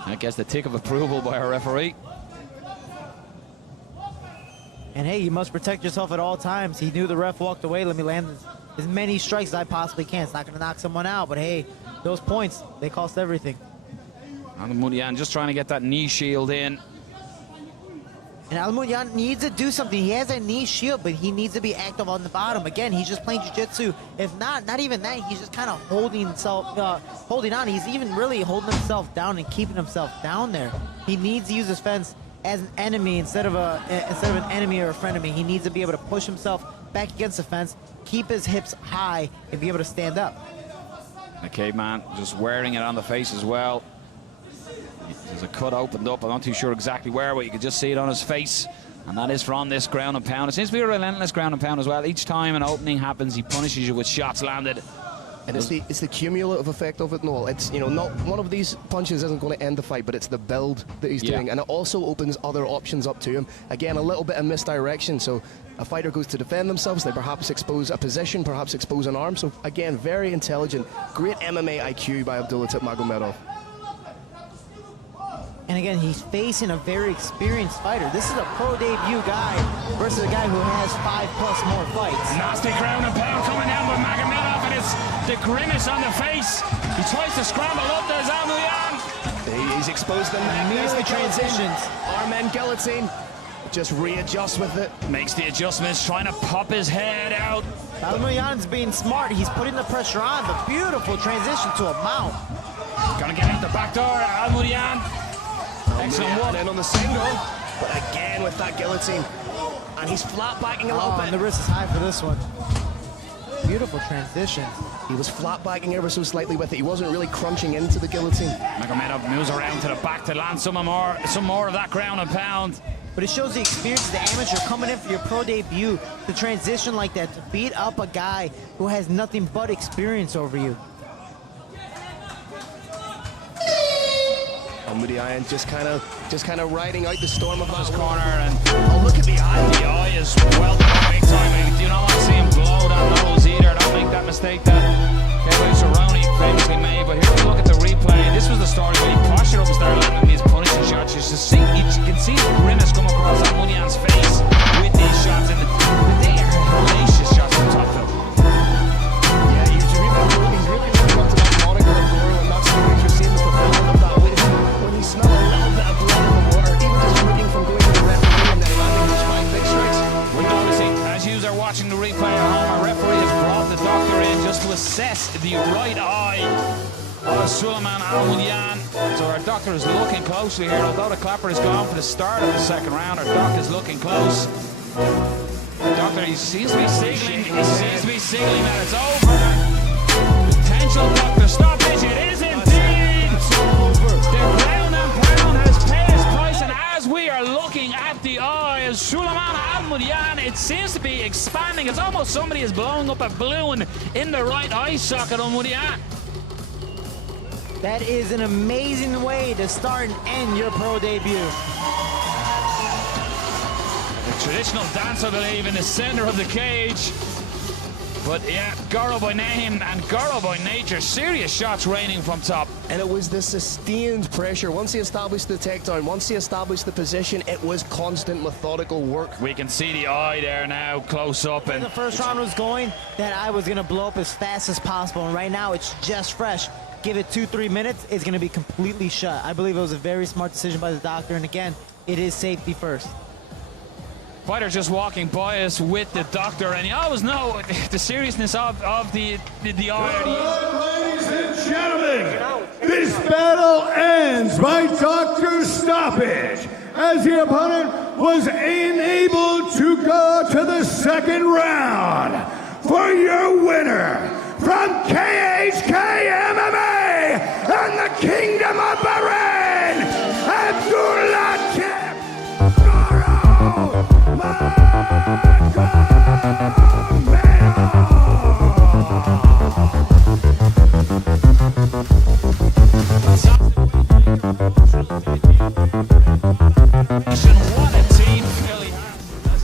I guess the tick of approval by our referee. And hey, you must protect yourself at all times. He knew the ref walked away. Let me land as many strikes as I possibly can. It's not going to knock someone out, but hey, those points, they cost everything. Al-Mudyan just trying to get that knee shield in. And Al-Mudyan needs to do something. He has a knee shield, but he needs to be active on the bottom. Again, he's just playing jiu-jitsu. If not even that, he's just kind of holding himself, holding on. He's even really holding himself down and keeping himself down there. He needs to use his fence as an enemy instead of an enemy or a friend of me. He needs to be able to push himself back against the fence, keep his hips high, and be able to stand up. The caveman just wearing it on the face as well. There's a cut opened up. I'm not too sure exactly where, but you can just see it on his face. And that is from this ground and pound. It seems to be a relentless ground and pound as well. Each time an opening happens, he punishes you with shots landed. And it's the cumulative effect of it, Noel. It's, you know, not one of these punches isn't going to end the fight, but it's the build that he's doing, and it also opens other options up to him. Again, a little bit of misdirection, so a fighter goes to defend themselves, they perhaps expose a position, perhaps expose an arm. So again, very intelligent, great MMA IQ by Abdulatif Magomedov. And again, he's facing a very experienced fighter. This is a pro debut guy versus a guy who has 5+ more fights. Nasty ground and pound coming down with Magomedov, and it's the grimace on the face. He tries to scramble up. There's Almuyan. He's exposed the neck. Immediately transitions. Arm and guillotine. Just readjusts with it. Makes the adjustments, trying to pop his head out. Almuyan's being smart. He's putting the pressure on. The beautiful transition to a mount. Gonna get out the back door, Almuyan. Excellent work. And on the single, but again with that guillotine. And he's flat backing a little bit. And the wrist is high for this one. Beautiful transition. He was flat backing ever so slightly with it. He wasn't really crunching into the guillotine. Magomedov moves around to the back to land some more of that ground and pound. But it shows the experience of the amateur coming in for your pro debut. The transition like that to beat up a guy who has nothing but experience over you. Mudiayan just kind of riding out the storm of His that corner, and oh, look at the eye. the eye is well done big time. We do not want to see him blow that nose either. Don't make that mistake that Kevin Cerrone famously made. But here we look at the replay. This was the story where he postured up and started landing these punishing shots. You can see the grimace come across Almuyan's face with these shots, and they are hellacious shots from top to them. Yeah, he's really living up to that moniker of Goro, and that's the way you're seeing the fulfillment of that. When he smelled a little bit of blood in the water, even just looking from going to the referee and then landing these 5 big strikes. We're noticing, as you are watching the replay at home, our referee has brought the doctor in just to assess the right eye of Sulaiman Almuyan. So our doctor is looking closely here. Although the clapper is gone for the start of the second round, our doctor is looking close. The doctor, he seems to be signaling. He seems to be signaling that it's over. Potential doctor stoppage. It is indeed. It's over. The ground and pound has paid its price, and as we are looking at the eye of Sulaiman Almuyan, it seems to be expanding. It's almost somebody is blowing up a balloon in the right eye socket on Almuyan. That is an amazing way to start and end your pro debut. The traditional dance, I believe, in the center of the cage. But yeah, Goro by name and Goro by nature. Serious shots raining from top. And it was the sustained pressure. Once he established the takedown, once he established the position, it was constant, methodical work. We can see the eye there now, close up. And the first round was going, that eye was going to blow up as fast as possible. And right now, it's just fresh. Give it 2-3 minutes, it's going to be completely shut. I believe it was a very smart decision by the doctor. And again, it is safety first. Fighter just walking by us with the doctor, and you always know the seriousness of the eye. Ladies and gentlemen, this battle ends by doctor stoppage, as the opponent was unable to go to the second round. For your winner, from KHK MMA and the Kingdom of Bahrain, Abdulatif What a team Philly has.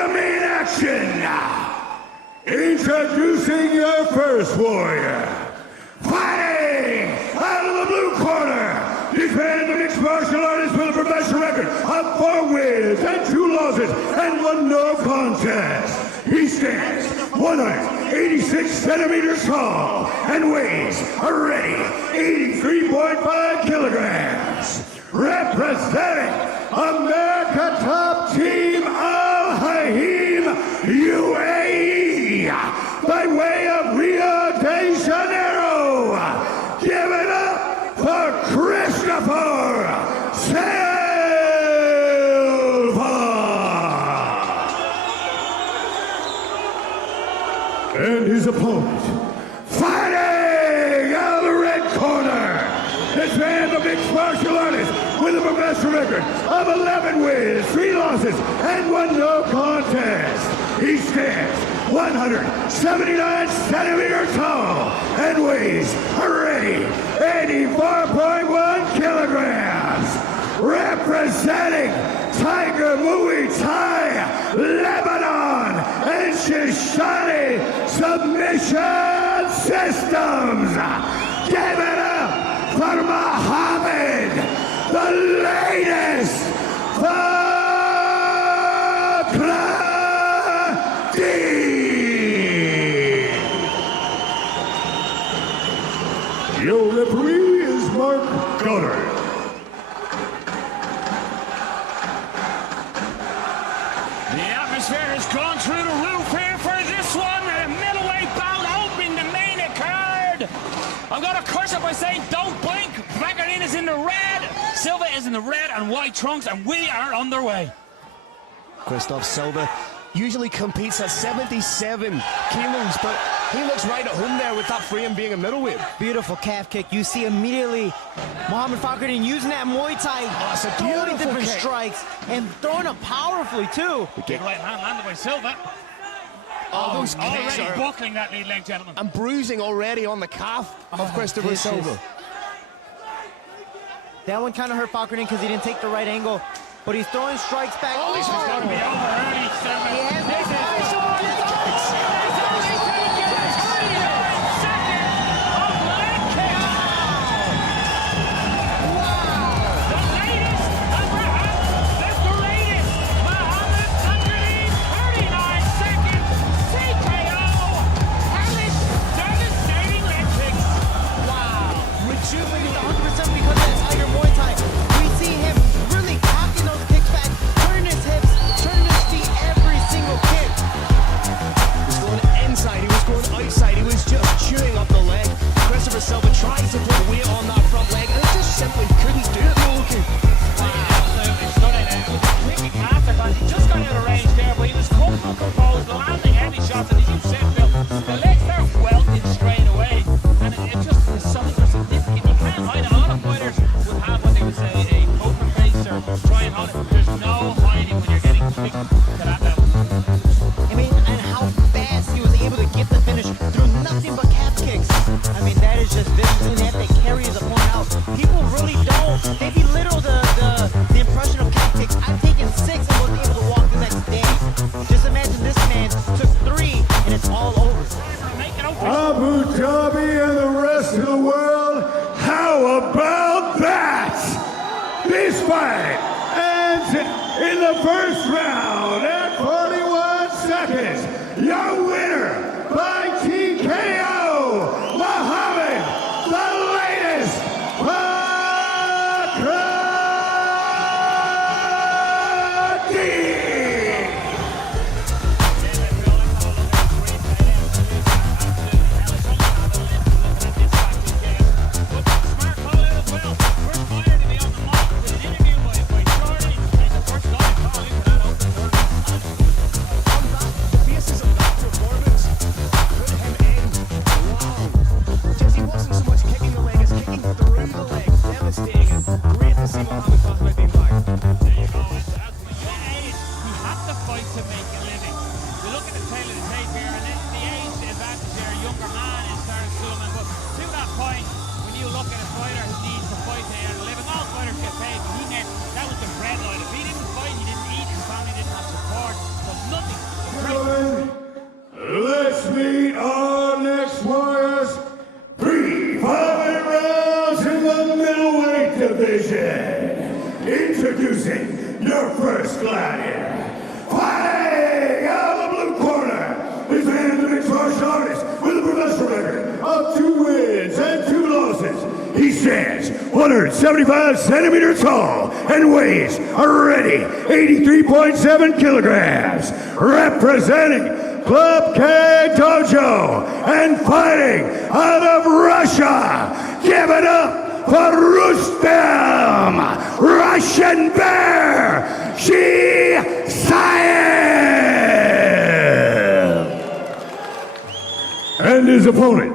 the main action. Introducing your first warrior. Fighting out of the blue corner, defending the mixed martial artist with a professional record of 4 wins and 2 losses and 1 no contest. He stands 186 centimeters tall and weighs a ready 83.5 kilograms. Representing America Top Team Al Haim UAE by way of Rio de Janeiro. Give it up for Christopher Silva. And his opponent, fighting out of the red corner, this man, the mixed martial artist, with a professional record of 11 wins, 3 losses, and 1 no contest. He stands 179 centimeters tall and weighs already 84.1 kilograms. Representing Tiger Muay Thai, Lebanon, and Shoshone Submission Systems. Give it up for Muhammad, the latest Fakradi. Your referee is Mark Goddard. The atmosphere has gone through the roof here for this one. A middleweight bout opening the main card. I'm going to curse it by saying don't blink. Bahrain is in the red. Silva is in the red and white trunks, and we are underway. Christoph Silva usually competes at 77 kilos, but he looks right at home there with that frame being a middleweight. Beautiful calf kick. You see immediately Muhammad Fakhreddin using that Muay Thai. Oh, it's a throwing beautiful different kick. strikes and throwing them powerfully too. Big right hand landed by Silva. Oh, those kicks Already are... buckling that lead leg, gentlemen. And bruising already on the calf of Christopher vicious. Silva. That one kind of hurt Fakhreddin because he didn't take the right angle, but he's throwing strikes back. Oh, this is going to be over early, Silva. He has This is rejuvenated 100% because of that Tiger Muay Thai. We see him really cocking those kicks back, turning his hips, turning his feet every single kick. He was going inside, he was going outside, he was just chewing up the leg. Christopher Silva tried to put weight on that front leg and it just simply couldn't do it. absolutely stunning. Kicking masterclass. He just got out of range there, but he was comfortable, composed, landing heavy shots, and as you said, Phil, the legs are welted straight away, and it just is something so significant. You can't hide it. A lot of fighters would have when they would say a poker face or try and hide it. There's no hiding when you're getting kicked to that level. I mean, and how fast he was able to get the finish through nothing but calf kicks. I mean, that is just vicious, and that they carry his opponent out. People really don't. They belittle the impression of calf kicks. I've taken 6 and wasn't able to walk the next day. Just imagine this man took 3 and it's all over. Abu Dhabi and the rest of the world, how about that? This fight ends in the first round at 41 seconds. Your winner by TKO, Muhammad, the latest Fakradi. The basis of that performance put him in long. Just he wasn't so much kicking the leg as kicking through the leg. Devastating and great to see Muhammad Fakhreddin being back. There you go. That's stands 175 centimeters tall and weighs already 83.7 kilograms. Representing Club K Dojo and fighting out of Russia, give it up for Rustam Russian Bear Shisaev. And his opponent,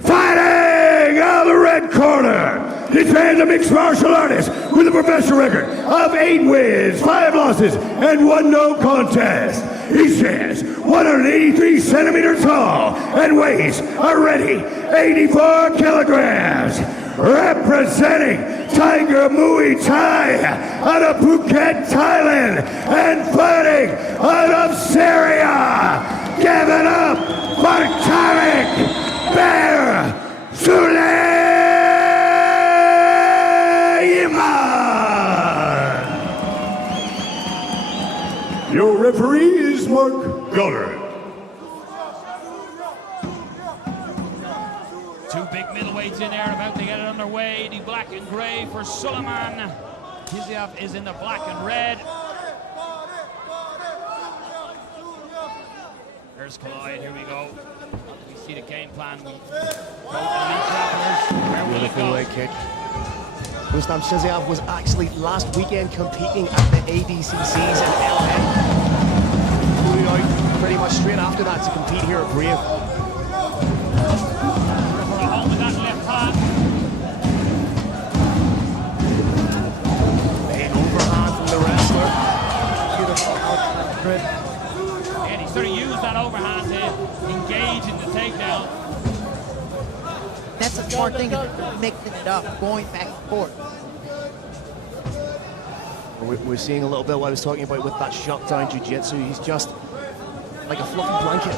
fighting out of the red corner, this man's a mixed martial artist with a professional record of 8 wins, 5 losses, and 1 no contest. He stands 183 centimeters tall and weighs already 84 kilograms. Representing Tiger Muay Thai out of Phuket, Thailand, and fighting out of Syria. Give it up for Tariq Bear Suleiman. Your referee is Mark Guller. 2 big middleweights in there about to get it underway. The black and gray for Suleiman. Kiziev is in the black and red. There's Clyde, here we go. We see the game plan. We go to the travelers. Where will it go? Leg kick. Rustam Shisaev was actually last weekend competing at the ADCCs in LA. Flew out pretty much straight after that to compete here at Brave. For a hold with that left hand. An overhand from the wrestler. Beautiful outside grip. And he sort of used that overhand to engage in the takedown. That's a smart thing, mixing it up, going back and forth. We're seeing a little bit what I was talking about with that shutdown jiu-jitsu. He's just like a fluffy blanket.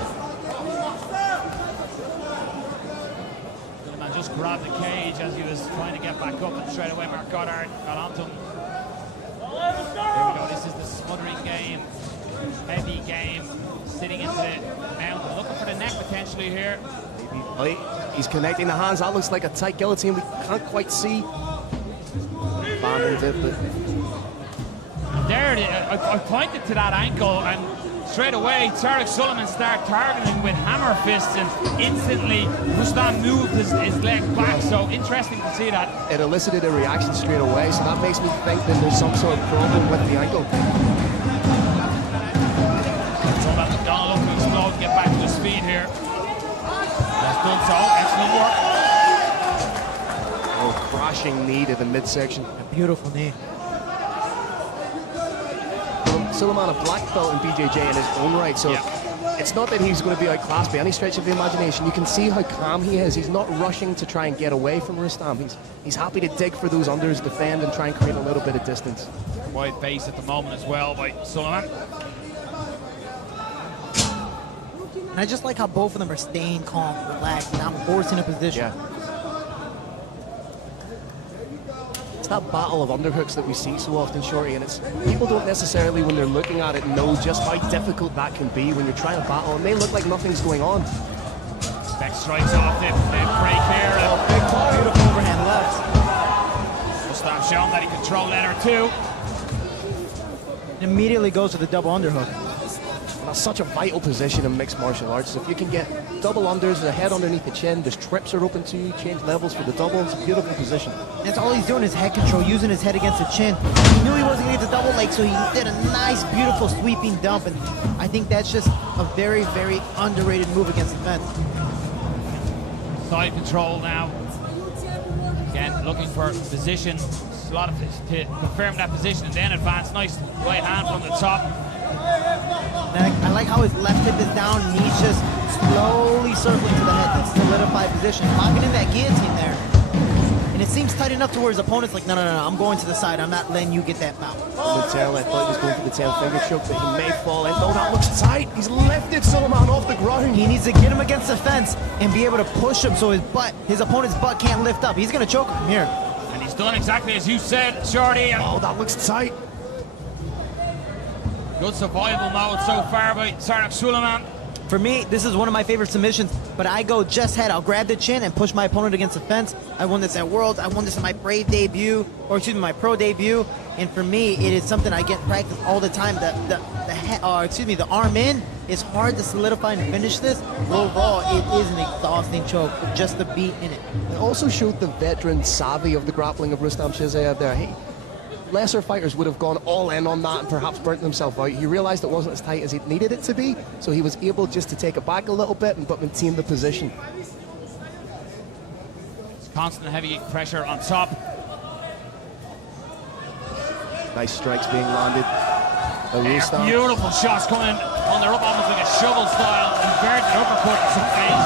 Suleiman just grabbed the cage as he was trying to get back up, and straight away Mark Goddard got onto him. There we go, this is the smothering game, heavy game, sitting into the mount, looking for the neck potentially here. He's connecting the hands. That looks like a tight guillotine. We can't quite see. Banded it, but There, I pointed to that ankle, and straight away Tariq Suleiman started targeting with hammer fists, and instantly Rustam moved his leg back. So interesting to see that. it elicited a reaction straight away, so that makes me think that there's some sort of problem with the ankle. So that McDonald looking to explode and get back to his feet here. Has done so. Excellent work. Oh, crashing knee to the midsection. A beautiful knee. Suleiman a black belt in BJJ in his own right, so it's not that he's going to be outclassed by any stretch of the imagination. You can see how calm he is. He's not rushing to try and get away from Rustam. He's happy to dig for those unders, defend, and try and create a little bit of distance. Wide base at the moment as well by Suleiman. And I just like how both of them are staying calm, relaxed, not forcing a position. Yeah. It's that battle of underhooks that we see so often, Shorty, and it's people don't necessarily, when they're looking at it, know just how difficult that can be when you're trying to battle. It may look like nothing's going on. Back strikes off the break here. Oh, big, beautiful overhand left. Rustam showing that he can throw letter 2. And immediately goes to the double underhook. That's such a vital position in mixed martial arts. If you can get double unders, the head underneath the chin, the trips are open to you, change levels for the double. It's a beautiful position. That's all he's doing is head control, using his head against the chin. He knew he wasn't going to get the double leg, so he did a nice, beautiful sweeping dump, and I think that's just a very, very underrated move against the fence. Side control now. Again, looking for position. A lot of to confirm that position and then advance. Nice right hand from the top. And I like how his left hip is down and he's just slowly circling to the head to solidify position, locking in that guillotine there. And it seems tight enough to where his opponent's like, no, I'm going to the side. I'm not letting you get that mount. The tail, I thought he was going for the tail finger choke, but he may fall in. Oh, that looks tight. He's lifted Suleiman off the ground. He needs to get him against the fence and be able to push him so his opponent's butt can't lift up. He's going to choke him here. And he's done exactly as you said, Shorty. Oh, that looks tight. Good survival mode so far by Tariq Suleiman. For me, this is one of my favorite submissions, but I go just head. I'll grab the chin and push my opponent against the fence. I won this at Worlds. I won this in my Brave debut, or excuse me, my pro debut. And for me, it is something I get practice all the time. The arm in is hard to solidify and finish this. Overall, it is an exhausting choke with just the beat in it. It also showed the veteran savvy of the grappling of Rustam Chizaev there. Lesser fighters would have gone all in on that and perhaps burnt themselves out. He realized it wasn't as tight as he needed it to be, so he was able just to take it back a little bit but maintain the position. Constant heavy pressure on top. Nice strikes being landed. Rustam. Beautiful shots coming on the up, almost like a shovel style, inverted uppercut in some phase.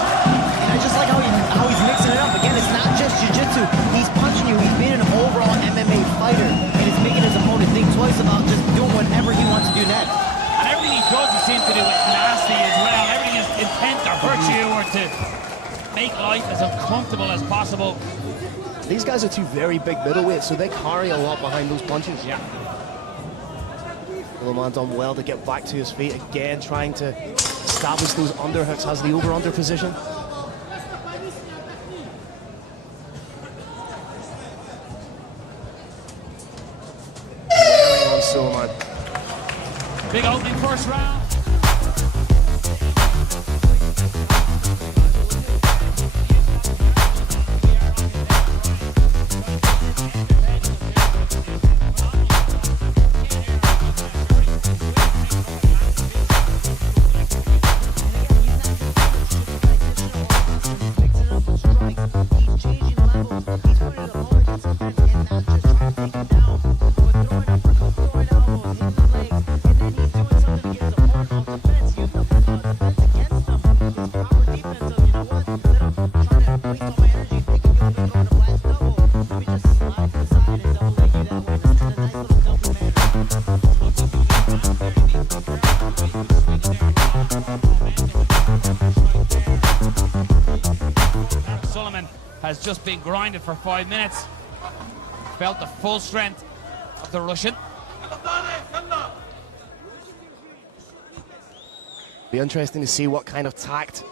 And I just like how he's mixing it up. Again, it's not just jiu-jitsu. He's punching you. He's being an overall MMA fighter, and it's making his opponent think twice about just doing whatever he wants to do next. And everything he does, he seems to do it nasty as well. Everything is intent to hurt you or to make life as uncomfortable as possible. These guys are two very big middleweights, so they carry a lot behind those punches. Yeah. Suleiman done well to get back to his feet again, trying to establish those underhooks, has the over-under position. On Suleiman. Big opening first round. Has just been grinded for 5 minutes. Felt the full strength of the Russian. Be interesting to see what kind of tact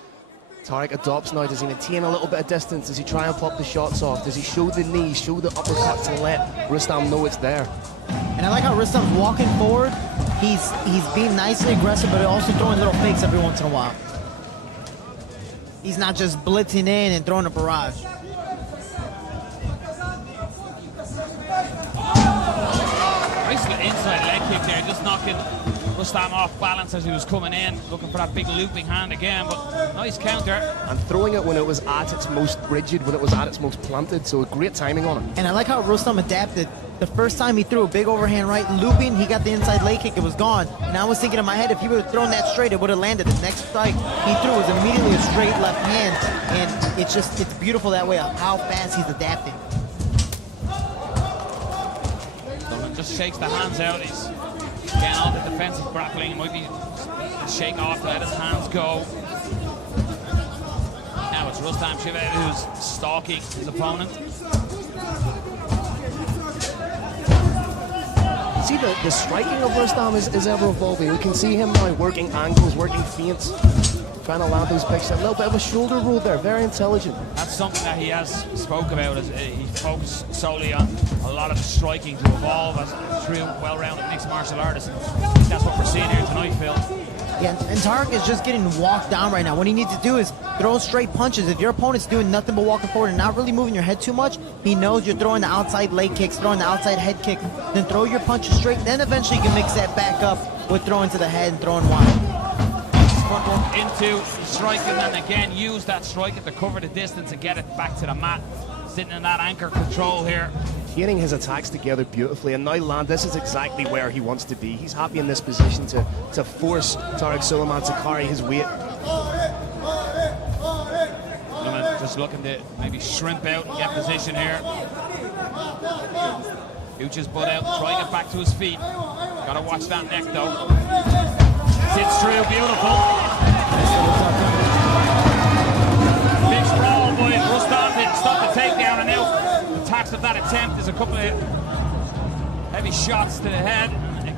Tariq adopts now. Does he maintain a little bit of distance? Does he try and pop the shots off? Does he show the knee, show the uppercuts and let Rustam know it's there? And I like how Rustam's walking forward. He's being nicely aggressive, but also throwing little fakes every once in a while. He's not just blitzing in and throwing a barrage. Nice inside leg kick there, just knocking Rustam off balance as he was coming in, looking for that big looping hand again, but nice counter. And throwing it when it was at its most rigid, when it was at its most planted, so great timing on it. And I like how Rustam adapted. The first time he threw a big overhand right and looping, he got the inside leg kick, it was gone. And I was thinking in my head, if he would have thrown that straight, it would have landed. The next strike he threw was immediately a straight left hand. And it's beautiful that way of how fast he's adapting. Donovan just shakes the hands out. He's getting all the defensive grappling. It might be a shake off to let his hands go. Now it's Rustam Chizaev who's stalking his opponent. See, the striking of Rustam is ever evolving. We can see him now working angles, working feints, trying to land those picks. A little bit of a shoulder roll there, very intelligent. That's something that he has spoke about. Is he focused solely on a lot of striking to evolve as a true, well-rounded mixed martial artist. And I think that's what we're seeing here tonight, Phil. Yeah, and Tariq is just getting walked down right now. What he needs to do is throw straight punches. If your opponent's doing nothing but walking forward and not really moving your head too much, he knows you're throwing the outside leg kicks, throwing the outside head kick. Then throw your punches straight. Then eventually you can mix that back up with throwing to the head and throwing wide. Footwork into striking, and again use that striking to cover the distance and get it back to the mat. Sitting in that anchor control here. Getting his attacks together beautifully, and now land, this is exactly where he wants to be. He's happy in this position to force Tariq Suleiman to carry his weight. Just looking to maybe shrimp out and get position here. Huge his butt out, try to get back to his feet. Gotta watch that neck though. Sits through, beautiful. Big sprawl, boy. Rustam didn't stop the takedown, and now the tax of that attempt is a couple of heavy shots to the head.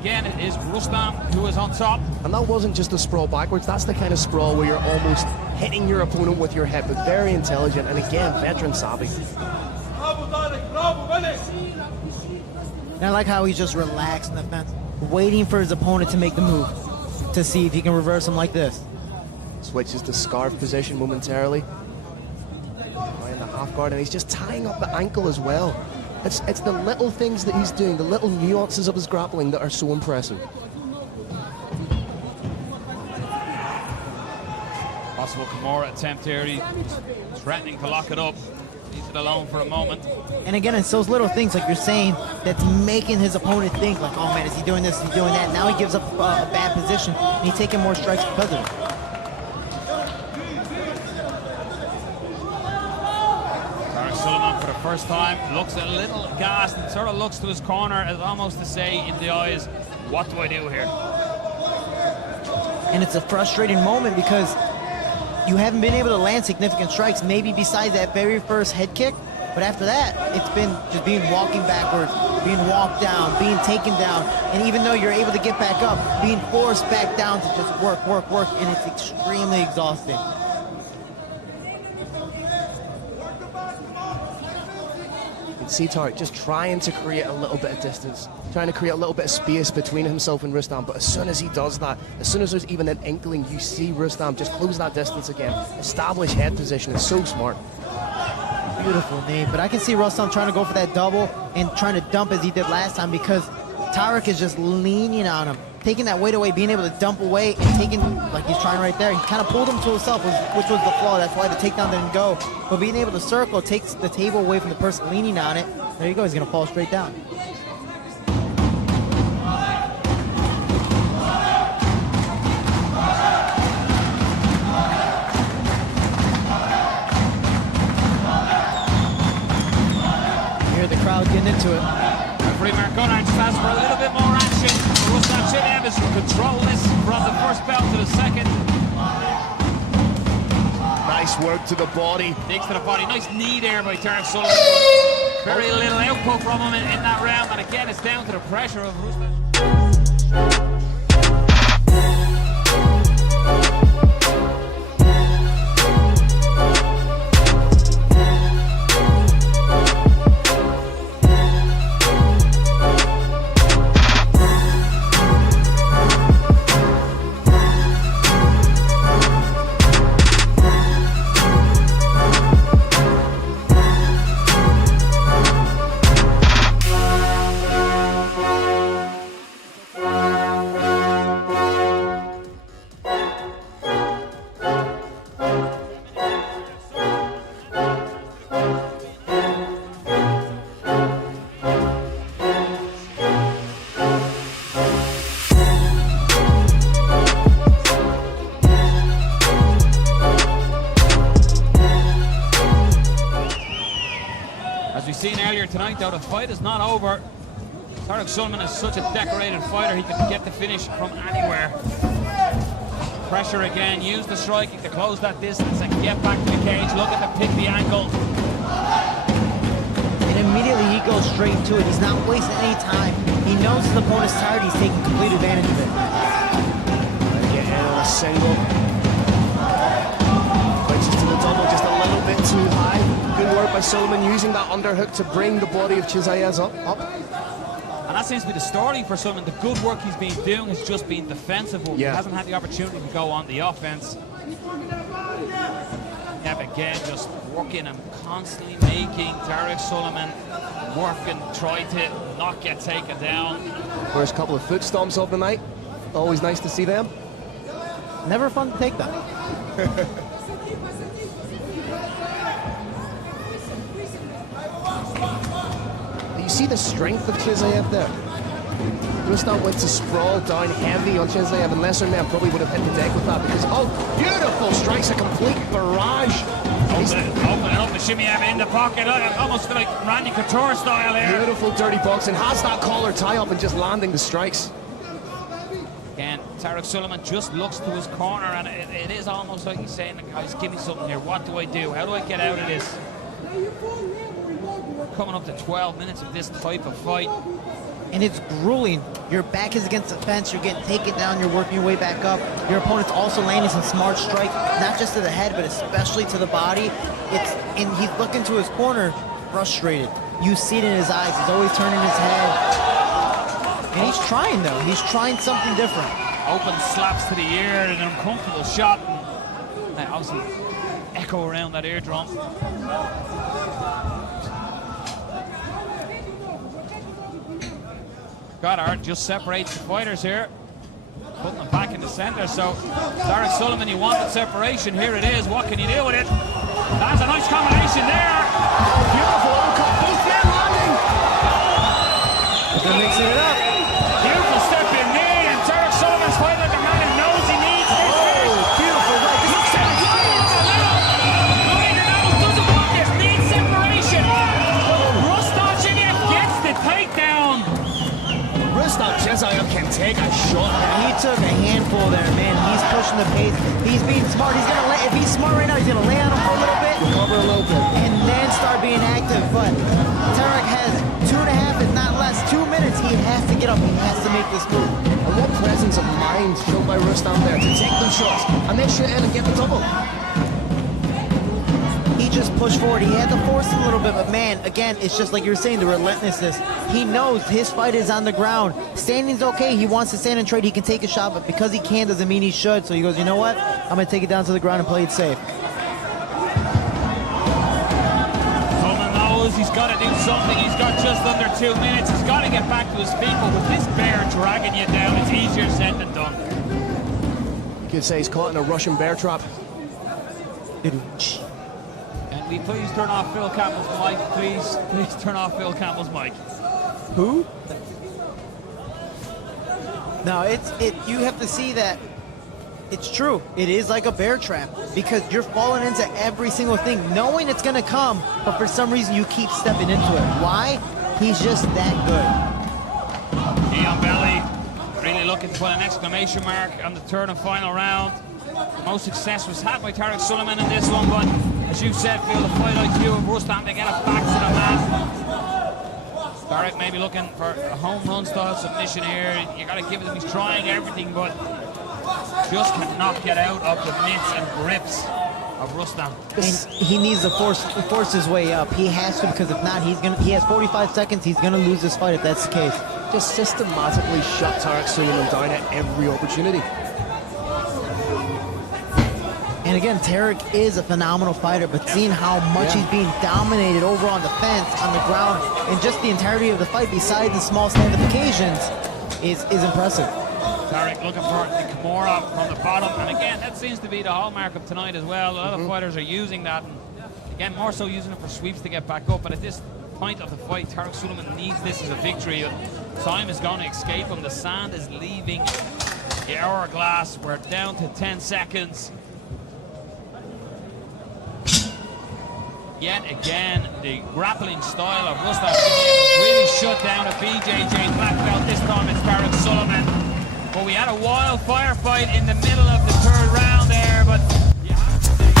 again, it is Rustam who is on top. And that wasn't just a sprawl backwards. That's the kind of sprawl where you're almost hitting your opponent with your head, but very intelligent. And again, veteran savvy. And I like how he's just relaxed in the fence, waiting for his opponent to make the move to see if he can reverse him like this. Switches to scarf position momentarily. In the half guard, and he's just tying up the ankle as well. It's the little things that he's doing, the little nuances of his grappling that are so impressive. Possible Kimura attempt here. He's threatening to lock it up. Leaves it alone for a moment. And again, it's those little things, like you're saying, that's making his opponent think, like, oh man, is he doing this, is he doing that? Now he gives up a bad position, and he's taking more strikes because of it. Sullivan for the first time looks a little gassed and sort of looks to his corner as almost to say in the eyes, what do I do here? And it's a frustrating moment because you haven't been able to land significant strikes, maybe besides that very first head kick, but after that, it's been just being walking backwards, being walked down, being taken down, and even though you're able to get back up, being forced back down to just work, and it's extremely exhausting. See Tarek just trying to create a little bit of distance, trying to create a little bit of space between himself and Rustam, but as soon as he does that, as soon as there's even an inkling, you see Rustam just close that distance again, establish head position. It's so smart. Beautiful name, but I can see Rustam trying to go for that double and trying to dump as he did last time because Tarek is just leaning on him, taking that weight away, being able to dump away and taking, like he's trying right there. He kind of pulled him to himself, which was the flaw. That's why the takedown didn't go. But being able to circle takes the table away from the person leaning on it. There you go, he's going to fall straight down. You hear the crowd getting into it. Referee Marcona just asks for a little bit more action. Rustam Chimaev is to control this from the first bell to the second. Nice work to the body. Digs to the body. Nice knee there by Tarek Sullivan. Very little output from him in that round. And again, it's down to the pressure of Rustam. As we've seen earlier tonight, though, the fight is not over. Tarek Sullivan is such a decorated fighter, he can get the finish from anywhere. Pressure again, use the striking to close that distance and get back to the cage. Look at the pick the ankle. And immediately he goes straight to it. He's not wasting any time. He knows his opponent's tired. He's taking complete advantage of it. Get in on a single. Switches to the double just a little bit too high. Good work by Sullivan using that underhook to bring the body of Chimaev up. And that seems to be the story for Sullivan. The good work he's been doing has just been defensive. He hasn't had the opportunity to go on the offense. Yeah, again, just working and constantly making Tarek Sullivan work and try to not get taken down. First couple of foot stomps of the night. Always nice to see them. Never fun to take them. You see the strength of Chimaev there. Rustam went to sprawl down heavy on Chimaev, and lesser man probably would have hit the deck with that because, oh, beautiful strikes, a complete barrage. Opening up the Chimaev in the pocket, almost like Randy Couture style here. Beautiful dirty boxing, has that collar tie up and just landing the strikes. Again, Tarek Sullivan just looks to his corner, and it is almost like he's saying, guys, give me something here. What do I do? How do I get out of this? Coming up to 12 minutes of this type of fight. and it's grueling. Your back is against the fence, you're getting taken down, you're working your way back up. Your opponent's also landing some smart strikes, not just to the head, but especially to the body. And he's looking to his corner, frustrated. You see it in his eyes. He's always turning his head. And he's trying, though. He's trying something different. Open slaps to the ear and an uncomfortable shot. And obviously echo around that eardrum. Goddard just separates the fighters here, putting them back in the center. So Tarek Sullivan, you wanted separation. Here it is. What can you do with it? That's a nice combination there. Beautiful overcut. Both men landing. They're mixing it up. Beautiful step in knee, and Tarek Sullivan's fighting like a man who knows he needs this. Beautiful right. This is Doesn't want this. Needs separation. Rustam Chiniev gets the takedown. Rustam Chiniev can take a shot. He took a handful there, man. He's pushing the pace. He's being smart. He's gonna if he's smart right now, he's gonna lay on him for a little bit. Recover a little bit. And then start being active. But Tarek has 2.5, if not less, 2 minutes. He has to get up. He has to make this move. And what presence of mind shown by Rustam there to take those shots and then shoot in and get the double. He just pushed forward. He had to force it a little bit, but man, again, it's just like you were saying, the relentlessness. He knows his fight is on the ground. Standing's okay. He wants to stand and trade. He can take a shot, but because he can doesn't mean he should. So he goes, you know what? I'm going to take it down to the ground and play it safe. Coleman knows he's got to do something. He's got just under 2 minutes. He's got to get back to his feet, but with this bear dragging you down, it's easier said than done. You could say he's caught in a Russian bear trap. Can we please turn off Phil Campbell's mic? Please turn off Phil Campbell's mic. Who? No, you have to see that it's true. It is like a bear trap because you're falling into every single thing, knowing it's going to come, but for some reason you keep stepping into it. Why? He's just that good. Knee on belly, really looking to put an exclamation mark on the third and final round. Most success was had by Tarek Sullivan in this one, but as you said, Phil, the fight IQ of Rustam to get it back to the mat. Tarek maybe looking for a home run style submission here. You got to give it to him. He's trying everything, but just cannot get out of the mitts and grips of Rustam. And he needs to force his way up. He has to, because if not, he has 45 seconds. He's gonna lose this fight if that's the case. Just systematically shut Tarek Sullivan down at every opportunity. And again, Tarek is a phenomenal fighter, but seeing how much he's being dominated over on the fence, on the ground, and just the entirety of the fight, besides the small stand-up occasions, is impressive. Tarek looking for the Kimura from the bottom, and again, that seems to be the hallmark of tonight as well. A lot of fighters are using that, and again, more so using it for sweeps to get back up. But at this point of the fight, Tarek Sullivan needs this as a victory. Time is going to escape him. The sand is leaving the hourglass. We're down to 10 seconds. Yet again, the grappling style of Rustam has really shut down a BJJ black belt. This time it's Tarek Sullivan. But we had a wild firefight in the middle of the third round there, but you have to say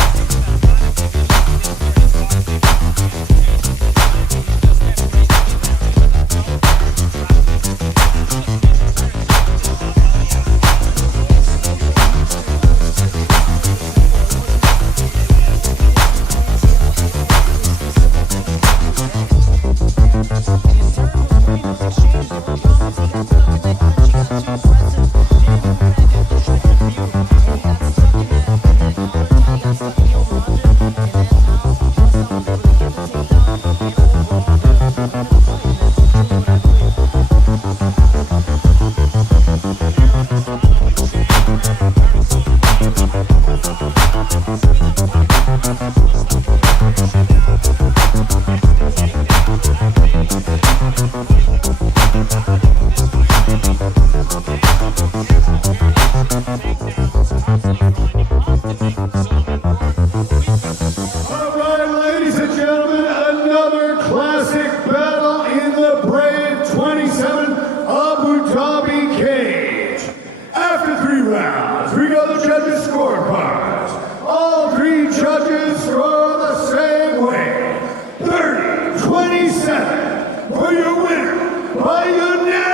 for your winner by unanimous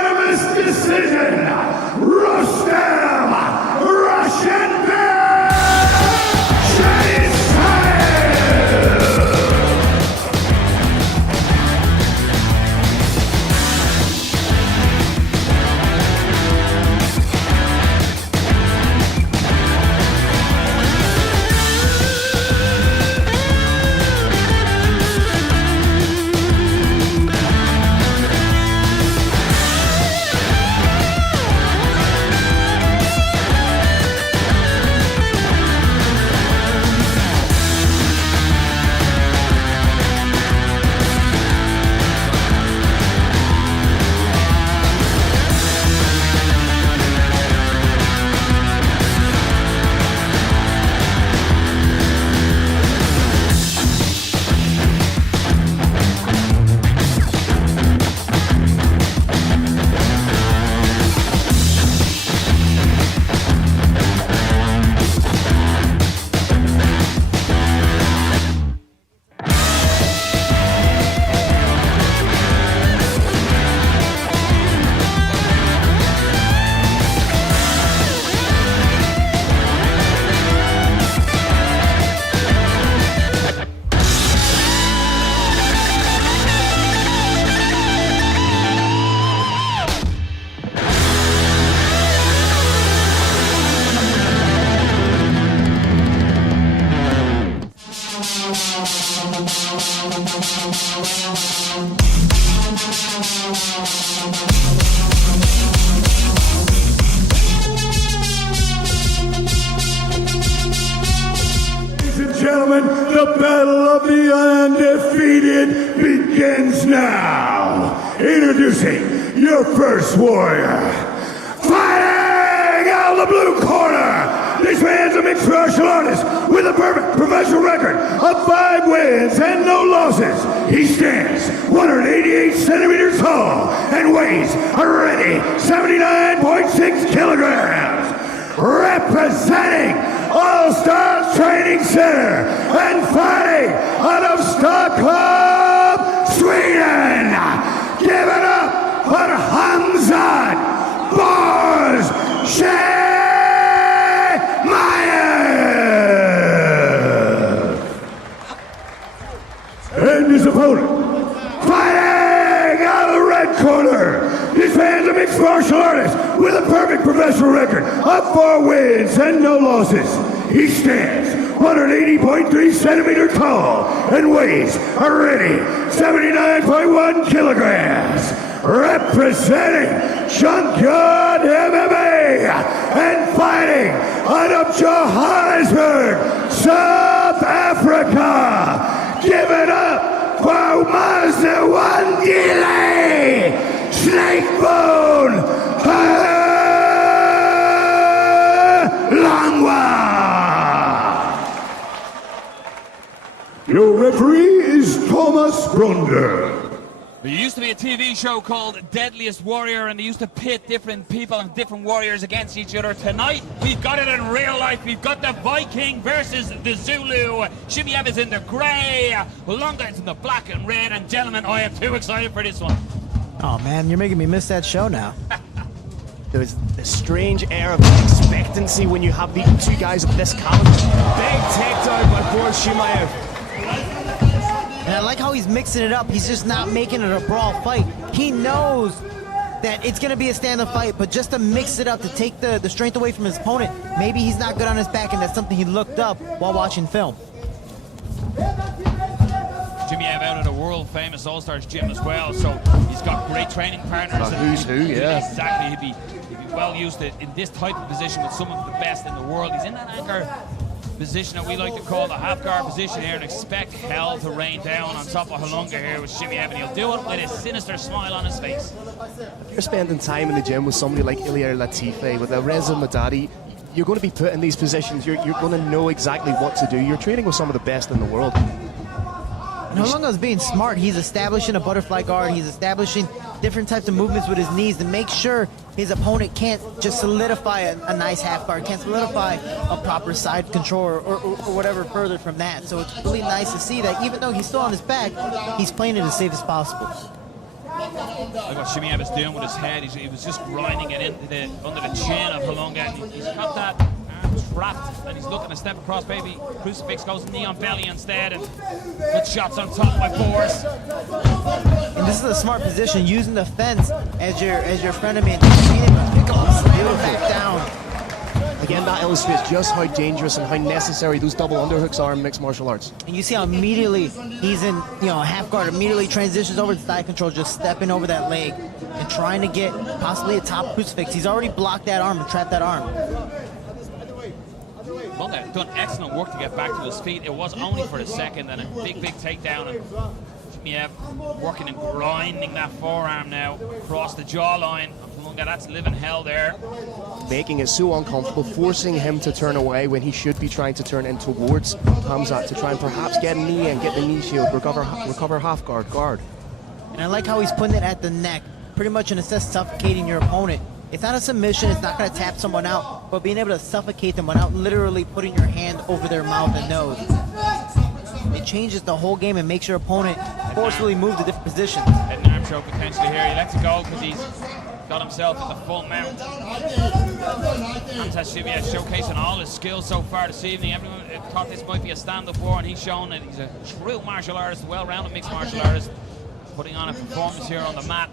battle of the undefeated begins now. Introducing your first warrior. Fighting out of the blue corner. This man's a mixed martial artist with a perfect professional record of 5 wins and no losses. He stands 188 centimeters tall and weighs a ready 79.6 kilograms. Representing All Stars Training Center and fighting out of Stockholm, Sweden. Give it up for Hamzat Bars and his opponent, fighting out of the red corner. This man's a mixed martial artist with a perfect professional record of 4 wins and no losses. He stands 180.3 centimeters tall and weighs a ready 79.1 kilograms. Representing Junkyard MMA and fighting out of Johannesburg, South Africa. Give it up for Mazawandile Snakebone Langwa. Your referee is Thomas Bronder. There used to be a TV show called Deadliest Warrior, and they used to pit different people and different warriors against each other. Tonight, we've got it in real life. We've got the Viking versus the Zulu. Shimiev is in the grey, Lunga is in the black and red. And gentlemen, I am too excited for this one. Oh man, you're making me miss that show now. There's a strange air of expectancy when you have the 2 guys of this caliber. Big takedown by Boris Shimiev. And I like how he's mixing it up. He's just not making it a brawl fight. He knows that it's going to be a stand-up fight, but just to mix it up, to take the strength away from his opponent, maybe he's not good on his back, and that's something he looked up while watching film. Shimiev out at a world-famous All-Stars gym as well, so he's got great training partners. Who's who, yeah. Exactly, he'd be well used to in this type of position with some of the best in the world. He's in that anchor position that we like to call the half-guard position here, and expect hell to rain down on top of Halunga here with Shimiev, and he'll do it with a sinister smile on his face. If you're spending time in the gym with somebody like Ilir Latifi, with a Reza Madadi, you're going to be put in these positions. You're going to know exactly what to do. You're training with some of the best in the world. And Halunga's being smart. He's establishing a butterfly guard. He's establishing different types of movements with his knees to make sure his opponent can't just solidify a nice half guard, can't solidify a proper side control or whatever further from that. So it's really nice to see that even though he's still on his back, he's playing it as safe as possible. Look what Shimiev is doing with his head. He was just grinding it into under the chin of Halunga. He's got that arm trapped, and he's looking to step across. Baby Crucifix goes knee on belly instead, and good shots on top by Boris. And this is a smart position, using the fence as your frenemy, and being able to pick him up, slide him back down. Again, that illustrates just how dangerous and how necessary those double underhooks are in mixed martial arts. And you see how immediately he's in, half guard, immediately transitions over to side control, just stepping over that leg and trying to get possibly a top crucifix. He's already blocked that arm and trapped that arm. Well, they've done excellent work to get back to his feet. It was only for a second, and a big takedown. And Shimiev working and grinding that forearm now across the jawline. That's living hell there. Making it so uncomfortable, forcing him to turn away when he should be trying to turn in towards Hamzat to try and perhaps get a knee and get the knee shield, recover half guard. And I like how he's putting it at the neck, pretty much in a sense suffocating your opponent. It's not a submission, it's not going to tap someone out, but being able to suffocate them without literally putting your hand over their mouth and nose. It changes the whole game and makes your opponent forcefully move to different positions. An arm choke potentially here. He lets it go because he's got himself in the full mount. Hamzat Shimiev showcasing all his skills so far this evening. Everyone thought this might be a stand-up war, and he's shown that he's a true martial artist, a well-rounded mixed martial artist, putting on a performance here on the mat,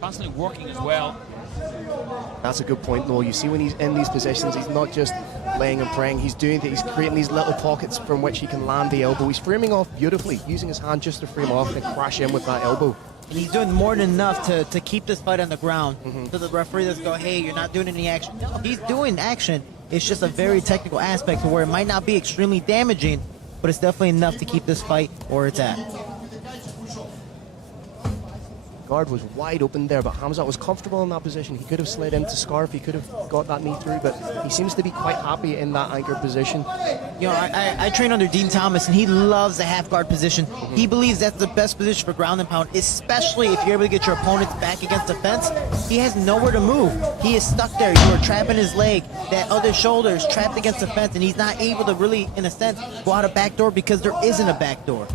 constantly working as well. That's a good point, though. You see when he's in these positions, he's not just laying and praying. He's doing that. He's creating these little pockets from which he can land the elbow. He's framing off beautifully, using his hand just to frame off and crash in with that elbow. And he's doing more than enough to keep this fight on the ground. So the referee doesn't go, hey, you're not doing any action. No, he's doing action. It's just a very technical aspect to where it might not be extremely damaging, but it's definitely enough to keep this fight where it's at. Guard was wide open there, but Khamzat was comfortable in that position. He could have slid into Scarf, he could have got that knee through, but he seems to be quite happy in that anchor position. You know, I train under Dean Thomas, and he loves the half guard position. He believes that's the best position for ground and pound, especially if you're able to get your opponent's back against the fence. He has nowhere to move. He is stuck there. You are trapping his leg. That other shoulder is trapped against the fence, and he's not able to really, in a sense, go out a back door because there isn't a back door.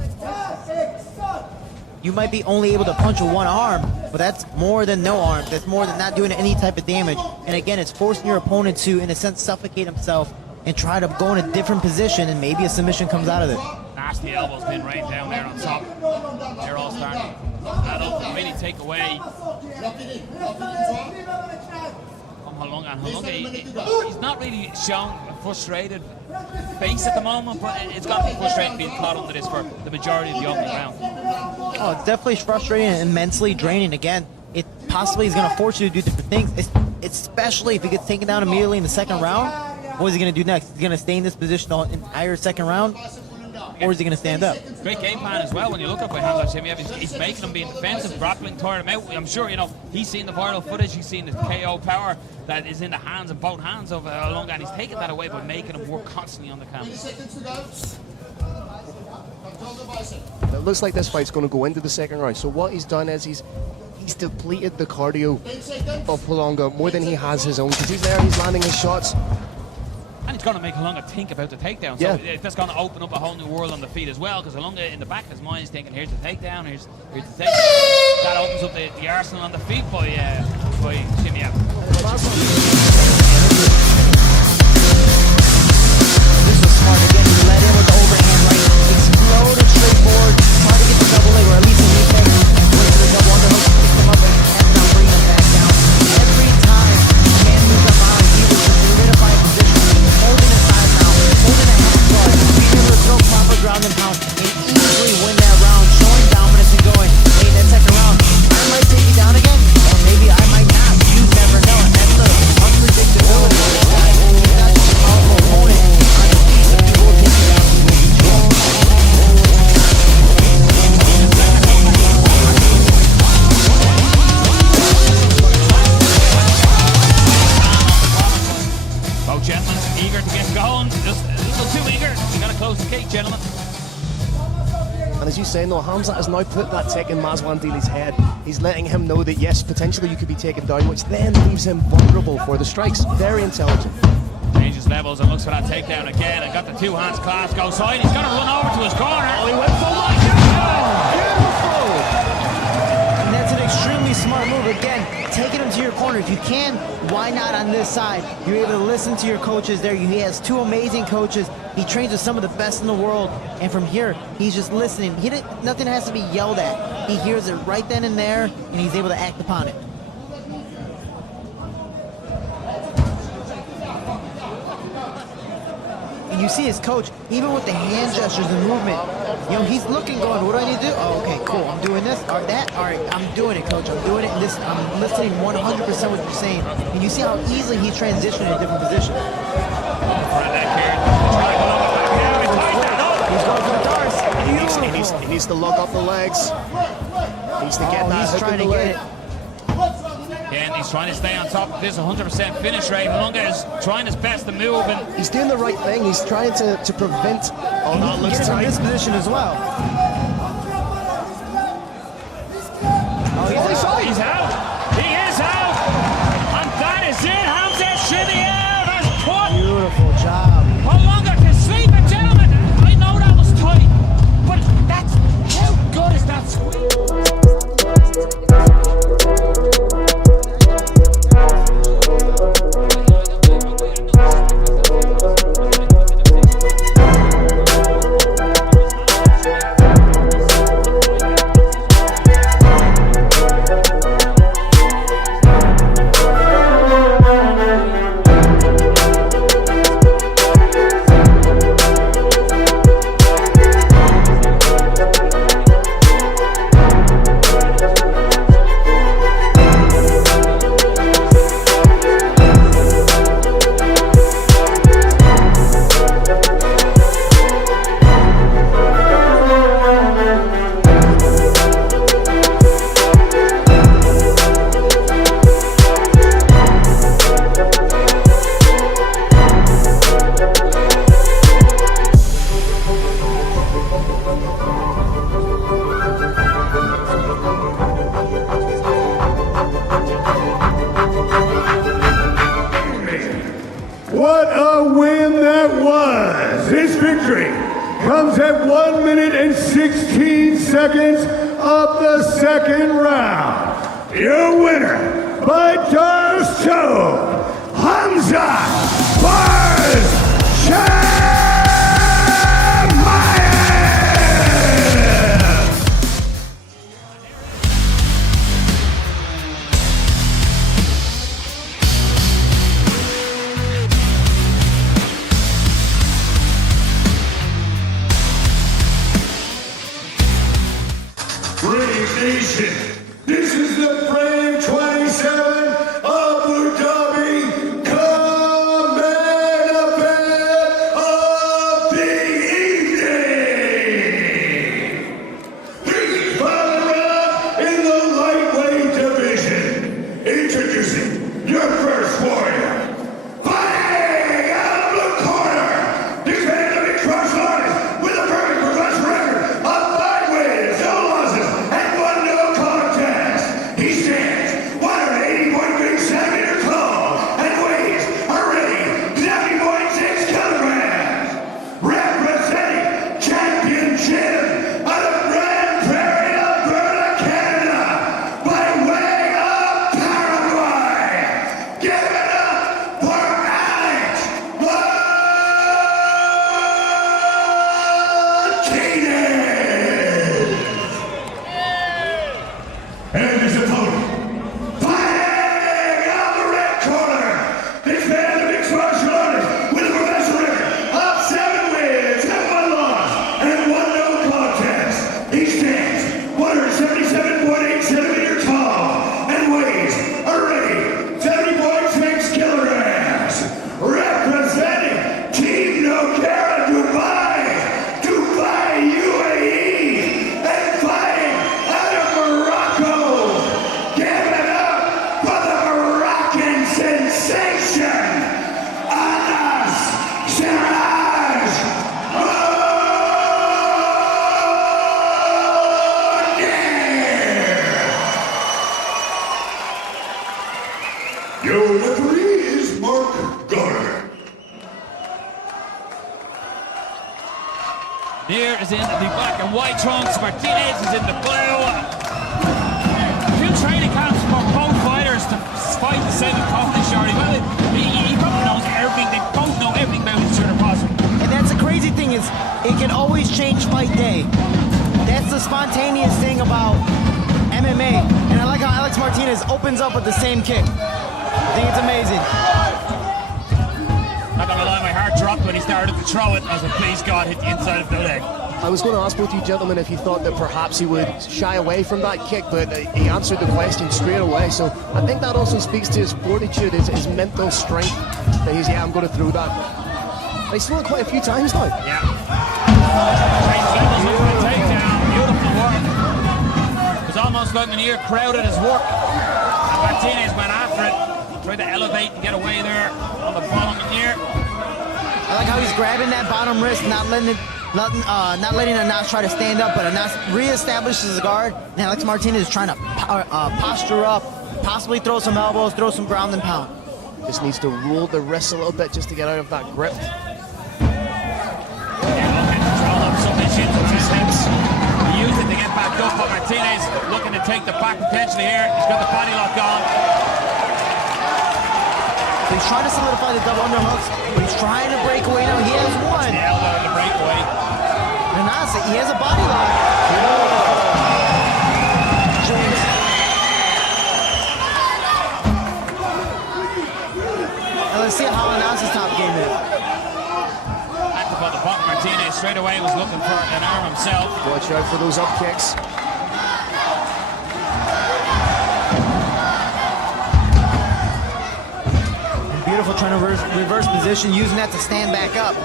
You might be only able to punch with one arm, but that's more than no arm. That's more than not doing any type of damage. And again, it's forcing your opponent to, in a sense, suffocate himself and try to go in a different position, and maybe a submission comes out of it. Nasty elbows being rained down there on top. They're all starting to add up and really take away. He's not really showing a frustrated face at the moment, but it's got to be frustrating being caught under this for the majority of the opening round. Oh, it's definitely frustrating and immensely draining. Again, it possibly is going to force you to do different things, especially if he gets taken down immediately in the second round. What is he going to do next? He's going to stay in this position the entire second round, or is he going to stand up? Great game plan as well when you look up by Khamzat Chimaev. He's making him being defensive, grappling, tiring him out. I'm sure, you know, he's seen the viral footage, he's seen the KO power that is in the hands of both hands of Olunga, and he's taking that away by making him work constantly on the canvas. It looks like this fight's going to go into the second round. So what he's done is he's depleted the cardio of Olunga more than he has his own, because he's there, he's landing his shots. And it's going to make Olunga think about the takedown. So that's going to open up a whole new world on the feet as well, because Olunga in the back of his mind is thinking, here's the takedown, here's the takedown. That opens up the arsenal on the feet by Chimaev. This was smart again. He led in with the overhand right, exploded straight forward, tried to get the double leg or at least a knee kick, and went to the double underhook, picked him up and has now bring him back down. Every time the man moved up on, he was just solidified position, holding his size now, holding a half guard, being able to throw proper ground and pound, and easily win that round, showing dominance and going, hey, that second round, I might take you down again, or maybe I might not. You never know. And that's the unpredictability of this guy. He's not just a powerful opponent on the feet, but people will take you down. Both gentlemen eager to get going. Just a little too eager. You got to close the cake, gentlemen. And as you say, no, Khamzat has now put that tick in Mazwandili's head. He's letting him know that, yes, potentially you could be taken down, which then leaves him vulnerable for the strikes. Very intelligent. Changes levels and looks for that takedown again, and got the two hands clasped, goes side. He's going to run over to his corner. Oh, he went for one. Beautiful! And that's an extremely smart move. Again, taking him to your corner. If you can, why not on this side? You're able to listen to your coaches there. He has two amazing coaches. He trains with some of the best in the world. And from here, he's just listening. Nothing has to be yelled at. He hears it right then and there, and he's able to act upon it. And you see his coach, even with the hand gestures and movement, you know, he's looking, going, what do I need to do? Oh, okay, cool, I'm doing this, or that, all right, I'm doing it, coach, I'm doing it, and this, I'm listening 100% what you're saying. And you see how easily he transitioned in a different position. He's going for the darts. He needs to lock up the legs. He needs to get that. He's trying to get it. Again, he's trying to stay on top of this 100% finish rate. Olunga is trying his best to move, and he's doing the right thing. He's trying to prevent. Oh, that looks tight. In this position as well. Oh, he's out. He is out. And that is it. Khamzat Chimaev has put beautiful job. Olunga to sleep. And gentlemen, I know that was tight, but that's how good is that squeeze? What a win that was! This victory comes at 1 minute and 16 seconds of the second round. Your winner by Darce Choke, Hamza Barzhamayev! Brave Nation, this is the Brave 27 Abu Dhabi co-main event of the evening. The final round in the lightweight division. Introducing your first warrior. Fighting out of the corner, this man is a big cross artist with a perfect professional record of 5 wins, no losses, and 1 no contest. He stands 180.3 centimeters tall and weighs already 70.6 kilograms. Representing championship out of Grand Prairie, Alberta, Canada, by way of Paraguay. Give it up for Alex Martinez! And his opponent, fighting out the red corner, this man is a mixed martial artist with a professional record of 7 wins and 1 loss and 1 no contest. He stands 177.8 centimeters tall and weighs already 70.6 kilograms. Representing Team Noguera Dubai, UAE, and fighting out of Morocco. Give it up for the Moroccan sensation, Anas Siraj Mounir. Your referee is Mark Garner. Mounir is in the black and white trunks. Martinez is in the blue. A few training camps for both fighters to fight the same company, Shorty. Well, he probably knows everything. They both know everything about each other possible. And that's the crazy thing is, it can always change fight day. That's the spontaneous thing about MMA. And I like how Alex Martinez opens up with the same kick. I think it's amazing. Not gonna lie, my heart dropped when he started to throw it. I was like, please God, hit the inside of the leg. I was going to ask both you gentlemen if you thought that perhaps he would shy away from that kick, but he answered the question straight away. So I think that also speaks to his fortitude, his mental strength. That he's, yeah, I'm going to throw that. He's thrown it quite a few times now. Yeah. Trace Levels looking for the takedown. Beautiful work. It was almost like Mounir crowded his work. And Martinez went after it. Tried to elevate and get away there on the bottom of Mounir. I like how he's grabbing that bottom wrist, not letting Anas try to stand up, but Anas reestablishes his guard. And Alex Martinez is trying to posture up, possibly throw some elbows, throw some ground and pound. Just needs to roll the wrist a little bit just to get out of that grip. Yeah, looking to control up submission to his hips. He used it to get back up, but Martinez looking to take the back potentially here. He's got the body lock on. He's trying to solidify the double underhooks, but he's trying to break away now. He has one. The elbow in the breakaway. And Anas, he has a body lock. James. Now let's see how Anas's top game is. Active on the bottom. Martinez straight away was looking for an arm himself. Watch out for those up kicks. Beautiful, trying to reverse position, using that to stand back up.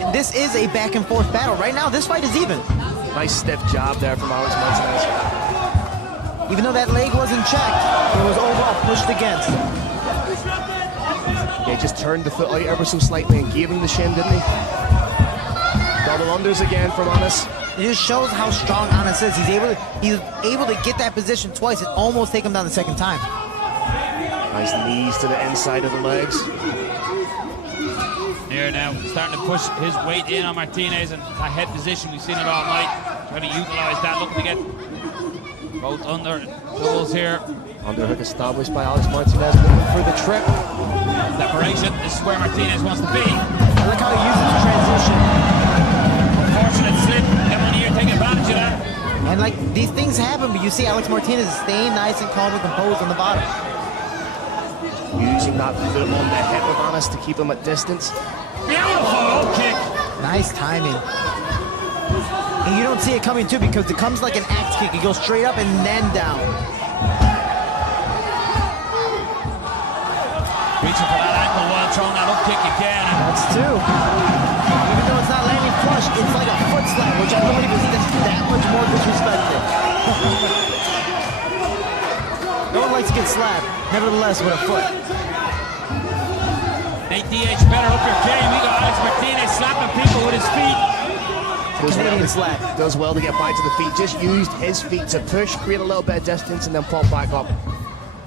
And this is a back and forth battle. Right now, this fight is even. Nice stiff jab there from Alex Martinez. Even though that leg wasn't checked, it was overall pushed against. Yeah, just turned the foot out ever so slightly and gave him the shin, didn't he? Double unders again from Anas. It just shows how strong Anas is. He's able to get that position twice and almost take him down the second time. Nice knees to the inside of the legs. Here now, starting to push his weight in on Martinez, and that head position, we've seen it all night. Trying to utilize that, looking to get both under doubles here. Underhook established by Alex Martinez, looking for the trip. Separation, this is where Martinez wants to be. I like how he uses the transition. Unfortunate slip, everyone here taking advantage of that. And like, these things happen, but you see Alex Martinez is staying nice and calm and composed on the bottom. Using that foot on the hip of Anas to keep him at distance. Beautiful low kick. Nice timing. And you don't see it coming too, because it comes like an axe kick. It goes straight up and then down. Reaching for that ankle while throwing that up kick again. That's two. Even though it's not landing flush, it's like a foot slap, which I believe is just that much more disrespectful. No one likes to get slapped, nevertheless, with a foot. Nate DH better up your game. We got Alex Martinez slapping people with his feet. Canadian slap. Does well to get back to the feet. Just used his feet to push, create a little bit of distance, and then pop back up.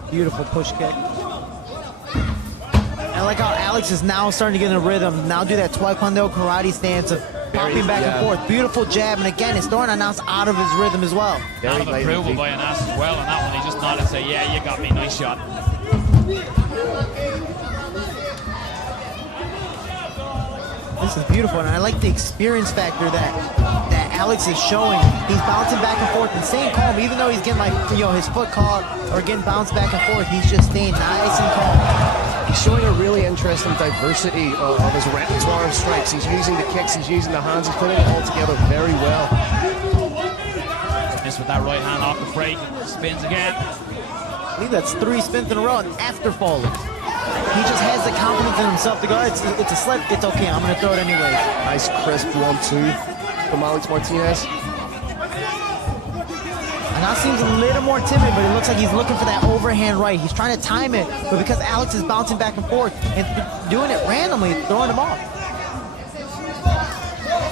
Beautiful push kick. I like how Alex is now starting to get in a rhythm. Now do that Taekwondo karate stance of popping back and forth. Beautiful jab, and again, it's throwing Anas out of his rhythm as well. Lot of approval by Anas as well on that one. He just nodded and said, yeah, you got me, nice shot. This is beautiful, and I like the experience factor that Alex is showing. He's bouncing back and forth and staying calm, even though he's getting like, you know, his foot caught or getting bounced back and forth. He's just staying nice and calm. He's showing a really interesting diversity of his repertoire of strikes. He's using the kicks, he's using the hands, he's putting it all together very well. This with that right hand off the break, spins again. I believe that's 3 spins in a row and after falling. He just has the confidence in himself to go, it's a slip, it's okay, I'm going to throw it anyway. Nice crisp 1-2 from Alex Martinez. And that seems a little more timid, but it looks like he's looking for that overhand right. He's trying to time it, but because Alex is bouncing back and forth and doing it randomly, throwing him off.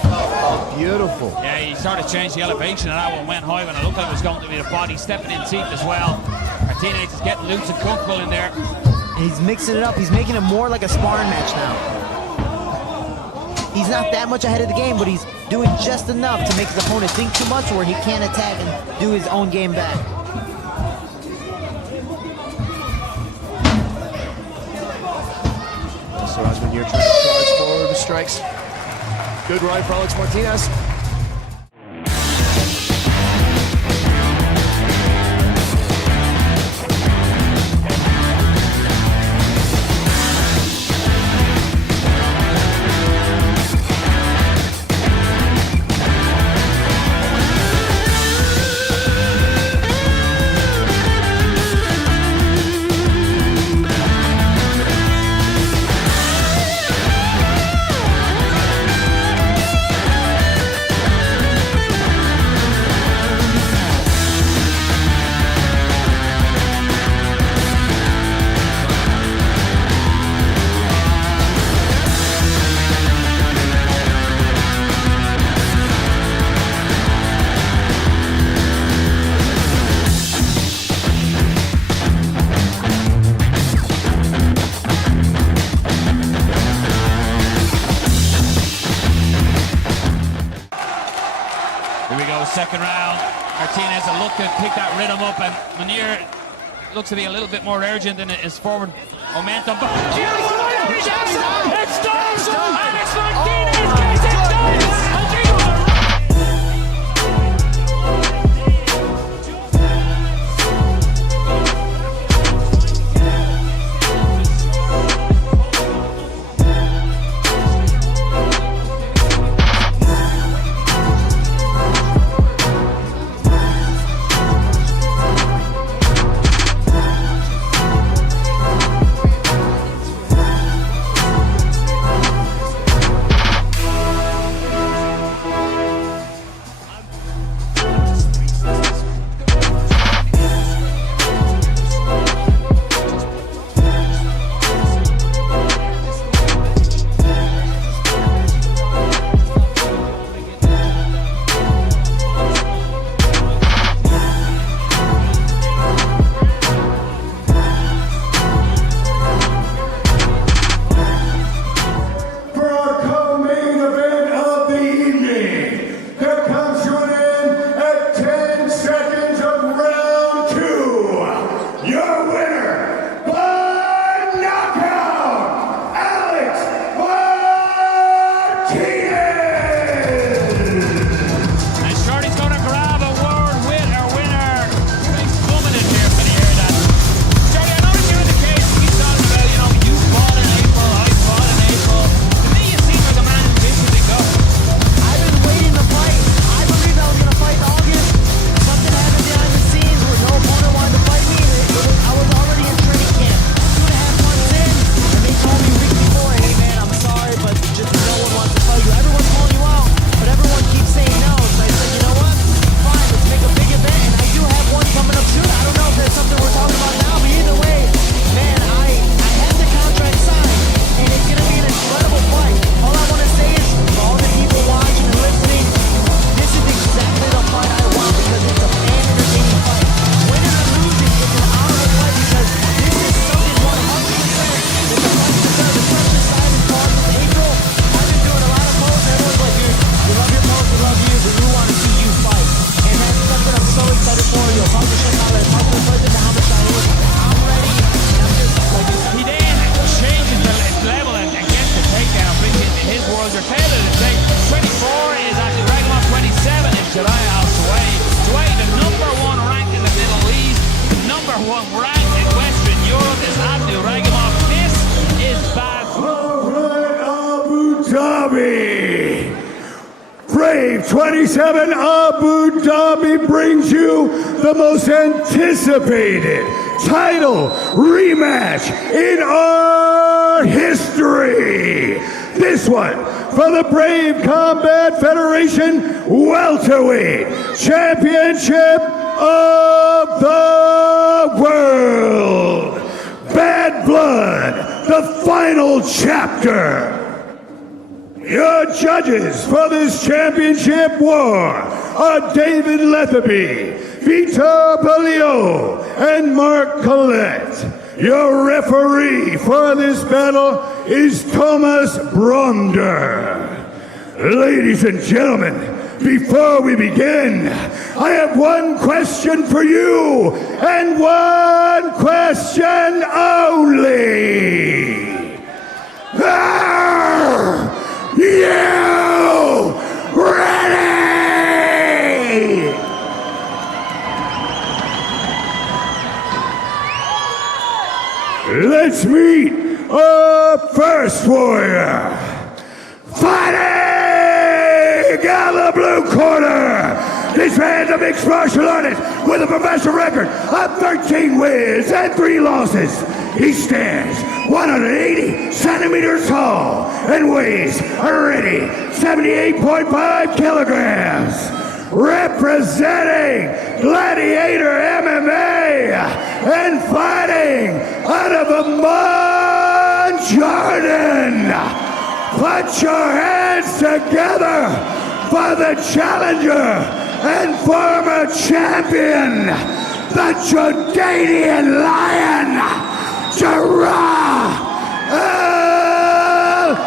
Oh, beautiful. Yeah, he started to change the elevation, and that one went high when I looked like it was going to be the body stepping in deep as well. Martinez is getting loose and comfortable in there. And he's mixing it up. He's making it more like a sparring match now. He's not that much ahead of the game, but he's doing just enough to make his opponent think too much where he can't attack and do his own game back. So as when you're trying to charge forward with strikes. Good ride for Alex Martinez. Second round, Martinez a look to pick that rhythm up, and Munir looks to be a little bit more urgent in his forward momentum. But it's done! And it's Martinez gets it done! Dhabi. Brave 27 Abu Dhabi brings you the most anticipated title rematch in our history. This one for the Brave Combat Federation Welterweight Championship of the World. Bad Blood, the final chapter. Your judges for this championship war are David Letherby, Vitor Palio, and Mark Collette. Your referee for this battle is Thomas Bronder. Ladies and gentlemen, before we begin, I have one question for you, and one question only. Are you ready? Let's meet our first warrior. Fighting out of the blue corner. This man's a mixed martial artist with a professional record of 13 wins and 3 losses. He stands 180 centimeters tall and weighs already 78.5 kilograms. Representing Gladiator MMA and fighting out of Amman, Jordan. Put your hands together for the challenger and former champion, the Jordanian Lion, Jarrah Al-Salawi.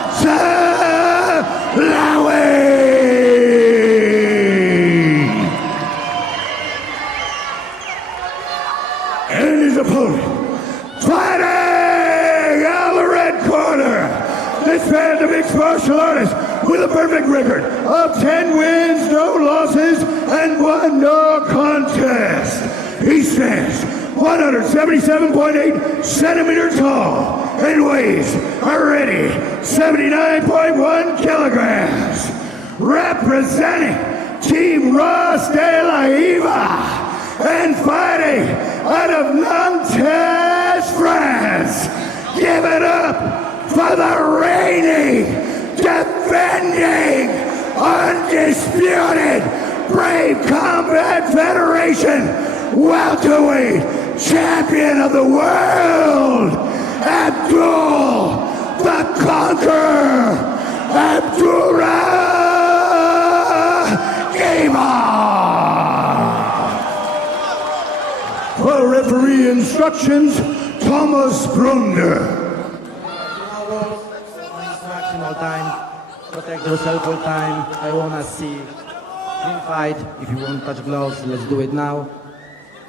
And his opponent, fighting out of the red corner. This man's a mixed martial artist with a perfect record of 10 wins, no losses, and 1 no contest. He stands 177.8 centimeters tall and weighs already 79.1 kilograms. Representing Team Ras de la Hiva and fighting out of Nantes, France. Give it up for the reigning, defending, undisputed Brave Combat Federation welterweight champion of the world, Abdul the Conqueror, Abdurrahimov. For referee instructions, Thomas Bronder. All time, protect yourself all time. I wanna see clean fight. If you want to touch gloves, let's do it now.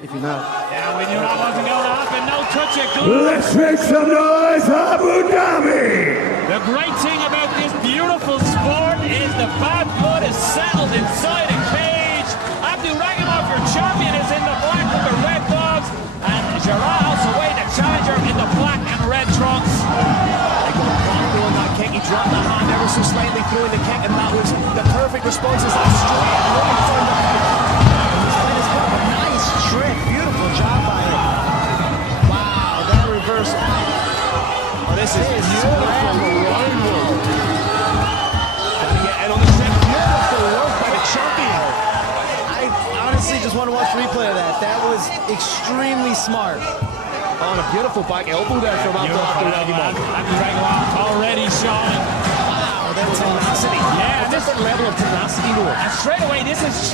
If you now. Yeah, we knew that wasn't going to happen. No touch it. Let's make some noise, Abu Dhabi. The great thing about this beautiful sport is the bad blood is settled inside a cage. Abdurrahimov, your champion, is in the black with the red dogs, and Jarrah Al-Salawi, the challenger, in the black and red trunks. He dropped the hand ever so slightly through the kick, and that was the perfect response as that straight away from the nice trick, beautiful job by him. Wow, that reversal. Oh, this is beautiful. And on the step, beautiful work by the champion. I honestly just want to watch replay of that. That was extremely smart. On a beautiful back elbow there from Abdurrahimov. Abdurrahimov already showing. Wow, that's tenacity. Yeah, a different level of tenacity, though. And straight away, this is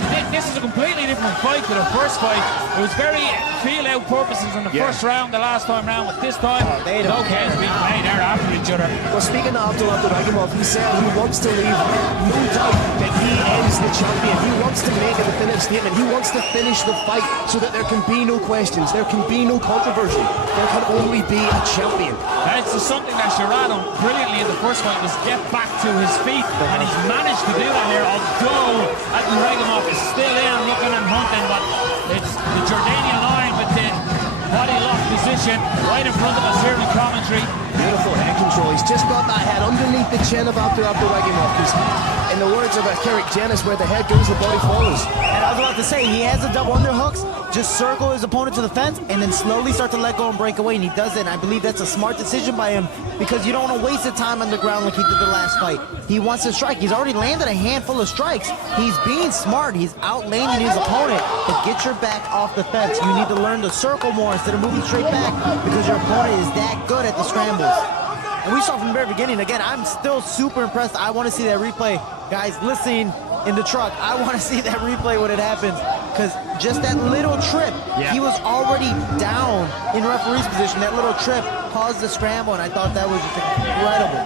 a completely different fight to the first fight. It was very feel-out purposes in the first round, the last time round, but this time, no counts being made there after each other. Well, speaking of Abdurrahimov, he said he wants to leave no doubt that he is the champion. He wants to make a definitive statement. He wants to finish the fight so that there can be no questions, there can be no controversy. There can only be a champion. It's something that Jarrah done brilliantly in the first fight, was get back to his feet, and he's managed to do that here, although Abdurrahimov is still in looking and hunting, but it's the Jordanian Lion with the body lock position right in front of us here in commentary. beautiful head control. He's just got that head underneath the chin of Abdurakhimov. Because in the words of Kerrick Janis, where the head goes, the body follows. And I was about to say, he has the double underhooks, just circle his opponent to the fence, and then slowly start to let go and break away, and he does it, and I believe that's a smart decision by him, because you don't want to waste the time on the ground like he did the last fight. He wants to strike. He's already landed a handful of strikes. He's being smart. He's outlanding his opponent, but get your back off the fence. You need to learn to circle more instead of moving straight back, because your opponent is that good at the scrambles. And we saw from the very beginning, again, I'm still super impressed. I want to see that replay. Guys, listening in the truck, I want to see that replay when it happens, because just that little trip, he was already down in referee's position. That little trip caused the scramble, and I thought that was just incredible.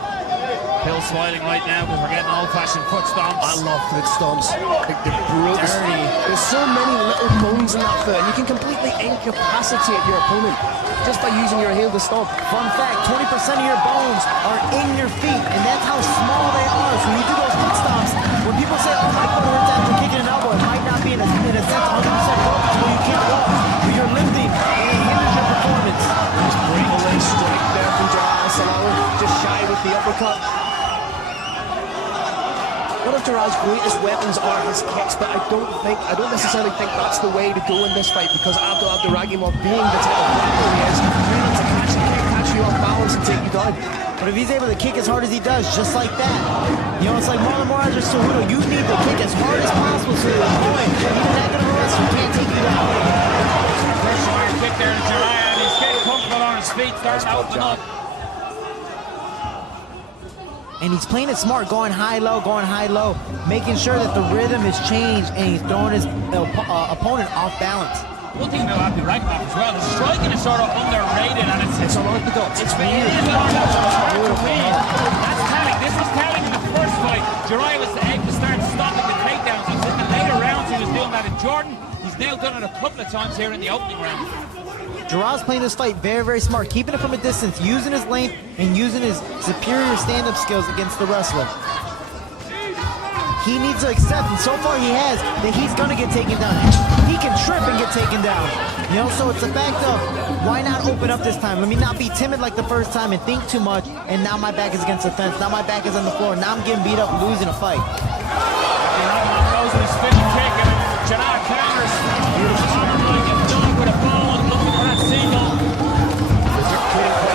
Bill's smiling right now because we're getting old-fashioned foot stomps. I love foot stomps. They're brutal. There's so many little bones in that foot, and you can completely incapacitate your opponent just by using your heel to stomp. Fun fact, 20% of your bones are in your feet, and that's how small they are. So when you do those foot stomps, when people say, oh, my foot hurts after kicking an elbow, it might not be in a sense 100% focused where you can't walk, but you're lifting, and it hinders your performance. Just breakaway strike there from Jalal Salawi, just shy with the uppercut. One of Jarrah's greatest weapons are his kicks, but I don't necessarily think that's the way to go in this fight, because Abdurakhimov, being the type of fighter he is, able to catch you off balance and take you down. But if he's able to kick as hard as he does, just like that, you know, it's like Marlon Moraes or Cejudo. You need to kick as hard as possible so your opponent, even that good of a wrestler, can't take you down. Pressure iron kick there to Jarrah, and he's getting comfortable on his feet, starting to open up. And he's playing it smart, going high-low, making sure that the rhythm is changed, and he's throwing his opponent off balance. One thing about Abdurakhimov as well, his striking is sort of underrated, and it's unorthodox. It's very hard to read. That's telling. This was telling in the first fight. Jarrah was able to start stopping the takedowns. In the later rounds, he was doing that in Jordan. He's now done it a couple of times here in the opening round. Jarrah's playing this fight very, very smart, keeping it from a distance, using his length and using his superior stand-up skills against the wrestler. He needs to accept, and so far he has, that he's going to get taken down. He can trip and get taken down. You know, so it's a fact of, why not open up this time? Let me not be timid like the first time and think too much, and now my back is against the fence. Now my back is on the floor. Now I'm getting beat up, losing a fight. Rose with a spinning kick, and Jarrah counters. Like a dog with a bone, looking for that single.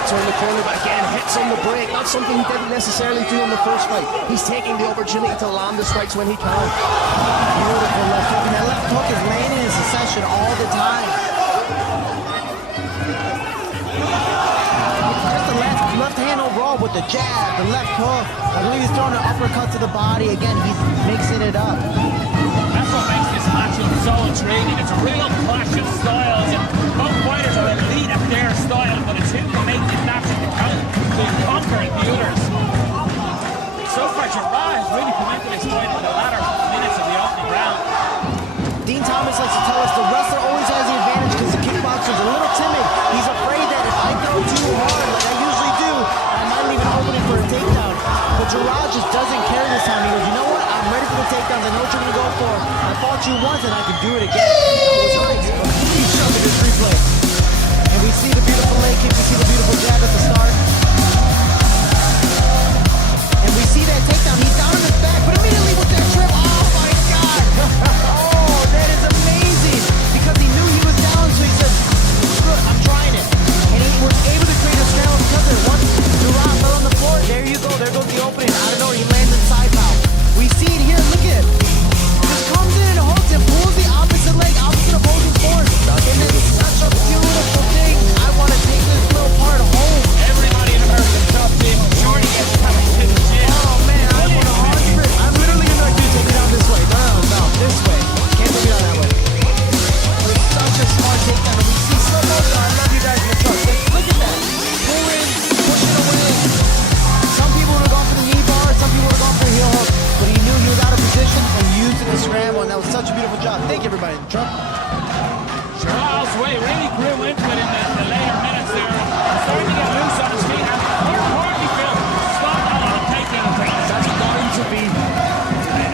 Turn the corner, but again hits on the break. That's something he didn't necessarily do in the first fight. He's taking the opportunity to land the strikes when he can. Beautiful left hook, and that left hook is landing in succession all the time. Just the left hand overall with the jab, the left hook. I believe he's throwing an uppercut to the body. Again, he's mixing it up. That's what makes this matchup so intriguing. It's a real clash of styles, and both fighters are elite at their style, but it's who can make this matchup to conquer the others. So far, Jarrah has really come into this fight in the latter minutes of the opening round. Dean Thomas likes to tell us the wrestler always has the advantage because the kickboxer's a little timid. He's afraid that if I throw too hard, like I usually do, I might leave an opening for a takedown. But Jarrah just doesn't care this time. He goes, you know what? I'm ready for the takedowns. I know what you're going to go for. I fought you once, and I can do it again. That was nice. He's shoving his replay. And we see the beautiful leg kick. We see the beautiful jab at the start. And we see that takedown. He's down on his back, but immediately with that trip, oh my God! Oh, that is amazing! Because he knew he was down, so he said, "Good, I'm trying it." And he was able to create a scramble because of it. Once Jarrah fell on the floor, there you go. There goes the opening. I don't know. He landed side pow. We see it here. Look at it. Just comes in and hooks and pulls the opposite leg, opposite opposing force. And it's such a beautiful thing. I want to take this little part home. Everybody in America top team. Jordy gets coming to the gym. Oh man, I'm 100. I'm literally gonna do take it out this way. No, this way. Can't take it out that way. But it's such a smart takedown, and we see slow motion. I love you guys in the truck. Look at that. Pull in, push it away. Some people would have gone for the knee bar. Some people would have gone for a heel hook. But he knew he was out of position and used it to scramble, and that was such a beautiful job. Thank you, everybody in the truck. Jarrah's way really grew into it in the later minutes there. Starting to get loose on his feet. And Holyfield stopped all on taking him. That's going to be,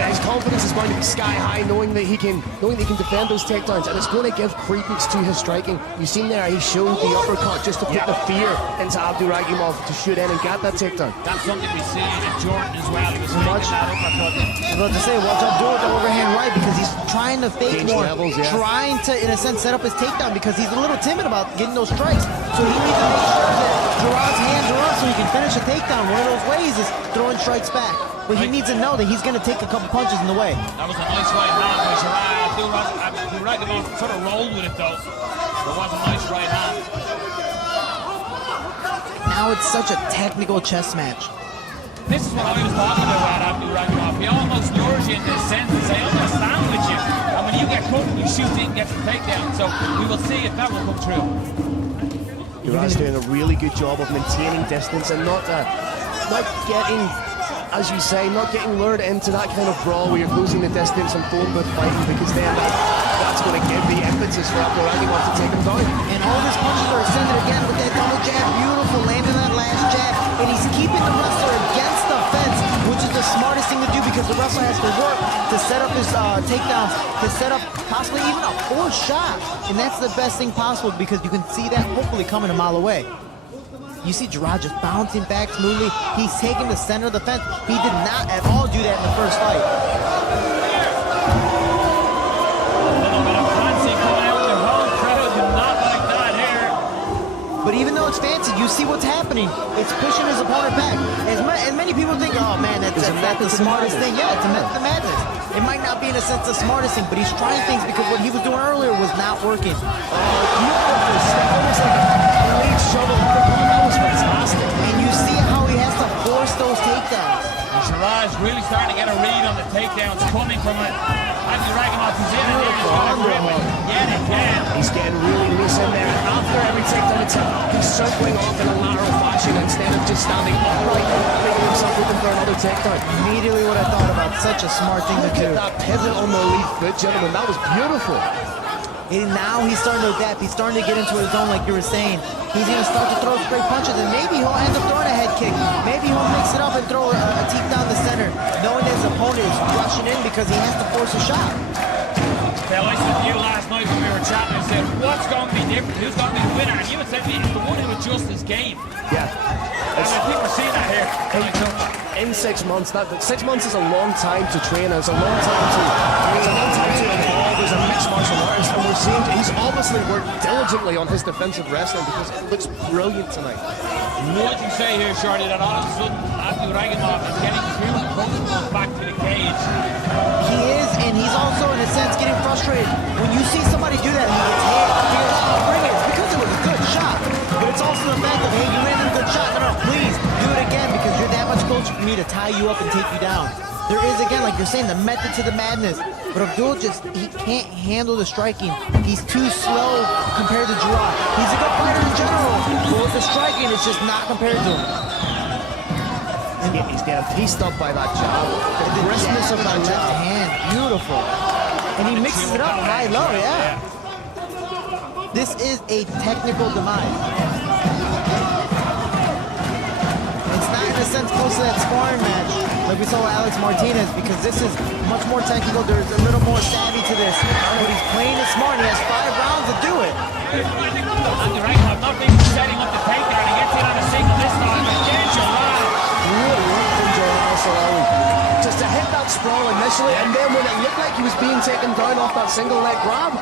his confidence is going to sky high, knowing that he can defend those takedowns, and it's going to give credence to his striking. You seen there, he showed the uppercut just to put the fear into Abdurakhimov to shoot in and get that takedown. That's something we see in Jordan as well. He was Much. making that uppercut. I was about to say, watch out, do it the overhand right, because he's trying to fake Change more, levels, yeah. trying to, in a sense, set up his takedown because he's a little timid about getting those strikes. So he needs to make sure that Gerard's hands are up so he can finish a takedown. One of those ways is throwing strikes back. But he needs to know that he's going to take a couple punches in the way. That was a nice right hand by Gerard. Abdurakhimov sort of rolled with it though. It was a nice right hand. Now it's such a technical chess match. This is what I was talking about Abdurakhimov. He almost lures you in this sense and say, I'm going to stand with you. And when you get cooked, you shoot in and get the takedown. So we will see if that will come true. Gerard's doing a really good job of maintaining distance and not getting, as you say, not getting lured into that kind of brawl where you're closing the distance and phone booth fighting, because then that's going to give the impetus for Abdurakhimov to take him down. And all his punches are extended again with that double jab. Beautiful, landing that last jab. And he's keeping the wrestler against the fence, which is the smartest thing to do because the wrestler has to work to set up his takedowns, to set up possibly even a fourth shot. And that's the best thing possible because you can see that hopefully coming a mile away. You see Gerard just bouncing back smoothly. He's taking the center of the fence. He did not at all do that in the first fight. But even though it's fancy, you see what's happening. It's pushing his opponent back. As many people think, oh man, that's the smartest thing. Yeah, it's a method of madness. It might not be in a sense the smartest thing, but he's trying things because what he was doing earlier was not working. Beautiful step, almost like a lead shovel. That was fantastic. And you see how he has to force those takedowns. And Gerard's really starting to get a read on the takedowns coming from it. Abdurakhimov is in and he's going to grip it yet again. He's getting really loose in there. After every takedown attempt, he's circling off in a lateral fashion instead of just standing upright and making himself open for another takedown. Immediately what I thought about. Such a smart thing to Look do. at that pivot on the lead foot, gentlemen. That was beautiful. And now he's starting to adapt. He's starting to get into his zone like you were saying. He's going to start to throw straight punches, and maybe he'll end up throwing a head kick. Maybe he'll mix it up and throw a teep down the center, knowing his opponent is rushing in because he has to force a shot. Phil, I said to you last night when we were chatting, I said, what's going to be different? Who's going to be the winner? And you had said to me, it's the one who adjusts his game. Yeah. And I think we're seeing that here. In 6 months, 6 months is a long time to train. It's a long time to evolve as a mixed martial artist, and we're seeing he's obviously worked diligently on his defensive wrestling because it looks brilliant tonight. Would you say here, Shorty, that all of a sudden Abdurakhimov is getting too comfortable back to the cage? He is, and he's also, in a sense, getting frustrated. When you see somebody do that, he gets hit, feels, oh, bring it. It's because it was a good shot. But it's also the fact of, hey, you landed a good shot. No, please, do it again because you're that much closer for me to tie you up and take you down. There is, again, like you're saying, the method to the madness. But Abdul he can't handle the striking. He's too slow compared to Gerard. He's a good fighter in general, but with the striking, it's just not compared to him. He's getting pieced up by that jab. The briskness of that left jab. hand, beautiful. And he mixes it up high-low, yeah. This is a technical demise. It's not in a sense close to that sparring match like we saw with Alex Martinez because this is much more technical. There's a little more savvy to this. But he's playing it smart. He has 5 rounds to do it. Abdurakhimov not being setting up the takedown. He gets in on a single this time. Again, Gerard. Really worked from Gerard Salami. Just to hit that sprawl initially, and then when it looked like he was being taken down off that single leg grab.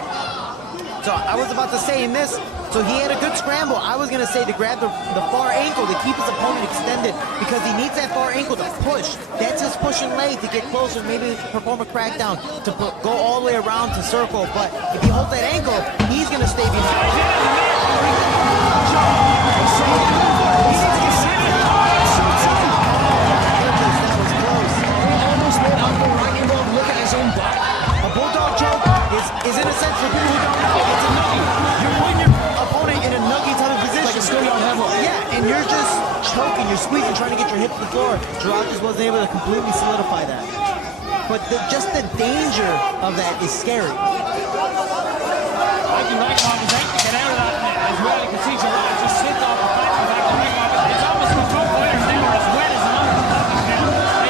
So I was about to say in this, so he had a good scramble. I was going to say to grab the far ankle to keep his opponent extended because he needs that far ankle to push. That's his pushing leg to get closer, maybe perform a crackdown, to go all the way around to circle. But if he holds that ankle, he's going to stay behind. Is in a sense, for people who don't know, it's a nuggie. You're putting your opponent in a nuggie type of position. Like a schoolyard headlock. Yeah, and you're just choking, you're squeezing, trying to get your hip to the floor. Gerard just wasn't able to completely solidify that. But just the danger of that is scary. Abdurakhimov is able to get out of that as well. You can see Gerard just slipped off the back of Abdurakhimov. It's almost like both players now are as wet as another.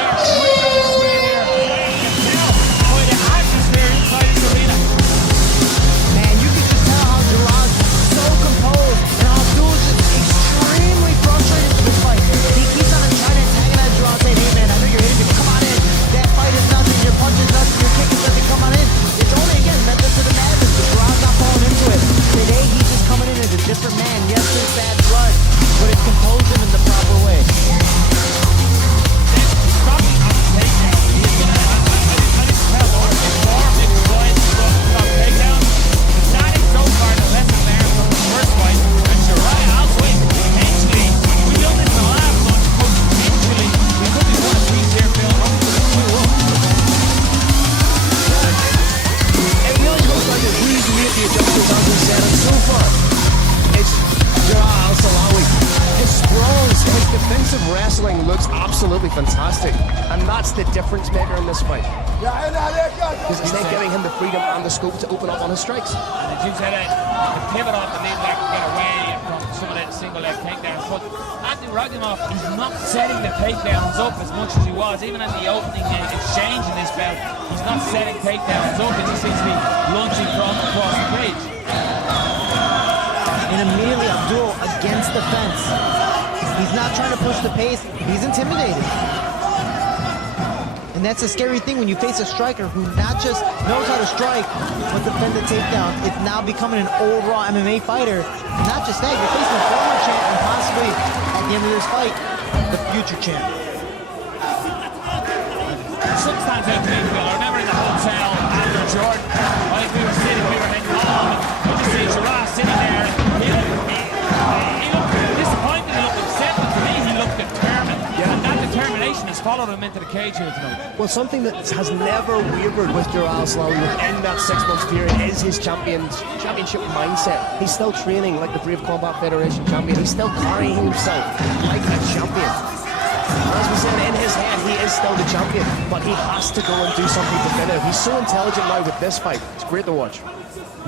They are sweeping this way here. Now, absolutely fantastic. And that's the difference maker in this fight. Because he's then giving him the freedom and the scope to open up on his strikes. And as you said, the pivot off the mid leg to get away from some of that single leg takedowns. But Bravemmaf, he's not setting the takedowns up as much as he was. Even in the opening exchange in this bout, he's not setting takedowns up as he seems to be lunging from across the cage. And immediately Abdul against the fence. He's not trying to push the pace. He's intimidated. And that's a scary thing when you face a striker who not just knows how to strike, but defend the takedown. It's now becoming an overall MMA fighter. And not just that, you're facing a former champ and possibly, at the end of this fight, the future champ. Sometimes I remember in the hotel after Jordan, I think we were heading home, and you see Gerard sitting there. He looked disappointed, he looked upset, but to me he looked determined. Yeah. And that determination has followed him into the cage here tonight. Well, something that has never wavered with Gerard Slawi within that 6 months period is his championship mindset. He's still training like the Brave Combat Federation champion. He's still carrying himself like a champion. As we said, in his head, he is still the champion, but he has to go and do something definitive. He's so intelligent now with this fight. It's great to watch.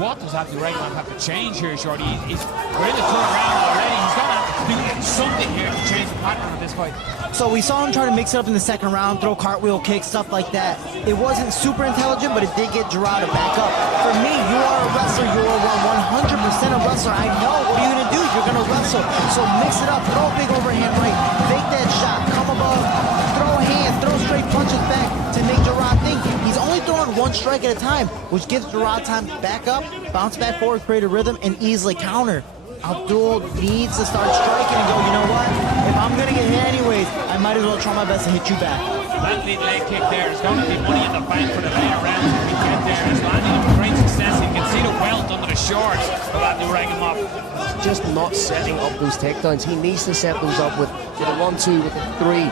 What does Bravemmaf have to change here, Shorty? We're in the third round already. He's going to have to do something here to change the pattern of this fight. So we saw him try to mix it up in the second round, throw cartwheel kicks, stuff like that. It wasn't super intelligent, but it did get Gerard to back up. For me, you are a wrestler. You are 100% a wrestler. I know. What are you going to do? You're going to wrestle. So mix it up. Throw a big overhand right. Fake that shot. Come above. Throw a hand. Throw straight punches back to make Gerard think. He's only throwing one strike at a time, which gives Gerard time to back up, bounce back forward, create a rhythm, and easily counter. Abdul needs to start striking and go, you know what? If I'm going to get hit anyways, I might as well try my best to hit you back. That lead leg kick there is going to be money in the bank for the later rounds if we get there. It's landing with great success. You can see the welt under the shorts of Bravemmaf. Just not setting up those takedowns. He needs to set those up with a 1-2, with a 3.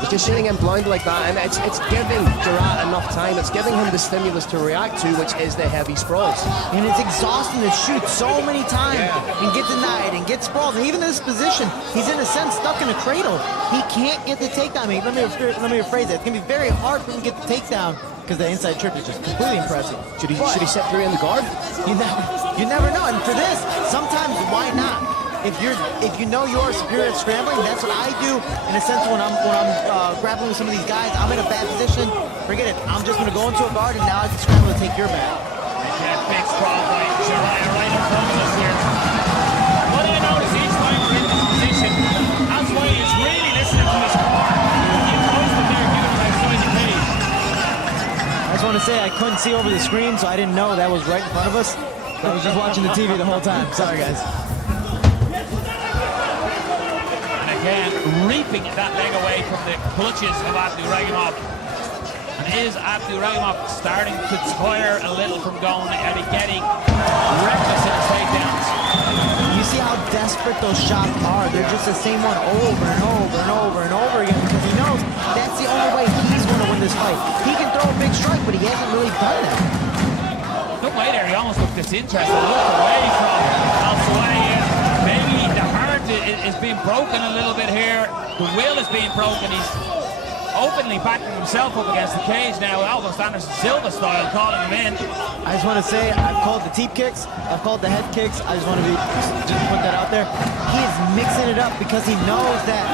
He's just shooting him blind like that, and it's giving Gerard enough time. It's giving him the stimulus to react to, which is the heavy sprawls. And it's exhausting to shoot so many times and get denied and get sprawled. And even in this position, he's in a sense stuck in a cradle. He can't get the takedown. I mean, let me rephrase that. It's going to be very hard for him to get the takedown because the inside trip is just completely impressive. Should he set 3 in the guard? You never know. And for this, sometimes why not? If you know you're superior at scrambling, that's what I do. In a sense, when I'm grappling with some of these guys, I'm in a bad position. Forget it. I'm just going to go into a guard, and now I can scramble to take your back. That big sprawl by Gerard right in front of us here. What do you notice each time we're in this position? That's why he's really listening to his core. He's always been there giving him outside the cage. I just want to say I couldn't see over the screen, so I didn't know that was right in front of us. I was just watching the TV the whole time. Sorry, guys. Again, reaping that leg away from the clutches of Bravemmaf. And is Bravemmaf starting to tire a little from going and getting reckless in his takedowns? You see how desperate those shots are. They're just the same one over and over and over and over again because he knows that's the only way he's going to win this fight. He can throw a big strike, but he hasn't really done that. Look way there, he almost looked disinterested. Looked away from Al-Suwayya. Maybe the heart is being broken a little bit here. The will is being broken. He's openly backing himself up against the cage now, almost Anderson Silva style, calling him in. I just want to say, I've called the teep kicks, I've called the head kicks. I just want to just put that out there. He is mixing it up because he knows that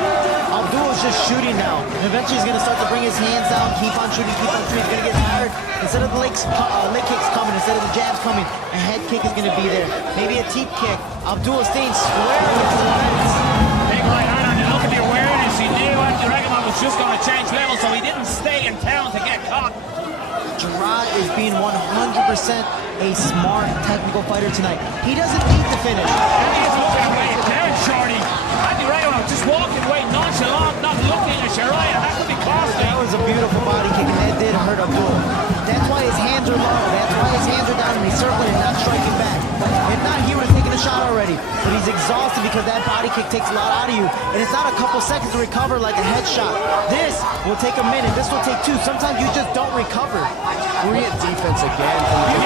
Abdul is just shooting now. And eventually he's going to start to bring his hands down, keep on shooting, he's going to get tired. Instead of the leg kicks coming, instead of the jabs coming, a head kick is going to be there. Maybe a teep kick. Abdul is staying square into the fence. Big right hand, and look at the awareness. He knew Bravemmaf was just going to change level, so he didn't stay in town to get caught. Gerard is being 100% a smart technical fighter tonight. He doesn't need to finish. And he's looking away at Terrence Shorty. Bravemmaf just walking away nonchalant, not looking at Shariah. That could be costly. That was a beautiful body kick, and that did hurt Abdul. That's why his hands are low. That's why his hands are down, and he's circling and not striking back. If not, he would have taken a shot already. But he's exhausted because that body kick takes a lot out of you. And it's not a couple seconds to recover like a headshot. This will take a minute. This will take 2. Sometimes you just don't recover. Great defense again from the